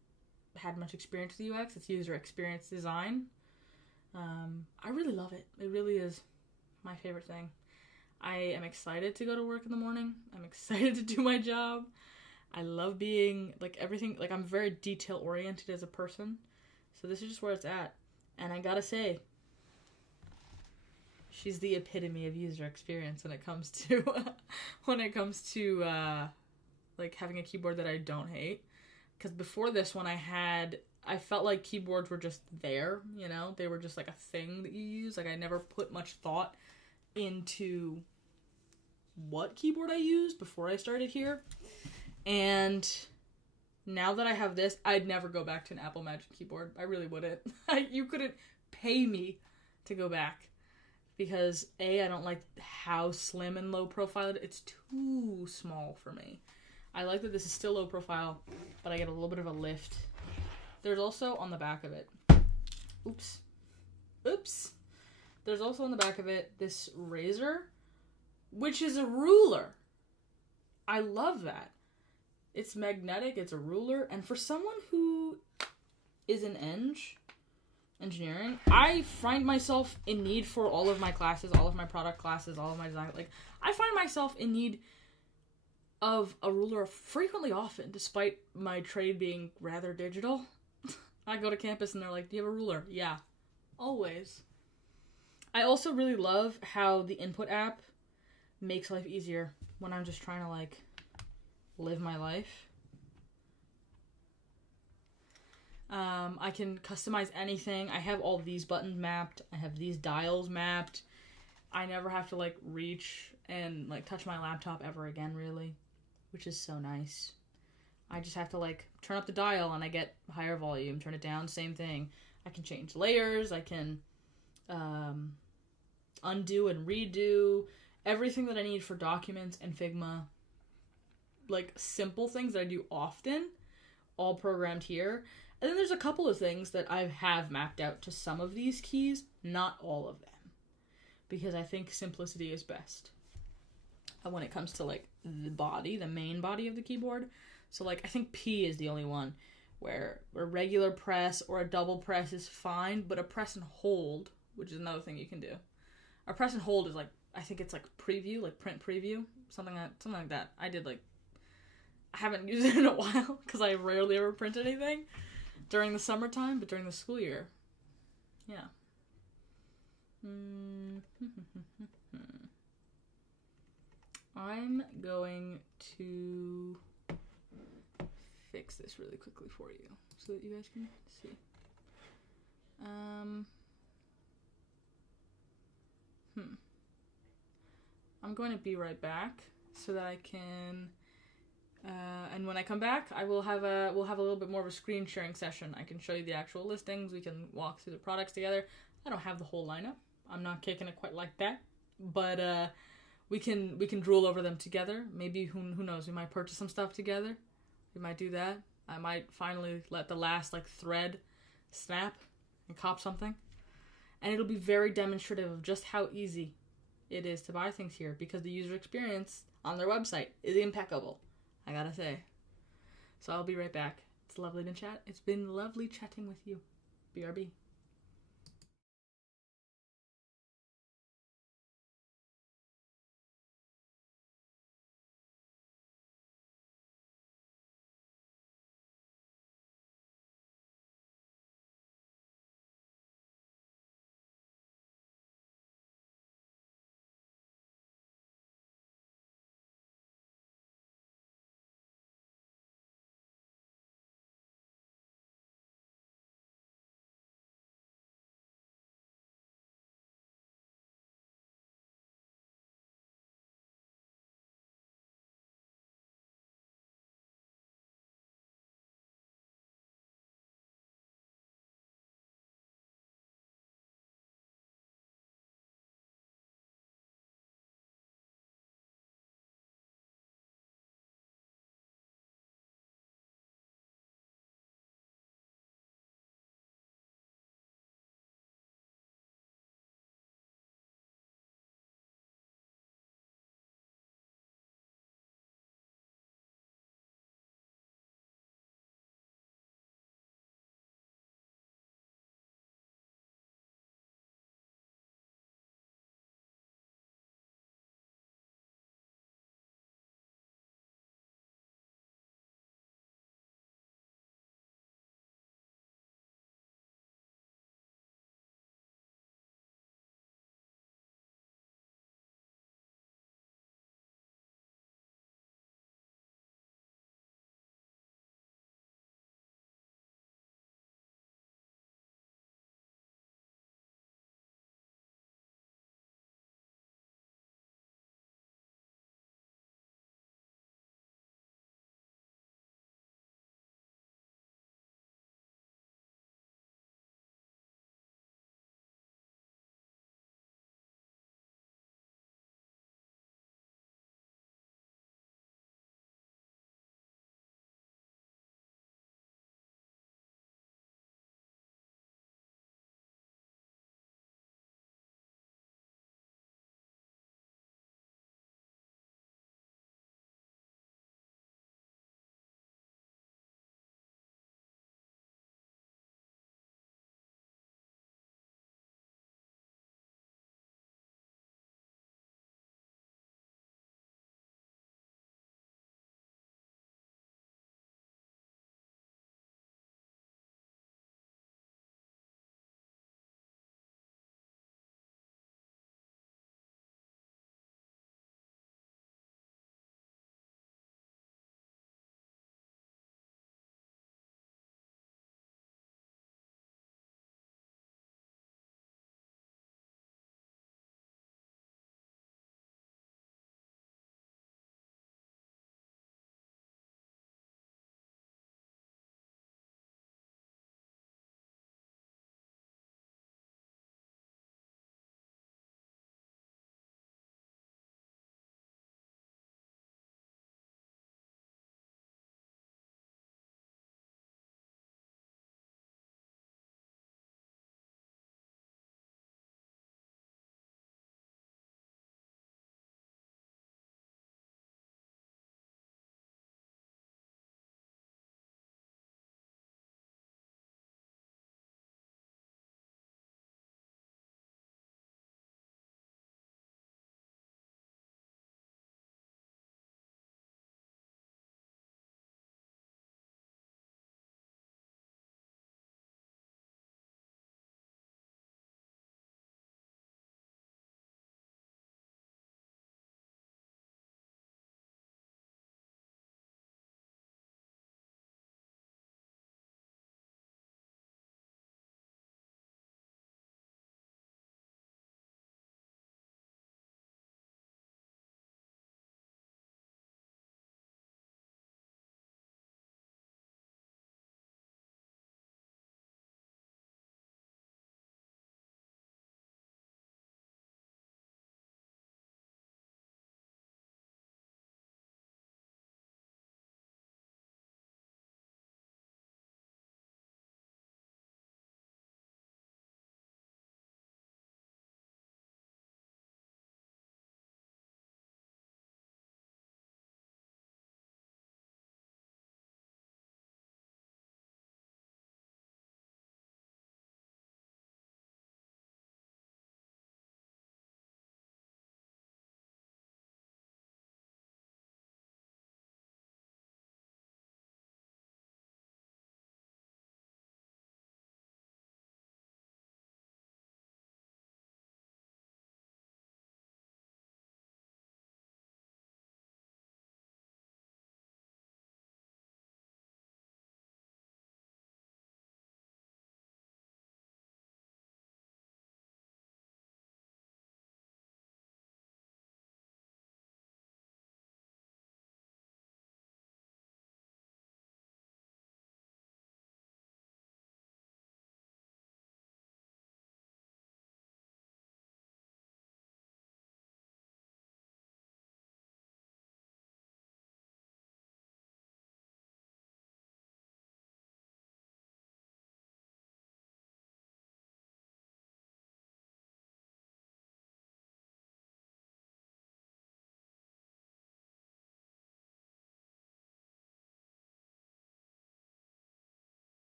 had much experience with UX, it's user experience design. I really love it. It really is my favorite thing. I am excited to go to work in the morning. I'm excited to do my job. I love being, like, everything, like, I'm very detail-oriented as a person. So this is just where it's at. And I gotta say, she's the epitome of user experience when it comes to, like, having a keyboard that I don't hate. Because before this one, I felt like keyboards were just there, you know? They were just, like, a thing that you use. Like, I never put much thought into what keyboard I used before I started here. And Now that I have this, I'd never go back to an Apple Magic Keyboard. I really wouldn't. You couldn't pay me to go back. Because A, I don't like how slim and low profile it is. It's too small for me. I like that this is still low profile, but I get a little bit of a lift. There's also on the back of it. Oops. There's also on the back of it this razor, which is a ruler. I love that. It's magnetic, it's a ruler, and for someone who is an engineering, I find myself in need for all of my classes, all of my product classes, all of my design. Like, I find myself in need of a ruler frequently often, despite my trade being rather digital. I go to campus and they're like, do you have a ruler? Yeah. Always. I also really love how the input app makes life easier when I'm just trying to, like, live my life. I can customize anything. I have all these buttons mapped. I have these dials mapped. I never have to, like, reach and, like, touch my laptop ever again, really, which is so nice. I just have to, like, turn up the dial and I get higher volume. Turn it down, same thing. I can change layers. I can undo and redo everything that I need for documents and Figma. Like, simple things that I do often, all programmed here. And then there's a couple of things that I have mapped out to some of these keys, not all of them. Because I think simplicity is best. When it comes to, like, the main body of the keyboard. So, like, I think P is the only one where a regular press or a double press is fine, but a press and hold, which is another thing you can do. A press and hold is, like, I think it's, like, preview, like print preview, something like that. I haven't used it in a while because I rarely ever print anything during the summertime, but during the school year, yeah. I'm going to fix this really quickly for you so that you guys can see. I'm going to be right back so that I can, and when I come back, we'll have a little bit more of a screen sharing session. I can show you the actual listings. We can walk through the products together. I don't have the whole lineup. I'm not kicking it quite like that, but we can drool over them together. Maybe who knows? We might purchase some stuff together. We might do that. I might finally let the last, like, thread snap and cop something. And it'll be very demonstrative of just how easy it is to buy things here because the user experience on their website is impeccable, I gotta say. So I'll be right back. It's been lovely chatting with you. BRB.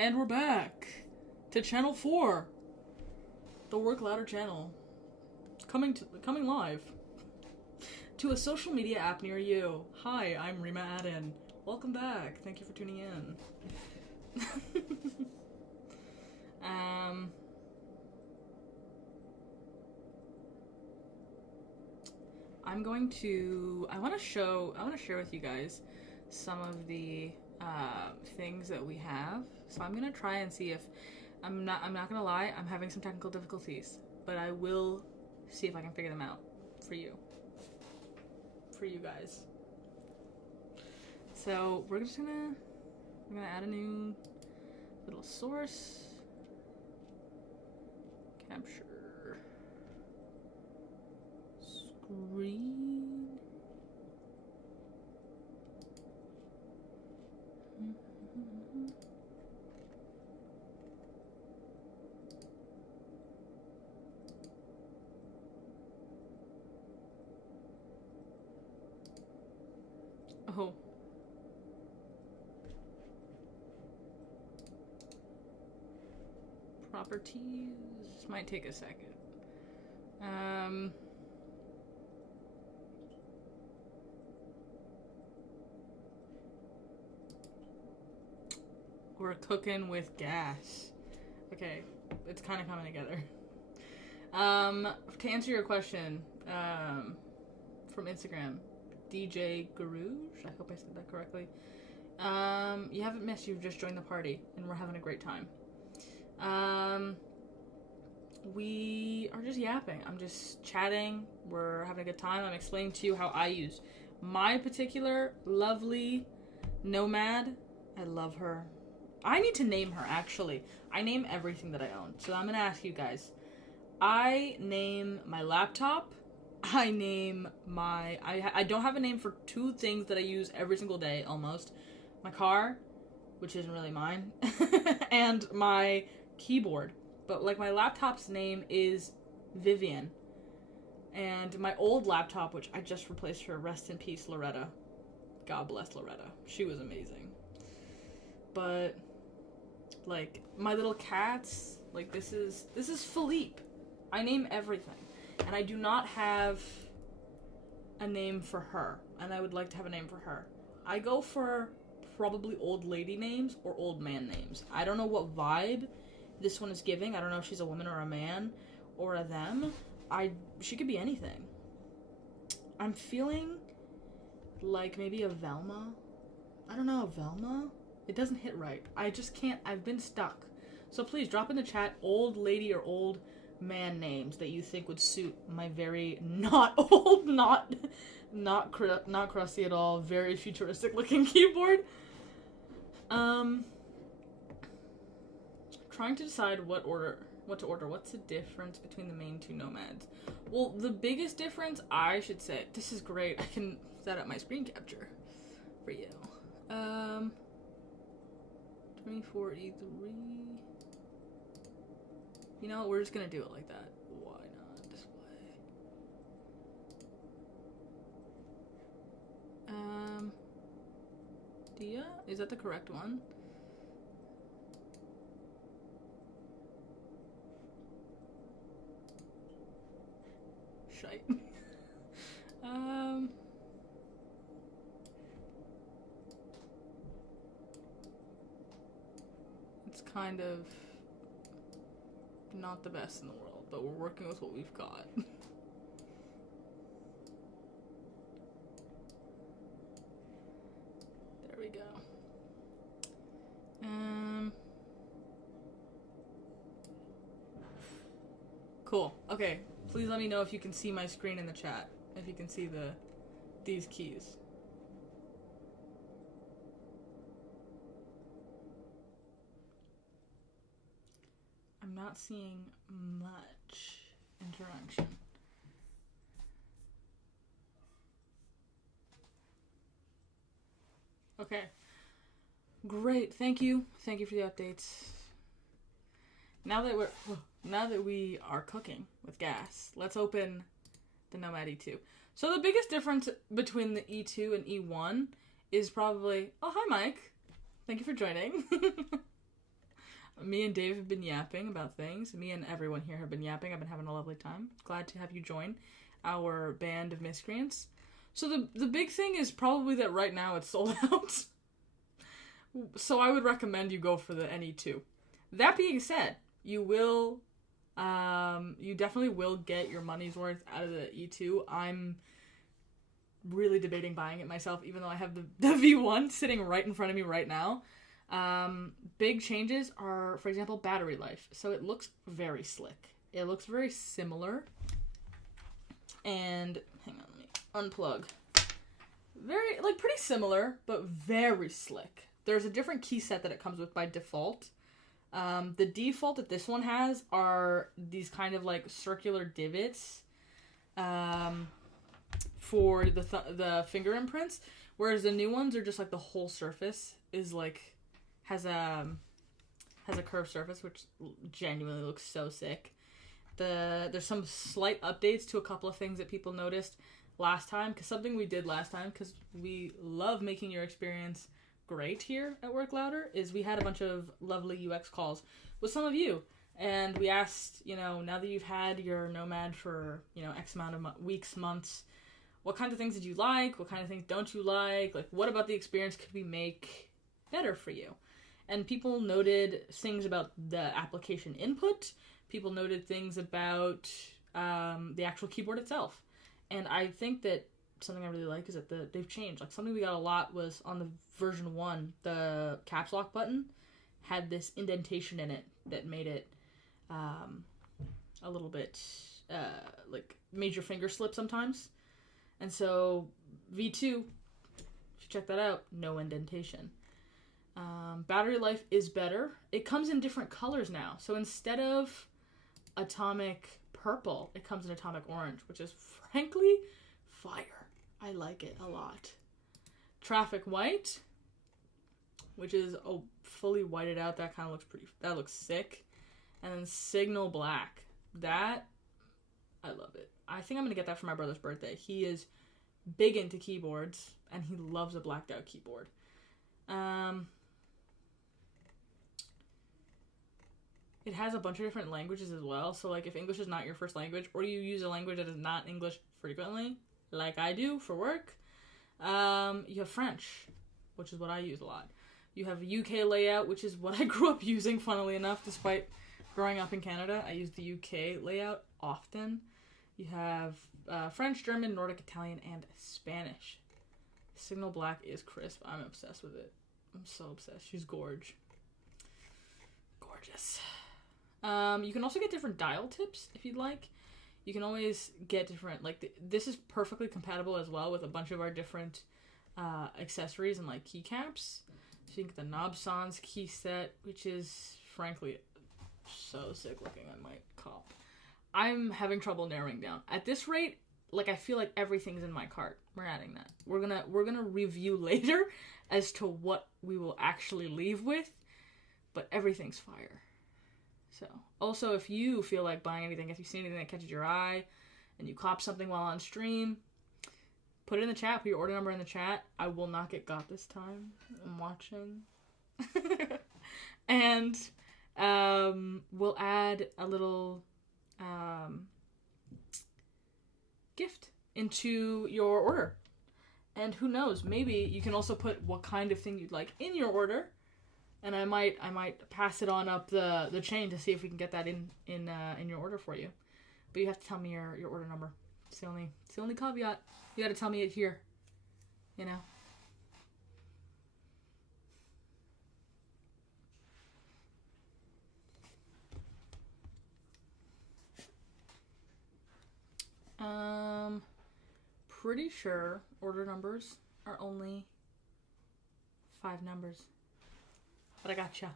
And we're back to Channel 4, the Work Louder channel, coming live to a social media app near you. Hi, I'm Reema Adden. Welcome back. Thank you for tuning in. I want to share with you guys some of the things that we have. So I'm gonna try and see if I'm not gonna lie, I'm having some technical difficulties, but I will see if I can figure them out for you guys. So we're gonna add a new little source capture screen. Oh. Properties. This might take a second. We're cooking with gas. Okay, it's kind of coming together. To answer your question, from Instagram, DJ Garouge, I hope I said that correctly. You haven't missed, you've just joined the party, and we're having a great time. We are just yapping. I'm just chatting. We're having a good time. I'm explaining to you how I use my particular lovely Nomad. I love her. I need to name her, actually. I name everything that I own. So I'm going to ask you guys. I name my laptop. I name my... I don't have a name for two things that I use every single day, almost. My car, which isn't really mine, and my keyboard. But, like, my laptop's name is Vivian. And my old laptop, which I just replaced her, rest in peace, Loretta. God bless Loretta. She was amazing. But, like, my little cats, like, this is Philippe. I name everything. And I do not have a name for her. And I would like to have a name for her. I go for probably old lady names or old man names. I don't know what vibe this one is giving. I don't know if she's a woman or a man or a them. She could be anything. I'm feeling like maybe a Velma. I don't know, a Velma? It doesn't hit right. I just can't. I've been stuck. So please drop in the chat old lady or old man names that you think would suit my very not old, not crusty at all, very futuristic looking keyboard. Trying to decide what to order. What's the difference between the main two Nomads? Well, the biggest difference, I should say, this is great. I can set up my screen capture for you. 24E3. You know, we're just gonna do it like that. Why not display? Dia? Is that the correct one? Shite. It's kind of not the best in the world, but we're working with what we've got. There we go. Cool. Okay. Please let me know if you can see my screen in the chat. If you can see these keys. I'm not seeing much interaction. Okay. Great. Thank you. Thank you for the updates. Now that we are cooking with gas, let's open the Nomad E2. So the biggest difference between the E2 and E1 is probably... Oh, hi, Mike. Thank you for joining. Me and Dave have been yapping about things. Me and everyone here have been yapping. I've been having a lovely time. Glad to have you join our band of miscreants. So the big thing is probably that right now it's sold out. So I would recommend you go for the NE2. That being said, you definitely will get your money's worth out of the E2. I'm really debating buying it myself, even though I have the V1 sitting right in front of me right now. Big changes are, for example, battery life. So it looks very slick. It looks very similar. And, hang on, let me unplug. Very, like, pretty similar, but very slick. There's a different key set that it comes with by default. The default that this one has are these kind of, like, circular divots for the finger imprints, whereas the new ones are just, like, the whole surface is, like, has a curved surface, which genuinely looks so sick. There's some slight updates to a couple of things that people noticed last time, because something we did last time, because we love making your experience great here at Work Louder, is we had a bunch of lovely UX calls with some of you, and we asked, now that you've had your Nomad for, X amount of weeks, months, what kind of things did you like? What kind of things don't you like? Like, what about the experience could we make better for you? And people noted things about the application input. People noted things about the actual keyboard itself. And I think that something I really like is that they've changed. Like, something we got a lot was on the version 1, the caps lock button had this indentation in it that made it a little bit, like, made your finger slip sometimes. And so, V2, if you check that out, no indentation. Battery life is better. It comes in different colors now. So instead of atomic purple, it comes in atomic orange, which is frankly fire. I like it a lot. Traffic white, which is fully whited out. That kind of that looks sick. And then signal black. That, I love it. I think I'm going to get that for my brother's birthday. He is big into keyboards, and he loves a blacked out keyboard. It has a bunch of different languages as well. So, like, if English is not your first language, or you use a language that is not English frequently, like I do for work, you have French, which is what I use a lot. You have UK layout, which is what I grew up using, funnily enough, despite growing up in Canada. I use the UK layout often. You have French, German, Nordic, Italian, and Spanish. Signal black is crisp. I'm obsessed with it. I'm so obsessed. She's gorgeous. You can also get different dial tips if you'd like. You can always get different, like, this is perfectly compatible as well with a bunch of our different accessories and, like, keycaps. So you can get the knob sans key set, which is, frankly, so sick looking. I might cop. I'm having trouble narrowing down. At this rate, like, I feel like everything's in my cart. We're adding that. We're gonna review later as to what we will actually leave with, but everything's fire. So, also, if you feel like buying anything, if you see anything that catches your eye, and you cop something while on stream, put it in the chat, put your order number in the chat. I will not get got this time. I'm watching. And, we'll add a little, gift into your order. And who knows, maybe you can also put what kind of thing you'd like in your order. And I might pass it on up the chain to see if we can get that in your order for you. But you have to tell me your order number. It's the only caveat. You got to tell me it here. Pretty sure order numbers are only 5 numbers. But I gotcha.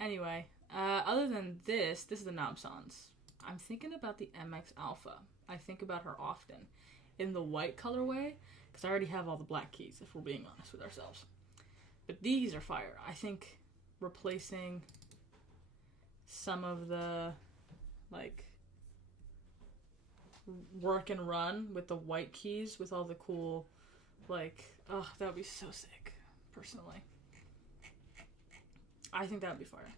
Anyway, other than this is the knob sans. I'm thinking about the MX Alpha. I think about her often. In the white colorway, because I already have all the black keys, if we're being honest with ourselves. But these are fire. I think replacing some of the, like, work and run with the white keys with all the cool, like, oh, that would be so sick. personally. I think that would be fire.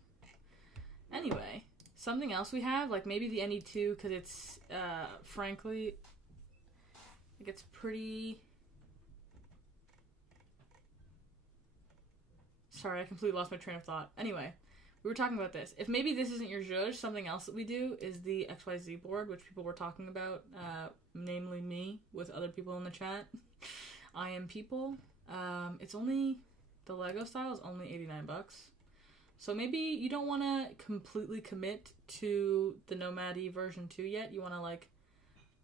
Anyway, something else we have, like maybe the NE2, because it's, frankly, it gets pretty... Sorry, I completely lost my train of thought. Anyway, we were talking about this. If maybe this isn't your zhuzh, something else that we do is the XYZ board, which people were talking about, namely me, with other people in the chat. I am people. It's only, the Lego style is only $89. So maybe you don't want to completely commit to the Nomad-y version 2 yet. You want to, like,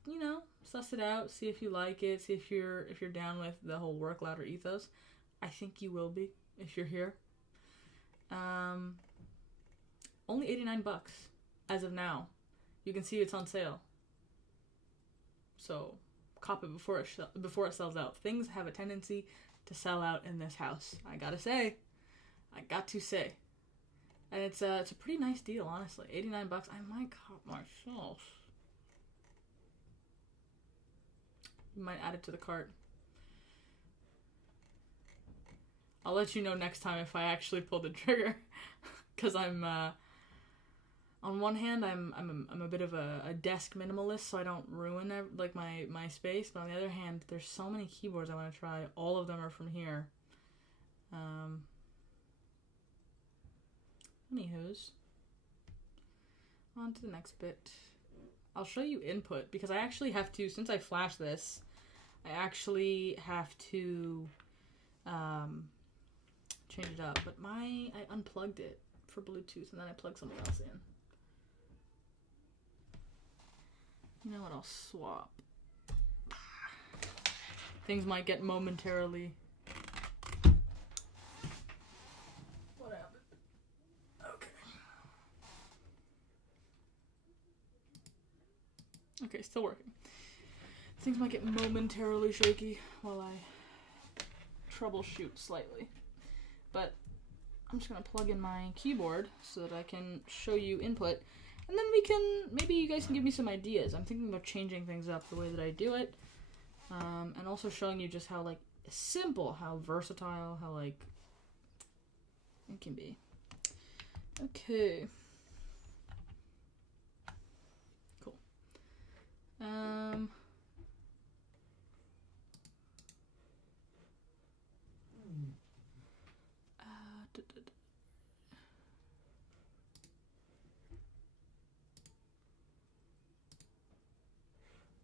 you know, suss it out, see if you like it, see if you're down with the whole work louder ethos. I think you will be if you're here. Only $89 as of now. You can see it's on sale. So cop it before it sells out. Things have a tendency to sell out in this house. I got to say. And it's a pretty nice deal, honestly. $89. I might cop myself. You might add it to the cart. I'll let you know next time if I actually pull the trigger, because I'm on one hand I'm a bit of a desk minimalist, so I don't ruin like my space. But on the other hand, there's so many keyboards I want to try. All of them are from here. Anywho's, on to the next bit. I'll show you input because I actually have to, since I flashed this, I actually have to change it up. But I unplugged it for Bluetooth and then I plugged something else in. You know what? I'll swap. Things might get momentarily. What happened? Okay. Okay, still working. Things might get momentarily shaky while I troubleshoot slightly. But I'm just going to plug in my keyboard so that I can show you input. And then maybe you guys can give me some ideas. I'm thinking about changing things up the way that I do it. And also showing you just how, like, simple, how versatile, how, like, it can be. Okay. Cool.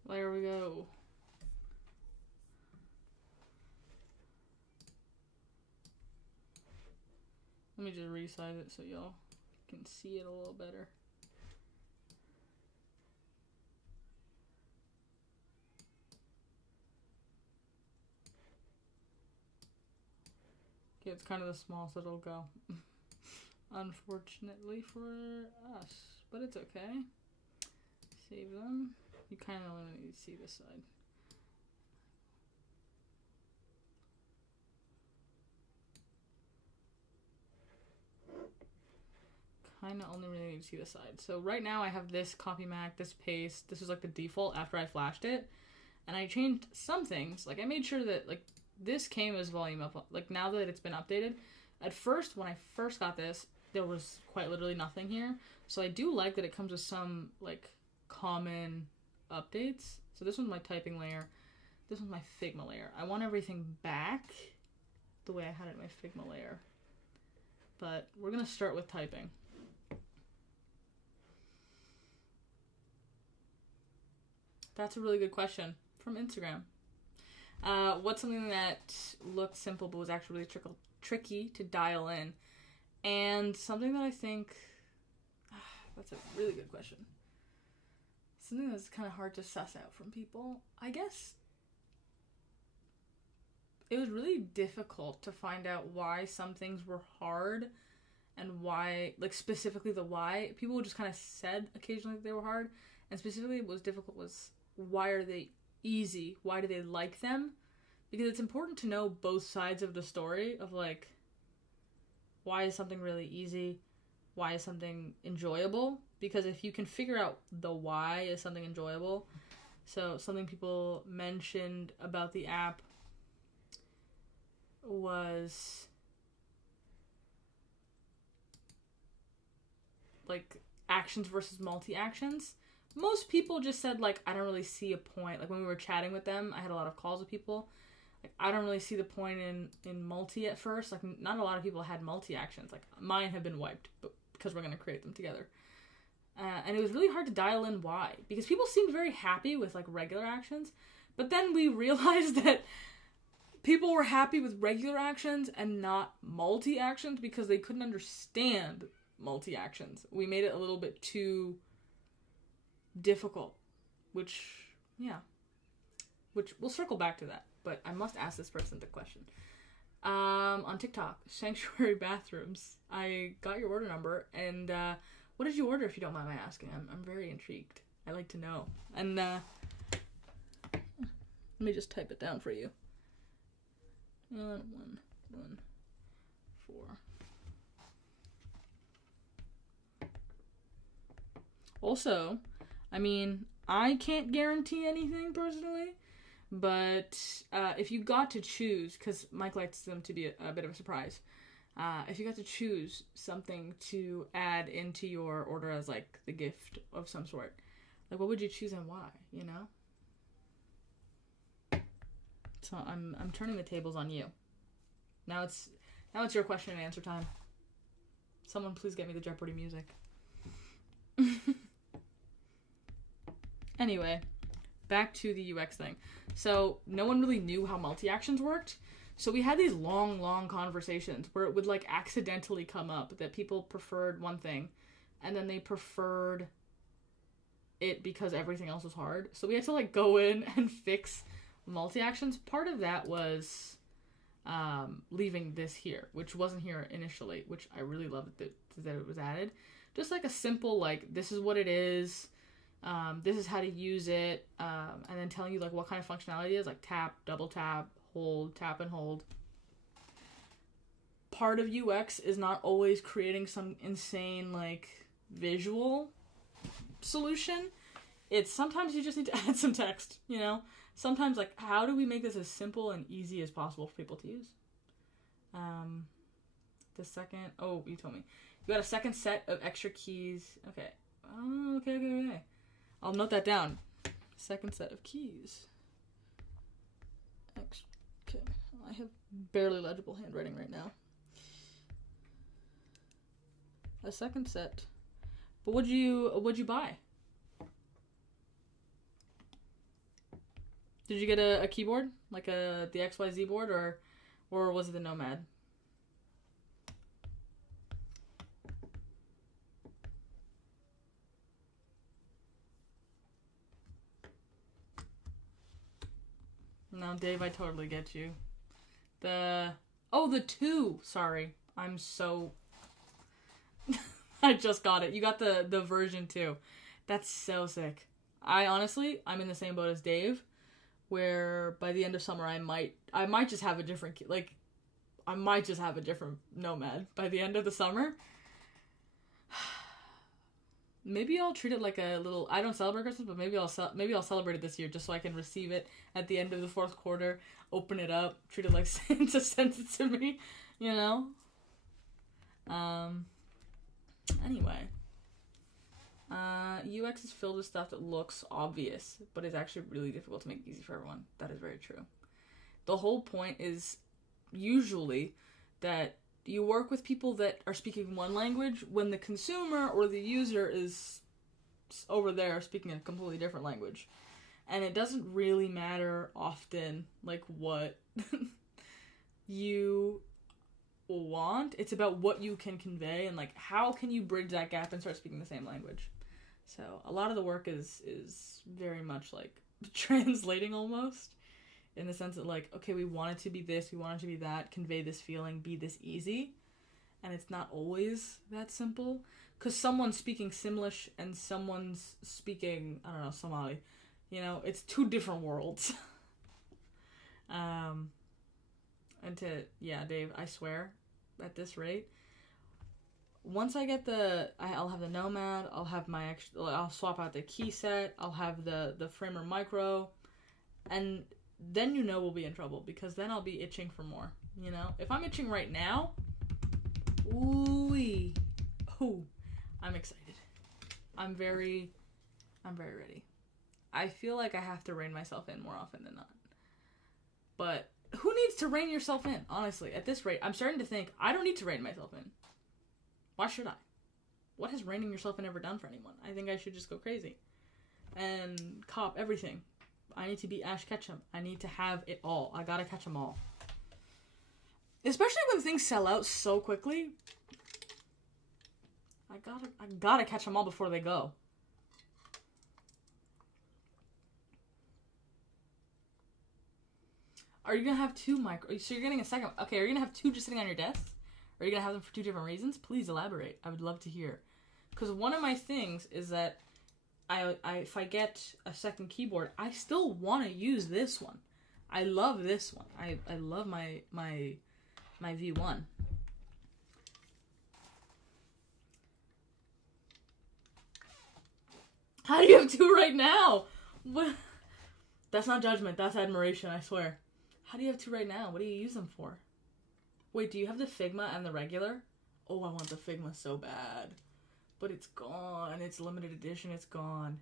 There we go. Let me just resize it so y'all can see it a little better. Okay, it's kind of the smallest it'll go. Unfortunately for us, but it's okay. Save them. You kind of only need to see this side. Kind of only really need to see the side. So right now I have this copy Mac, this paste. This was like the default after I flashed it. And I changed some things. Like I made sure that like this came as volume up. Like now that it's been updated. At first, when I first got this, there was quite literally nothing here. So I do like that it comes with some like common updates. So this one's my typing layer. This one's my Figma layer. I want everything back the way I had it in my Figma layer. But we're going to start with typing. That's a really good question from Instagram. What's something that looked simple but was actually really tricky to dial in? And something that I think... that's a really good question. Something that's kind of hard to suss out from people. I guess it was really difficult to find out why some things were hard and why, like specifically the why. People just kind of said occasionally that they were hard. And specifically what was difficult was why are they easy? Why do they like them? Because it's important to know both sides of the story of like, why is something really easy? Why is something enjoyable? Because if you can figure out the why is something enjoyable, so something people mentioned about the app was like actions versus multi-actions. Most people just said, like, I don't really see a point. Like, when we were chatting with them, I had a lot of calls with people. Like, I don't really see the point in multi at first. Like, not a lot of people had multi-actions. Like, mine have been wiped, but because we're going to create them together. And it was really hard to dial in why. Because people seemed very happy with, like, regular actions. But then we realized that people were happy with regular actions and not multi-actions because they couldn't understand multi-actions. We made it a little bit too difficult, which we'll circle back to that, but I must ask this person the question. On TikTok, sanctuary bathrooms, I got your order number, and what did you order, if you don't mind my asking? I'm very intrigued. I like to know. And let me just type it down for you. 1, 4. Also, I mean, I can't guarantee anything personally, but if you got to choose, because Mike likes them to be a bit of a surprise, if you got to choose something to add into your order as, like, the gift of some sort, like, what would you choose and why, you know? So I'm turning the tables on you. Now it's your question and answer time. Someone please get me the Jeopardy music. Anyway, back to the UX thing. So no one really knew how multi-actions worked. So we had these long conversations where it would, like, accidentally come up that people preferred one thing and then they preferred it because everything else was hard. So we had to, like, go in and fix multi-actions. Part of that was leaving this here, which wasn't here initially, which I really loved that it was added. Just, like, a simple, like, this is what it is. This is how to use it, and then telling you, like, what kind of functionality it is, like tap, double tap, hold, tap and hold. Part of UX is not always creating some insane, like, visual solution. It's sometimes you just need to add some text, you know? Sometimes, like, how do we make this as simple and easy as possible for people to use? You told me. You got a second set of extra keys. Okay. Oh, okay. I'll note that down. Second set of keys. Okay. I have barely legible handwriting right now. A second set. But what'd you buy? Did you get a keyboard? Like the XYZ board, or was it the Nomad? No, Dave, I totally get you. The 2. Sorry. I'm so... I just got it. You got the version 2. That's so sick. I'm in the same boat as Dave, where by the end of summer I might just have a different... Like, I might just have a different Nomad by the end of the summer. Maybe I'll treat it like a little... I don't celebrate Christmas, but maybe I'll celebrate it this year just so I can receive it at the end of the 4th quarter, open it up, treat it like Santa sent it to me, you know? Anyway. UX is filled with stuff that looks obvious, but is actually really difficult to make easy for everyone. That is very true. The whole point is usually that you work with people that are speaking one language when the consumer or the user is over there speaking a completely different language. And it doesn't really matter often, like, what you want. It's about what you can convey and, like, how can you bridge that gap and start speaking the same language. So a lot of the work is very much, like, translating almost. In the sense that, like, okay, we want it to be this, we want it to be that, convey this feeling, be this easy. And it's not always that simple. Because someone's speaking Simlish and someone's speaking, I don't know, Somali. You know, it's 2 different worlds. Dave, I swear, at this rate, once I get I'll have the Nomad, I'll swap out the key set, I'll have the Framer Micro, and then you know we'll be in trouble, because then I'll be itching for more, you know? If I'm itching right now, ooh, I'm excited. I'm very ready. I feel like I have to rein myself in more often than not. But who needs to rein yourself in, honestly? At this rate, I'm starting to think I don't need to rein myself in. Why should I? What has reining yourself in ever done for anyone? I think I should just go crazy and cop everything. I need to be Ash Ketchum. I need to have it all. I gotta catch them all. Especially when things sell out so quickly. I gotta catch them all before they go. Are you gonna have two micro? So you're getting a second. Okay, are you gonna have two just sitting on your desk? Or are you gonna have them for two different reasons? Please elaborate. I would love to hear. Because one of my things is that if I get a second keyboard, I still want to use this one. I love this one. I love my V1. How do you have two right now? What? That's not judgment. That's admiration, I swear. How do you have two right now? What do you use them for? Wait, do you have the Figma and the regular? Oh, I want the Figma so bad. But it's gone. It's limited edition. It's gone.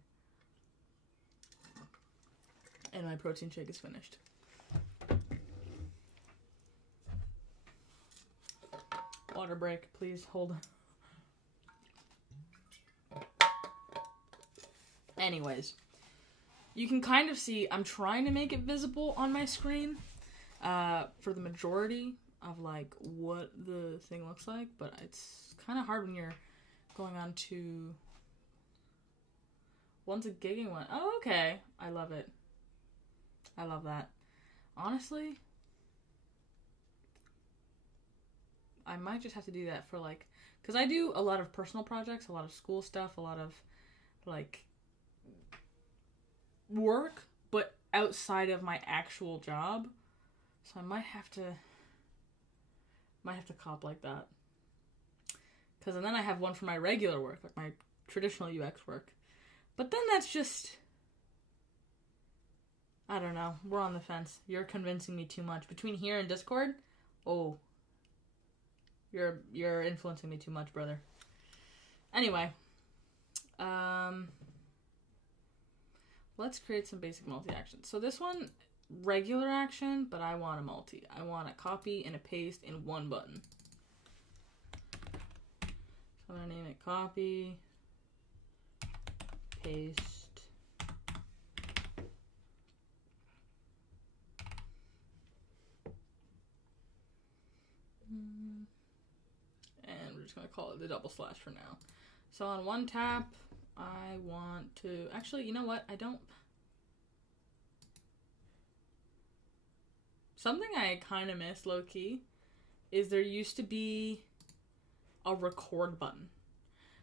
And my protein shake is finished. Water break, please. Hold on. Anyways. You can kind of see, I'm trying to make it visible on my screen for the majority of like what the thing looks like, but it's kind of hard when you're going on to, one's a gigging one. Oh, okay. I love it. I love that. Honestly, I might just have to do that for like, because I do a lot of personal projects, a lot of school stuff, a lot of like work, but outside of my actual job. So I might have to cop like that. Because then I have one for my regular work, like my traditional UX work. But then that's just, I don't know. We're on the fence. You're convincing me too much. Between here and Discord, oh, you're influencing me too much, brother. Anyway, let's create some basic multi-actions. So this one, regular action, but I want a multi. I want a copy and a paste in one button. So I'm going to name it copy, paste, and we're just going to call it the double slash for now. So on one tap, I want to, actually, you know what? I don't, something I kind of miss low-key is there used to be a record button.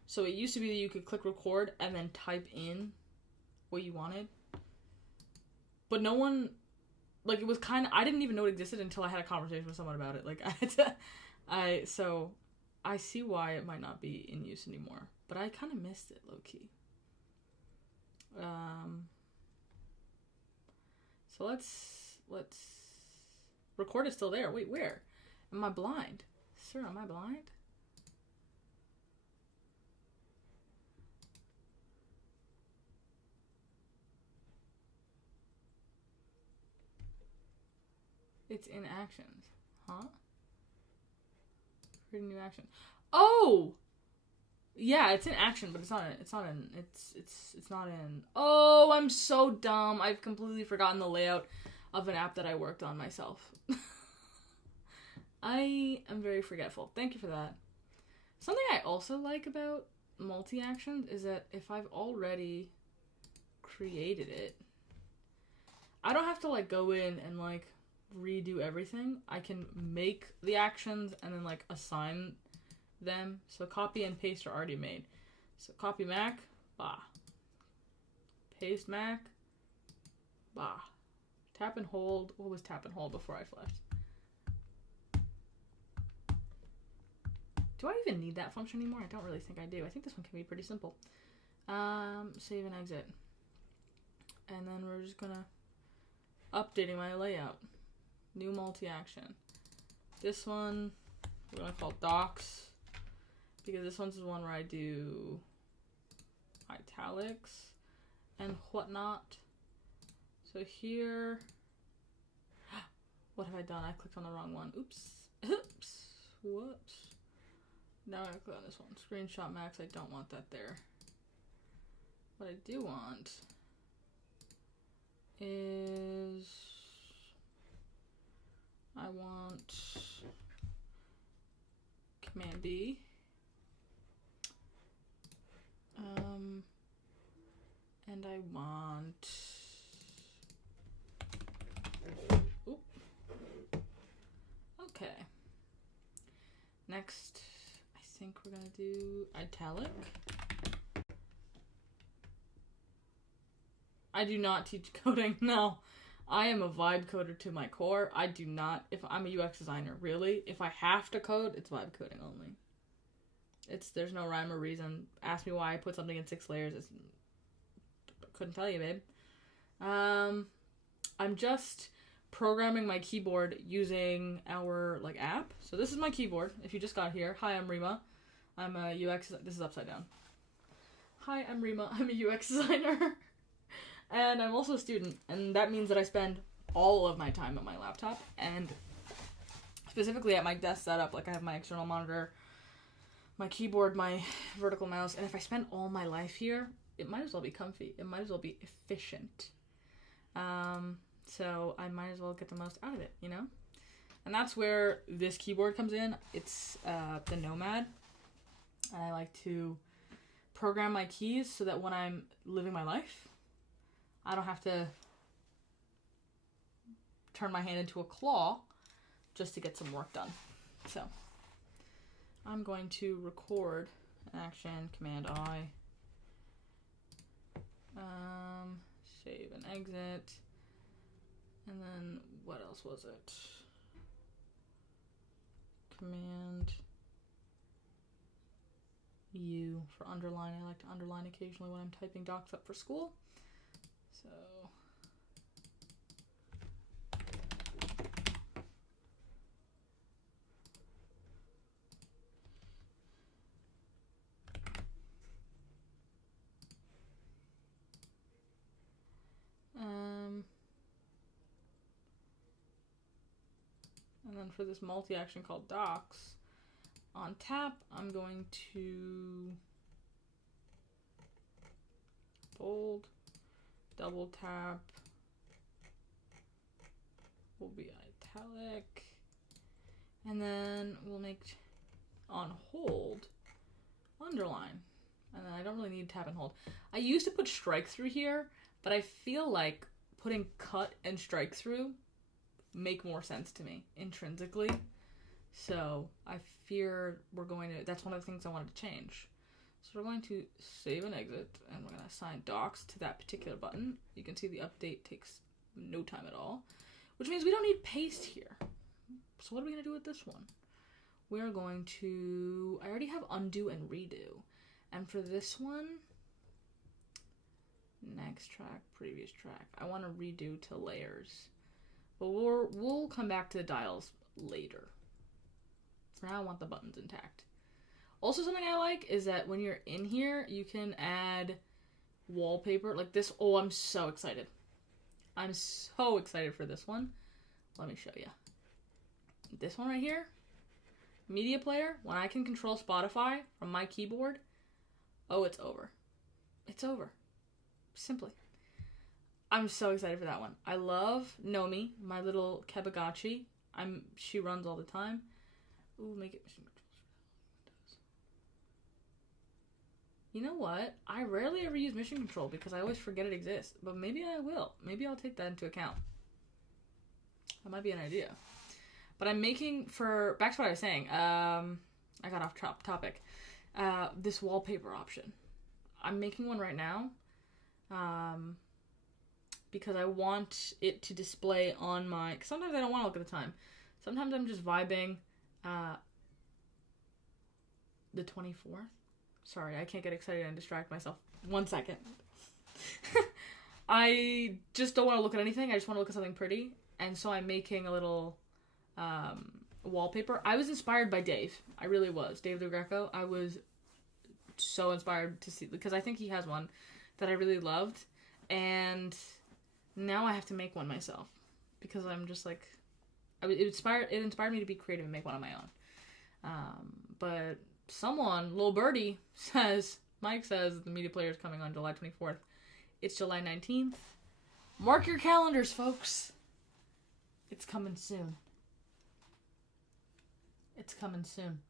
So it used to be that you could click record and then type in what you wanted. But no one, like, it was kind of, I didn't even know it existed until I had a conversation with someone about it. Like, so I see why it might not be in use anymore. But I kind of missed it, low-key. So let's, record is still there. Wait, where? Am I blind? Sir, am I blind? It's in actions. Huh? Create a new action. Oh! Yeah, it's in action, but it's not in. Oh, I'm so dumb. I've completely forgotten the layout of an app that I worked on myself. I am very forgetful. Thank you for that. Something I also like about multi-actions is that if I've already created it, I don't have to like go in and like redo everything. I can make the actions and then like assign them. So copy and paste are already made. So copy Mac, bah. Paste Mac, bah. Tap and hold. What was tap and hold before I flashed? Do I even need that function anymore? I don't really think I do. I think this one can be pretty simple. Save and exit. And then we're just gonna updating my layout. New multi-action. This one, we're going to call docs, because this one's the one where I do italics and whatnot. So here, what have I done? I clicked on the wrong one. Oops. Oops. Whoops. Now I'm going to click on this one. Screenshot max, I don't want that there. What I do want is, I want Command B. And I want, oop. Okay. Next, I think we're gonna do italic. I do not teach coding, no. I am a vibe coder to my core. I do not, if I'm a UX designer, really, if I have to code, it's vibe coding only. There's no rhyme or reason. Ask me why I put something in 6 layers. Couldn't tell you, babe. I'm just programming my keyboard using our app. So this is my keyboard. If you just got here, hi, I'm Reema. I'm a UX. This is upside down. Hi, I'm Reema. I'm a UX designer, and I'm also a student. And that means that I spend all of my time at my laptop, and specifically at my desk setup. I have my external monitor, my keyboard, my vertical mouse, and if I spend all my life here, it might as well be comfy. It might as well be efficient. So I might as well get the most out of it, you know? And that's where this keyboard comes in. It's the Nomad. And I like to program my keys so that when I'm living my life, I don't have to turn my hand into a claw just to get some work done. So I'm going to record an action, Command I. Save and exit. And then what else was it? Command U for underline. I like to underline occasionally when I'm typing docs up for school. So and then for this multi-action called docs, on tap, I'm going to bold, double tap, will be italic, and then we'll make on hold, underline, and then I don't really need tap and hold. I used to put strike through here, but I feel like putting cut and strike through make more sense to me intrinsically. So I fear that's one of the things I wanted to change. So we're going to save and exit, and we're going to assign docs to that particular button. You can see the update takes no time at all, which means we don't need paste here. So what are we going to do with this one? We're going to, I already have undo and redo. And for this one, next track, previous track, I want to redo to layers. But we'll come back to the dials later. For now, I want the buttons intact. Also, something I like is that when you're in here, you can add wallpaper like this. Oh, I'm so excited. I'm so excited for this one. Let me show you. This one right here, media player, when I can control Spotify from my keyboard, oh, it's over. It's over. Simply. I'm so excited for that one. I love Nomi, my little Kebagachi. She runs all the time. Ooh, make it mission controls. You know what? I rarely ever use mission control because I always forget it exists. But maybe I will. Maybe I'll take that into account. That might be an idea. But I'm making back to what I was saying. I got off topic. This wallpaper option. I'm making one right now. Because I want it to display on my... Sometimes I don't want to look at the time. Sometimes I'm just vibing. The 24th? Sorry, I can't get excited and distract myself. 1 second. I just don't want to look at anything. I just want to look at something pretty. And so I'm making a little wallpaper. I was inspired by Dave. I really was. Dave DeGreco. I was so inspired to see, because I think he has one that I really loved. And now I have to make one myself. Because I'm just like, it inspired me to be creative and make one on my own. But someone, Lil Birdie, Mike says the media player is coming on July 24th. It's July 19th. Mark your calendars, folks. It's coming soon. It's coming soon.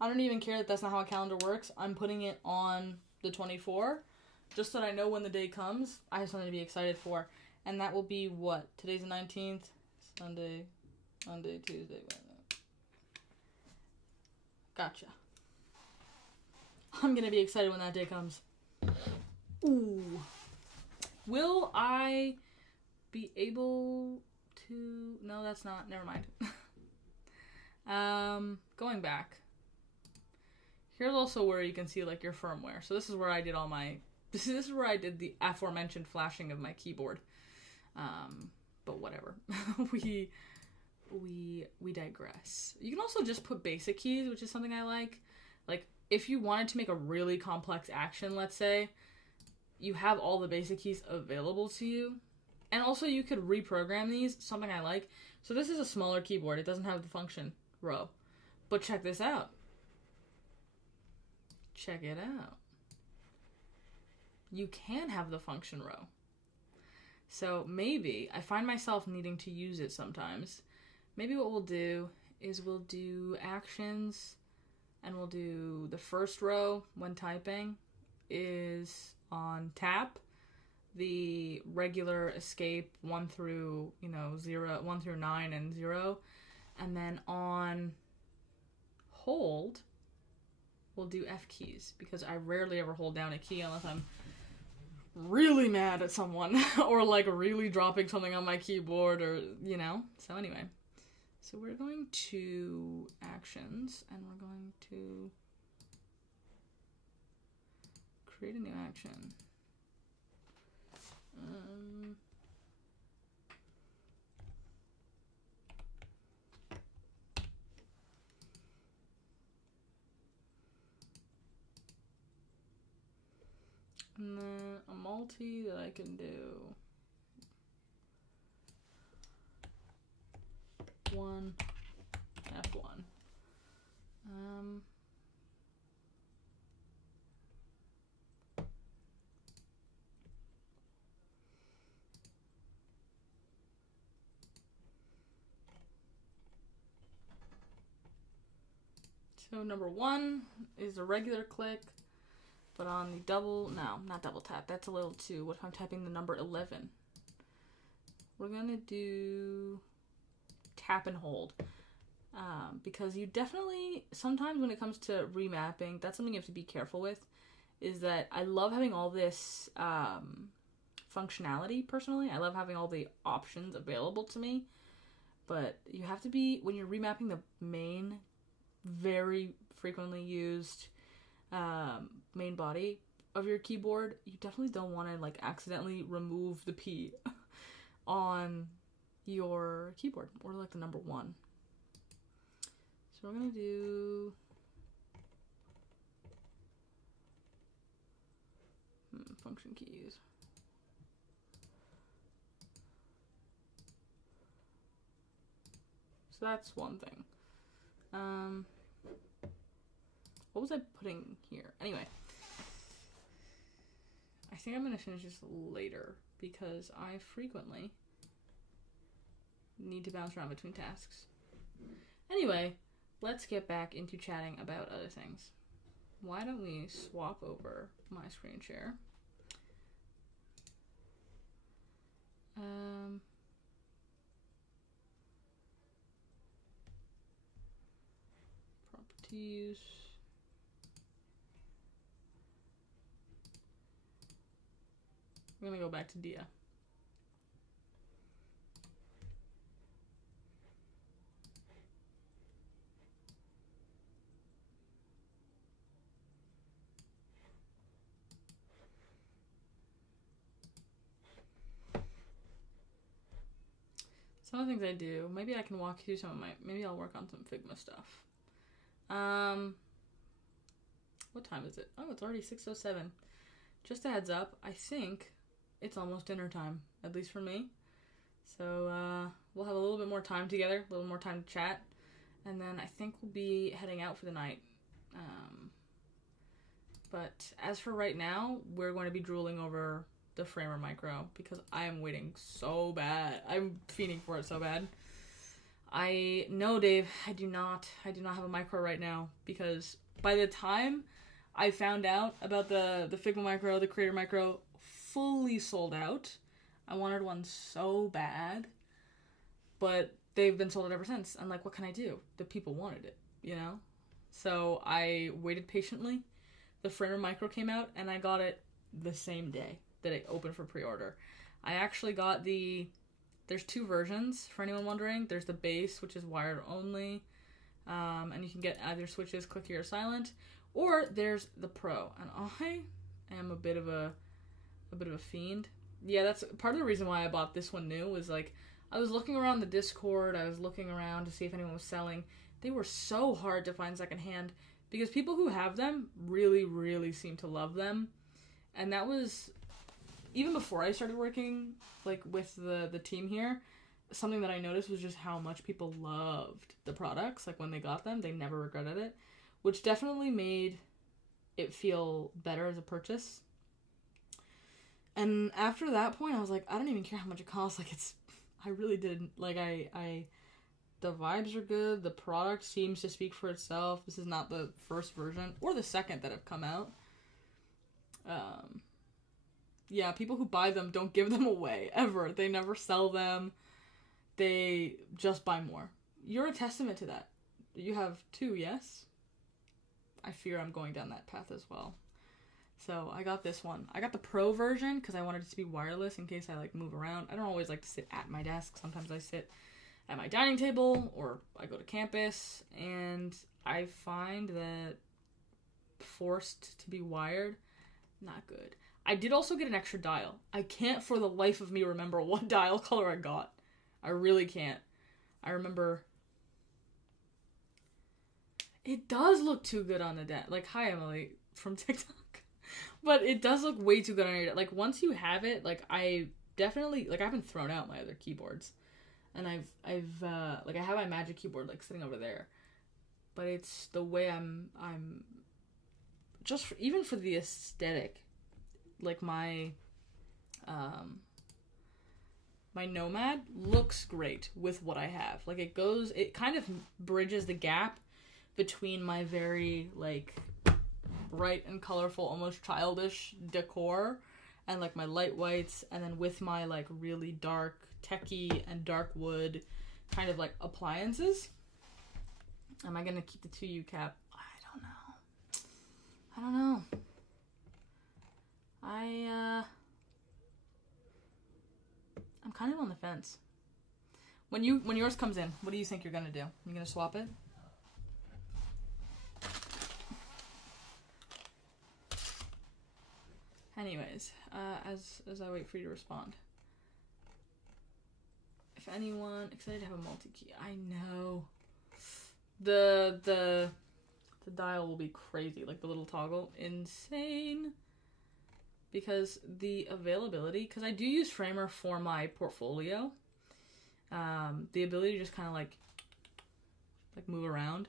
I don't even care that that's not how a calendar works. I'm putting it on the 24th, just so that I know when the day comes. I have something to be excited for. And that will be what? Today's the 19th. Sunday, Monday, Tuesday, Wednesday. Gotcha. I'm gonna be excited when that day comes. Ooh. Will I be able to... No, that's not. Never mind. Going back. Here's also where you can see, like, your firmware. So this is where I did all my... This is where I did the aforementioned flashing of my keyboard. But whatever. we digress. You can also just put basic keys, which is something I like. Like, if you wanted to make a really complex action, let's say, you have all the basic keys available to you. And also you could reprogram these, something I like. So this is a smaller keyboard. It doesn't have the function row. But check this out. Check it out. You can have the function row. So maybe, I find myself needing to use it sometimes. Maybe what we'll do is we'll do actions, and we'll do the first row when typing is on tap, the regular escape 1 through 1 through 9 and 0, and then on hold we'll do F keys, because I rarely ever hold down a key unless I'm really mad at someone or like really dropping something on my keyboard, or so anyway, so we're going to actions and we're going to create a new action. And then a multi that I can do 1 F1. So number 1 is a regular click. But on the not double tap. That's a little too. What if I'm typing the number 11? We're going to do tap and hold. Because you definitely, sometimes when it comes to remapping, that's something you have to be careful with, is that I love having all this functionality, personally. I love having all the options available to me. But you have to be, when you're remapping the main, very frequently used main body of your keyboard, you definitely don't want to like accidentally remove the P on your keyboard, or like the number 1. So we're gonna do function keys. So that's one thing. What was I putting here? Anyway, I think I'm going to finish this later because I frequently need to bounce around between tasks. Anyway, let's get back into chatting about other things. Why don't we swap over my screen share? Properties. I'm gonna go back to Dia. some of the things I do. Maybe I can walk through some of my... Maybe I'll work on some Figma stuff. What time is it? Oh, it's already 6:07. Just a heads up, I think it's almost dinner time, at least for me. So, we'll have a little bit more time together, a little more time to chat, and then I think we'll be heading out for the night. But as for right now, we're going to be drooling over the Framer Micro because I am waiting so bad. I'm fiending for it so bad. No, Dave, I do not have a micro right now because by the time I found out about the Figma Micro, the Creator Micro, fully sold out. I wanted one so bad, but they've been sold out ever since. And like, what can I do? The people wanted it, you know? So I waited patiently. The Framer Micro came out, and I got it the same day that it opened for pre-order. I actually got there's two versions, for anyone wondering. There's the base, which is wired only, and you can get either switches, clicky or silent, or there's the Pro, and I am a bit of a fiend. Yeah, that's part of the reason why I bought this one new, was like, I was looking around the Discord, I was looking around to see if anyone was selling. They were so hard to find secondhand, because people who have them really, really seem to love them. And that was, even before I started working, like, with the team here, something that I noticed was just how much people loved the products. Like, when they got them, they never regretted it, which definitely made it feel better as a purchase. And after that point, I was like, I don't even care how much it costs. Like, I really didn't. Like, the vibes are good. The product seems to speak for itself. This is not the first version or the second that have come out. Yeah, people who buy them don't give them away, ever. They never sell them. They just buy more. You're a testament to that. You have two, yes? I fear I'm going down that path as well. So I got this one. I got the Pro version because I wanted it to be wireless in case I like move around. I don't always like to sit at my desk. Sometimes I sit at my dining table or I go to campus, and I find that forced to be wired, not good. I did also get an extra dial. I can't for the life of me remember what dial color I got. I really can't. I remember it does look too good on the desk. Like, hi Emily from TikTok. But it does look way too good on your desk. Like, once you have it, like, I definitely, like, I haven't thrown out my other keyboards. And I've like, I have my Magic keyboard, like, sitting over there. But it's the way I'm just, even for the aesthetic, like, my Nomad looks great with what I have. Like, it kind of bridges the gap between my very, like, bright and colorful, almost childish decor, and like my light whites, and then with my like really dark techie and dark wood kind of like appliances. Am I gonna keep the 2U cap? I don't know. I'm kind of on the fence. When yours comes in, what do you think you're gonna do? You gonna swap it? Anyways, as I wait for you to respond. If anyone excited to have a multi-key, I know. The dial will be crazy, like the little toggle, insane. Because the availability, because I do use Framer for my portfolio. The ability to just kind of like move around,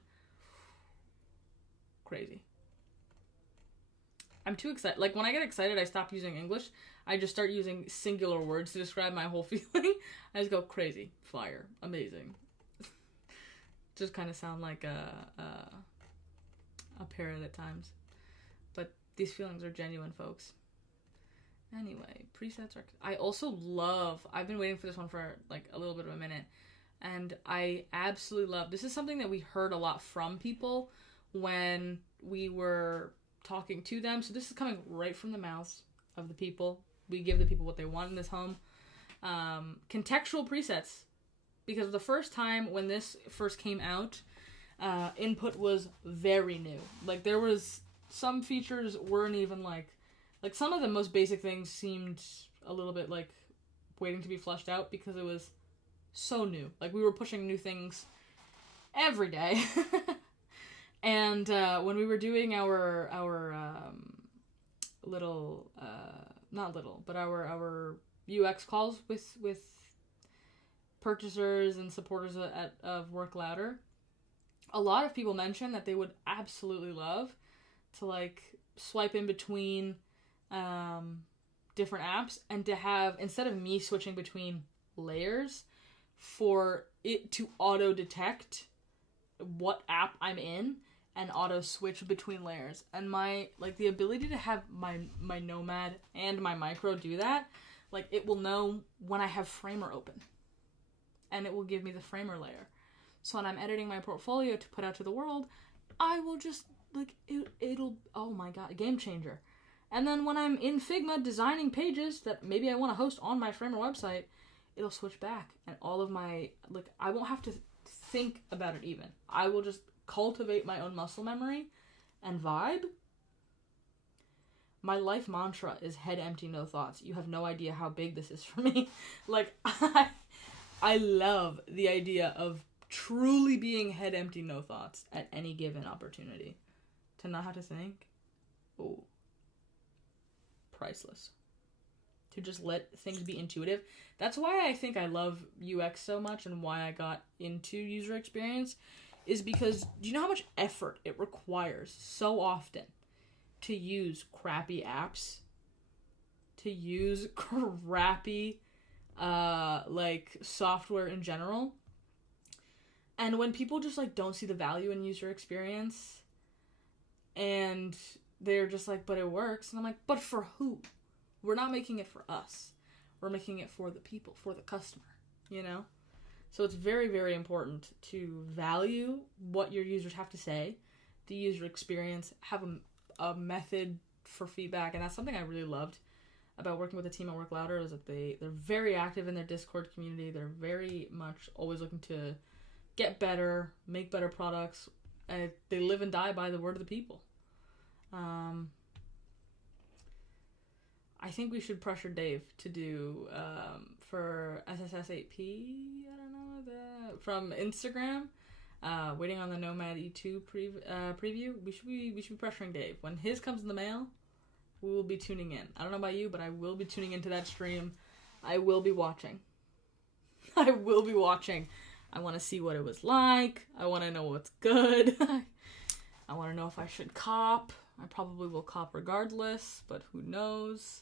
crazy. I'm too excited. Like, when I get excited, I stop using English. I just start using singular words to describe my whole feeling. I just go crazy, fire, amazing. Just kind of sound like a parrot at times. But these feelings are genuine, folks. Anyway, presets are... I also love... I've been waiting for this one for, like, a little bit of a minute. And I absolutely love... This is something that we heard a lot from people when we were talking to them. So this is coming right from the mouths of the people. We give the people what they want in this home. Contextual presets. Because the first time when this first came out, input was very new. Like, there was... Some features weren't even, like, some of the most basic things seemed a little bit, like, waiting to be fleshed out because it was so new. Like, we were pushing new things every day. And when we were doing our little, not little, but our UX calls with purchasers and supporters of Work Louder, a lot of people mentioned that they would absolutely love to, like, swipe in between different apps, and to have, instead of me switching between layers, for it to auto detect what app I'm in and auto switch between layers. And the ability to have my Nomad and my Micro do that, like, it will know when I have Framer open, and it will give me the Framer layer. So when I'm editing my portfolio to put out to the world, I will just, like, it'll, oh my god, game changer. And then when I'm in Figma designing pages that maybe I want to host on my Framer website, it'll switch back, and all of my, like, I won't have to think about it even. I will just cultivate my own muscle memory and vibe. My life mantra is head empty, no thoughts. You have no idea how big this is for me. Like, I love the idea of truly being head empty, no thoughts at any given opportunity. To not have to think, oh, priceless. To just let things be intuitive. That's why I think I love UX so much, and why I got into user experience, is because do you know how much effort it requires so often to use crappy apps, to use crappy like software in general? And when people just, like, don't see the value in user experience, and they're just like, but it works, and I'm like, but for who? We're not making it for us. We're making it for the people, for the customer, you know? So it's very, very important to value what your users have to say, the user experience, have a method for feedback. And that's something I really loved about working with the team at Work Louder, is that they're very active in their Discord community. They're very much always looking to get better, make better products. And they live and die by the word of the people. I think we should pressure Dave to do, for SSS8P, I don't know, from Instagram, waiting on the Nomad E2 preview. We should be pressuring Dave. When his comes in the mail, we will be tuning in. I don't know about you, but I will be tuning into that stream. I will be watching. I will be watching. I want to see what it was like. I want to know what's good. I want to know if I should cop. I probably will cop regardless, but who knows?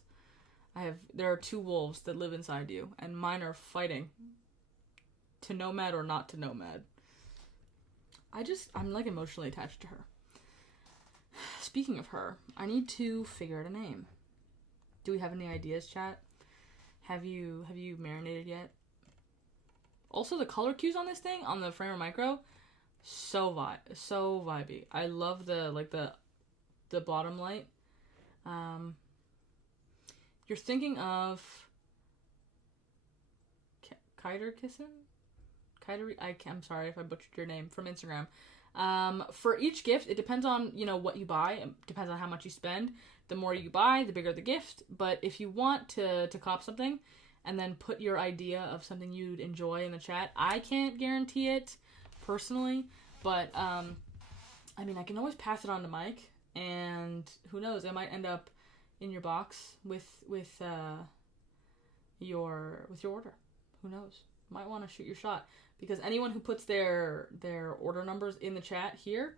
There are two wolves that live inside you, and mine are fighting to Nomad or not to Nomad. I'm, like, emotionally attached to her. Speaking of her, I need to figure out a name. Do we have any ideas, chat? Have you marinated yet? Also, the color cues on this thing, on the Framer Micro, so vibey. I love the bottom light. You're thinking of I'm sorry if I butchered your name, from Instagram. For each gift, it depends on, what you buy. It depends on how much you spend. The more you buy, the bigger the gift. But if you want to cop something and then put your idea of something you'd enjoy in the chat, I can't guarantee it personally, but I can always pass it on to Mike, and who knows, it might end up in your box with your order. Who knows? Might want to shoot your shot, because anyone who puts their order numbers in the chat here,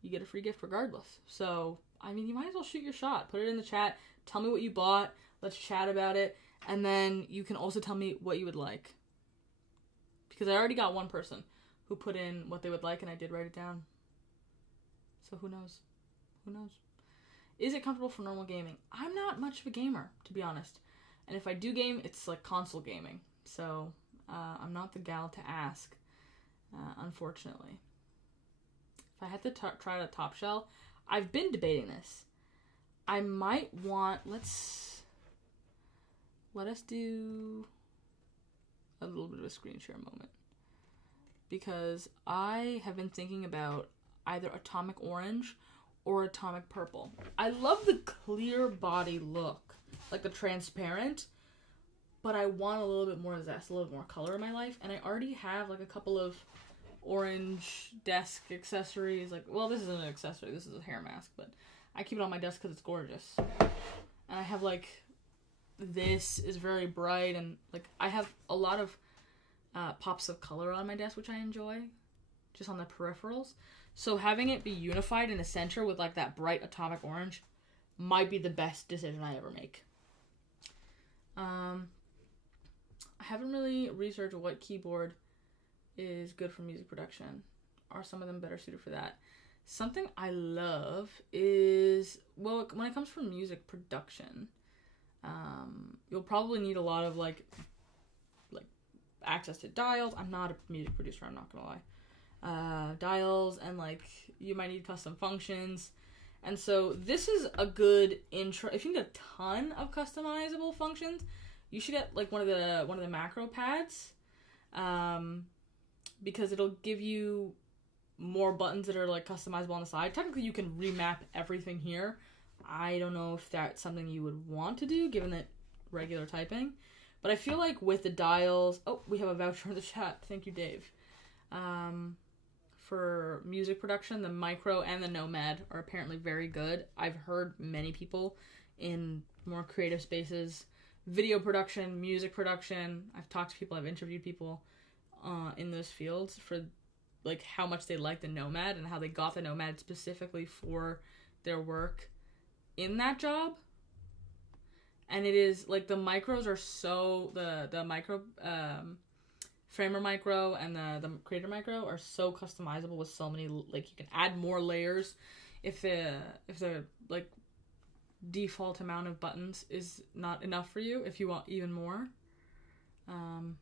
you get a free gift regardless. So, you might as well shoot your shot. Put it in the chat. Tell me what you bought. Let's chat about it. And then you can also tell me what you would like. Because I already got one person who put in what they would like, and I did write it down. So who knows? Who knows? Is it comfortable for normal gaming? I'm not much of a gamer, to be honest. And if I do game, it's like console gaming. So I'm not the gal to ask, unfortunately. If I had to try out a top shell, I've been debating this. I might want, let us do a little bit of a screen share moment, because I have been thinking about either atomic orange or atomic purple. I love the clear body look, like the transparent, but I want a little bit more zest, a little bit more color in my life, and I already have like a couple of orange desk accessories. Like, well, this isn't an accessory, this is a hair mask, but I keep it on my desk because it's gorgeous. And I have like, this is very bright, and like I have a lot of pops of color on my desk, which I enjoy, just on the peripherals. So having it be unified in a center with like that bright atomic orange might be the best decision I ever make. I haven't really researched what keyboard is good for music production. Are some of them better suited for that? Something I love is, well, when it comes from music production, you'll probably need a lot of like access to dials. I'm not a music producer, I'm not gonna lie. Dials, and like you might need custom functions. And so this is a good intro. If you need a ton of customizable functions, you should get like one of the macro pads, because it'll give you more buttons that are like customizable on the side. Technically, you can remap everything here. I don't know if that's something you would want to do, given that regular typing. But I feel like with the dials, oh, we have a voucher in the chat. Thank you, Dave. For music production, the Micro and the Nomad are apparently very good. I've heard many people in more creative spaces, video production, music production. I've talked to people, I've interviewed people in those fields for like how much they like the Nomad and how they got the Nomad specifically for their work in that job. And it is like the micros are so the micro Framer Micro and the Creator Micro are so customizable with so many, like you can add more layers if the like default amount of buttons is not enough for you, if you want even more. And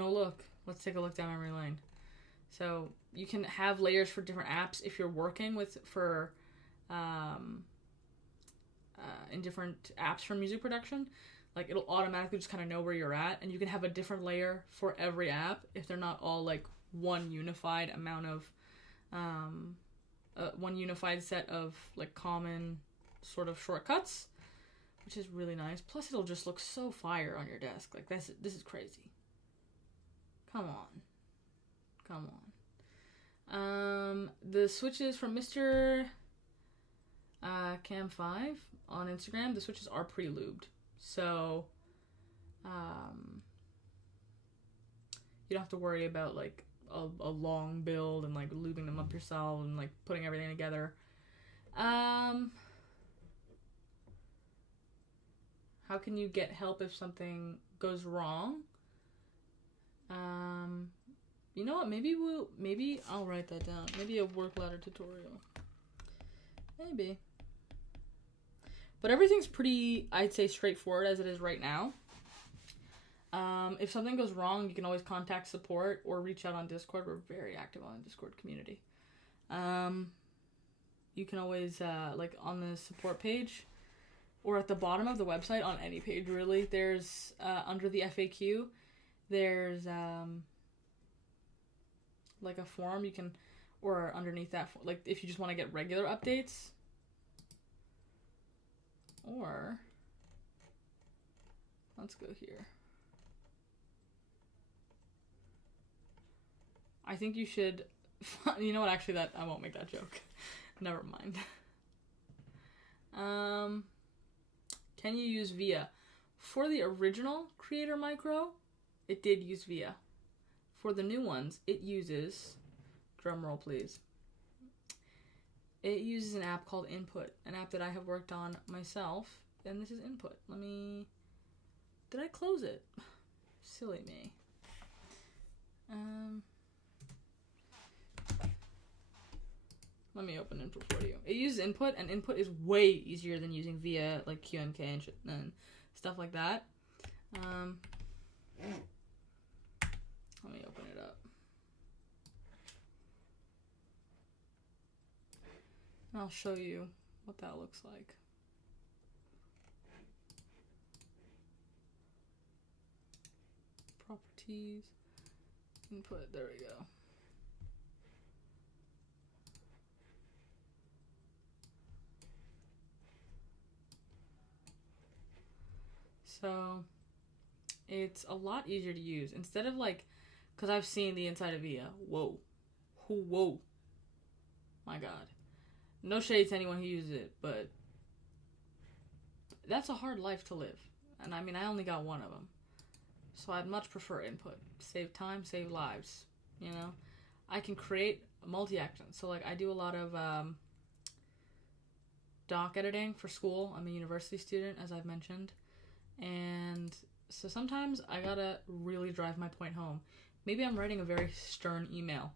oh look, let's take a look down memory lane. So you can have layers for different apps if you're working with in different apps for music production. Like it'll automatically just kind of know where you're at, and you can have a different layer for every app if they're not all like one unified amount of one unified set of like common sort of shortcuts, which is really nice. Plus it'll just look so fire on your desk. Like this is crazy. Come on. The switches from Mr. Cam5 on Instagram, the switches are pre-lubed. So, you don't have to worry about like a long build and like lubing them up yourself and like putting everything together. How can you get help if something goes wrong? You know what? Maybe I'll write that down. Maybe a work ladder tutorial. Maybe. But everything's pretty, I'd say, straightforward as it is right now. If something goes wrong, you can always contact support or reach out on Discord. We're very active on the Discord community. You can always, like on the support page or at the bottom of the website, on any page really, there's, under the FAQ, there's, like a form you can, or underneath that, like if you just want to get regular updates. Or, let's go here. I think you should, you know what, actually that, I won't make that joke. Never mind. Can you use VIA? For the original Creator Micro, it did use VIA. For the new ones, it uses, drum roll please, it uses an app called Input, an app that I have worked on myself, and this is Input. Did I close it? Silly me. Let me open Input for you. It uses Input, and Input is way easier than using VIA, like QMK and stuff like that. Let me open it up. And I'll show you what that looks like. Properties, Input, there we go. So it's a lot easier to use. Instead of like, because I've seen the inside of Via. Whoa. Whoa. My God. No shade to anyone who uses it, but that's a hard life to live. And I mean, I only got one of them. So I'd much prefer input. Save time, save lives. You know? I can create multi-action. So like I do a lot of doc editing for school. I'm a university student, as I've mentioned. And so sometimes I gotta really drive my point home. Maybe I'm writing a very stern email.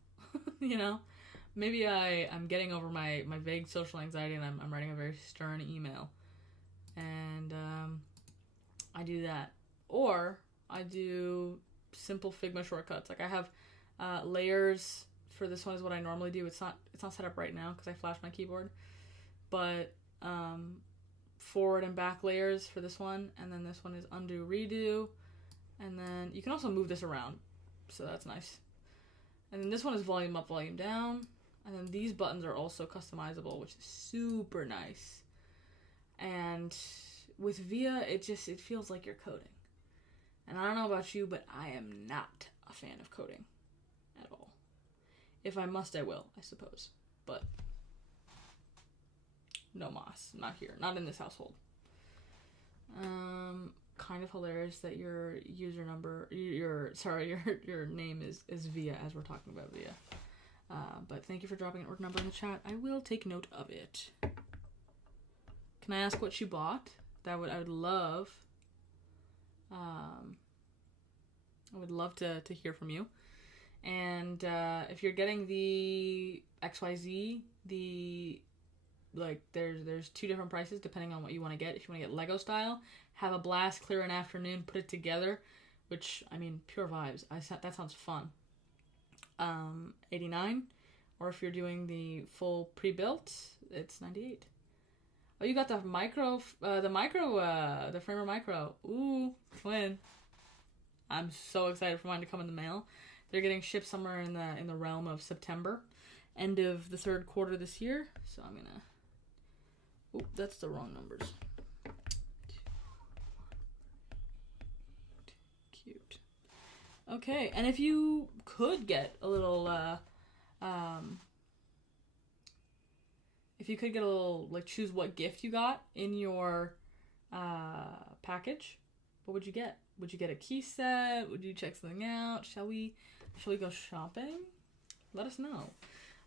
You know? Maybe I'm getting over my vague social anxiety and I'm writing a very stern email. And I do that. Or I do simple Figma shortcuts. Like I have layers for this one is what I normally do. It's not set up right now because I flashed my keyboard. But forward and back layers for this one. And then this one is undo, redo. And then you can also move this around. So that's nice. And then this one is volume up, volume down. And then these buttons are also customizable, which is super nice. And with Via, it feels like you're coding. And I don't know about you, but I am not a fan of coding at all. If I must, I will, I suppose. But no mas, not here, not in this household. Kind of hilarious that your user number, your name is Via as we're talking about Via. But thank you for dropping an order number in the chat. I will take note of it. Can I ask what you bought? I would love. I would love to hear from you. And if you're getting the XYZ, there's two different prices depending on what you want to get. If you want to get Lego style, have a blast, clear an afternoon, put it together, which I mean, pure vibes. That sounds fun. $89, or if you're doing the full pre-built, it's $98. Oh, you got the Framer Micro. Ooh, twin. I'm so excited for mine to come in the mail. They're getting shipped somewhere in the realm of September, end of the third quarter this year. So I'm gonna. Oop, that's the wrong numbers. Cute. Okay, and if you could get a little, like, choose what gift you got in your package, what would you get? Would you get a key set? Would you check something out? Shall we go shopping? Let us know.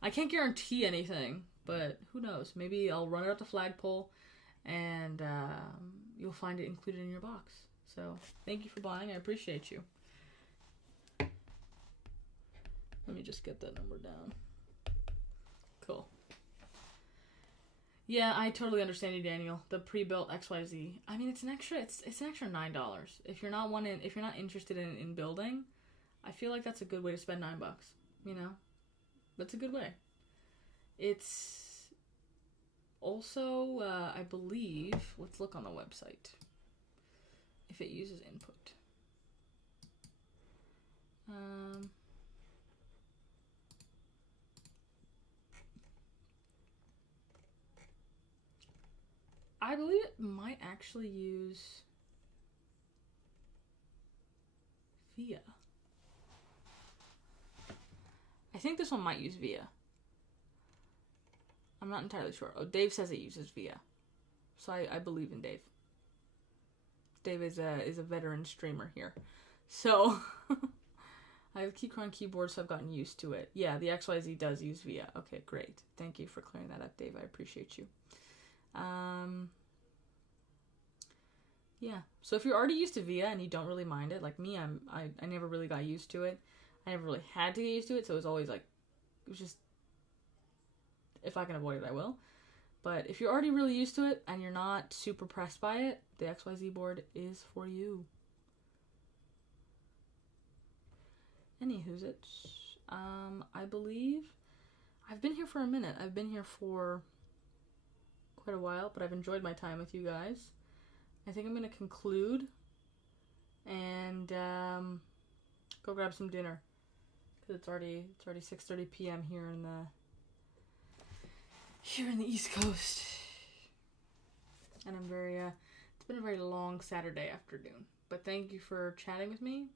I can't guarantee anything, but who knows? Maybe I'll run it up the flagpole, and you'll find it included in your box. So thank you for buying. I appreciate you. Let me just get that number down. Cool. Yeah, I totally understand you, Daniel. The pre-built XYZ. I mean, it's an extra $9. If you're not interested in building, I feel like that's a good way to spend $9. You know, that's a good way. It's also, I believe. Let's look on the website if it uses input. I believe it might actually use Via. I think this one might use Via. I'm not entirely sure. Oh, Dave says it uses Via. So I believe in Dave. Dave is a veteran streamer here. So I have Keychron keyboard, so I've gotten used to it. Yeah, the XYZ does use Via. Okay, great. Thank you for clearing that up, Dave. I appreciate you. Yeah. So if you're already used to Via and you don't really mind it, like me, I never really got used to it. I never really had to get used to it, so it was always like, it was just, if I can avoid it, I will. But if you're already really used to it and you're not super pressed by it, the XYZ board is for you. Anywho's it. I believe I've been here for a minute. I've been here for quite a while, but I've enjoyed my time with you guys. I think I'm going to conclude and go grab some dinner because it's already 6:30 p.m. here in the East Coast, and I'm very It's been a very long Saturday afternoon. But thank you for chatting with me.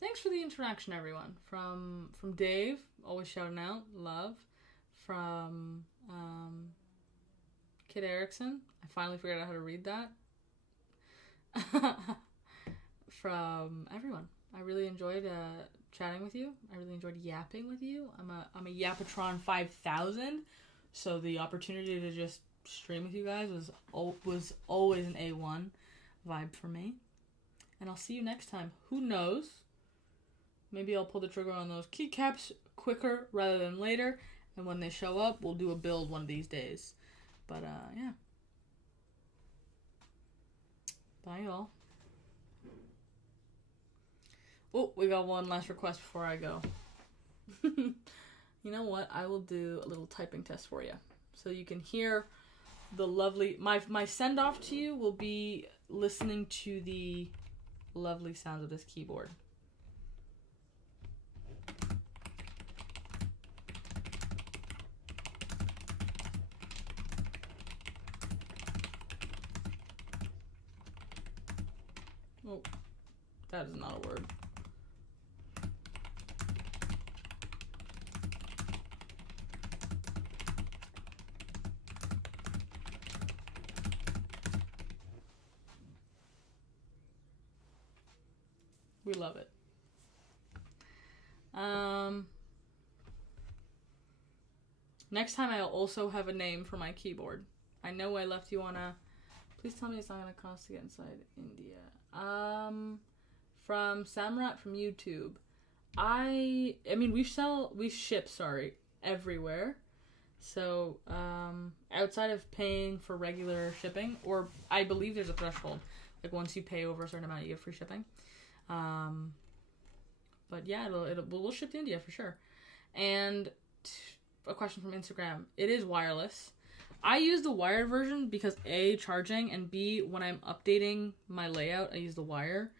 Thanks for the interaction, everyone. From Dave, always shouting out, love. From Kid Erickson, I finally figured out how to read that. From everyone, I really enjoyed chatting with you. I really enjoyed yapping with you. I'm a Yapatron 5000, so the opportunity to just stream with you guys was always an A1 vibe for me. And I'll see you next time. Who knows? Maybe I'll pull the trigger on those keycaps quicker rather than later. And when they show up, we'll do a build one of these days. But, yeah. Bye, y'all. Oh, we got one last request before I go. You know what? I will do a little typing test for you. So you can hear the lovely... My send-off to you will be listening to the lovely sounds of this keyboard. Oh, that is not a word. We love it. Next time I'll also have a name for my keyboard. I know I left you on a... Please tell me it's not going to cost to get inside India. From Samrat from YouTube. I mean, we ship everywhere. So, outside of paying for regular shipping, or I believe there's a threshold. Like, once you pay over a certain amount, you get free shipping. But yeah, we'll ship to India for sure. And a question from Instagram. It is wireless. I use the wired version because A, charging, and B, when I'm updating my layout, I use the wire.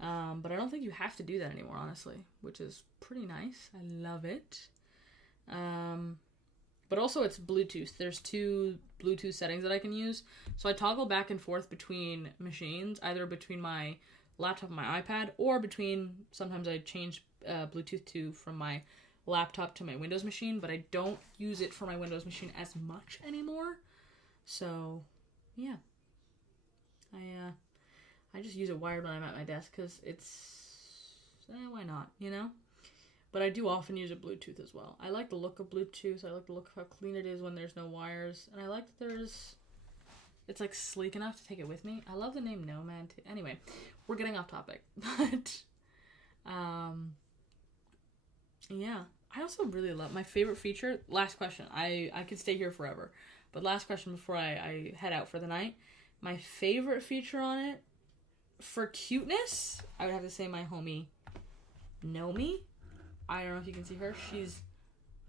But I don't think you have to do that anymore, honestly, which is pretty nice. I love it. But also it's Bluetooth. There's 2 Bluetooth settings that I can use. So I toggle back and forth between machines, either between my laptop and my iPad, or between, sometimes I change Bluetooth to from my laptop to my Windows machine, but I don't use it for my Windows machine as much anymore. So, yeah. I just use it wired when I'm at my desk because it's... why not, you know? But I do often use a Bluetooth as well. I like the look of Bluetooth. I like the look of how clean it is when there's no wires. And I like that it's like sleek enough to take it with me. I love the name Nomad too. Anyway, we're getting off topic. But, yeah. I also really love my favorite feature. Last question. I could stay here forever. But last question before I head out for the night. My favorite feature on it, for cuteness, I would have to say my homie Nomi. I don't know if you can see her. She's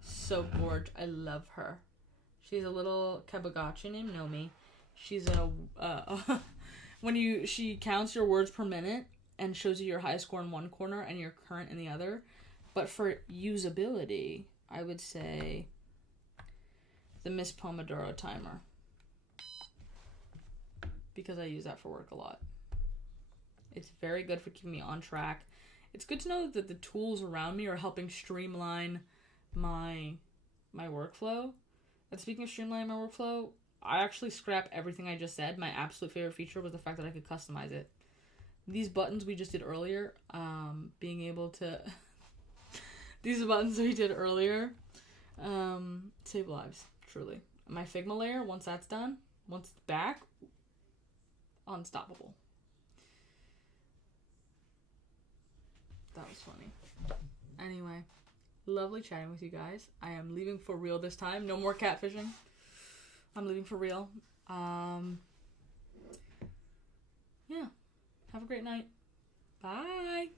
so gorgeous. I love her. She's a little Kabagachi named Nomi. She's she counts your words per minute and shows you your high score in one corner and your current in the other. But for usability, I would say the Miss Pomodoro timer. Because I use that for work a lot. It's very good for keeping me on track. It's good to know that the tools around me are helping streamline my workflow. And speaking of streamlining my workflow, I actually scrapped everything I just said. My absolute favorite feature was the fact that I could customize it. These buttons we just did earlier, being able to... These buttons we did earlier, save lives, truly. My Figma layer, once that's done, once it's back, unstoppable. That was funny. Anyway, lovely chatting with you guys. I am leaving for real this time. No more catfishing. I'm leaving for real. Yeah. Have a great night. Bye.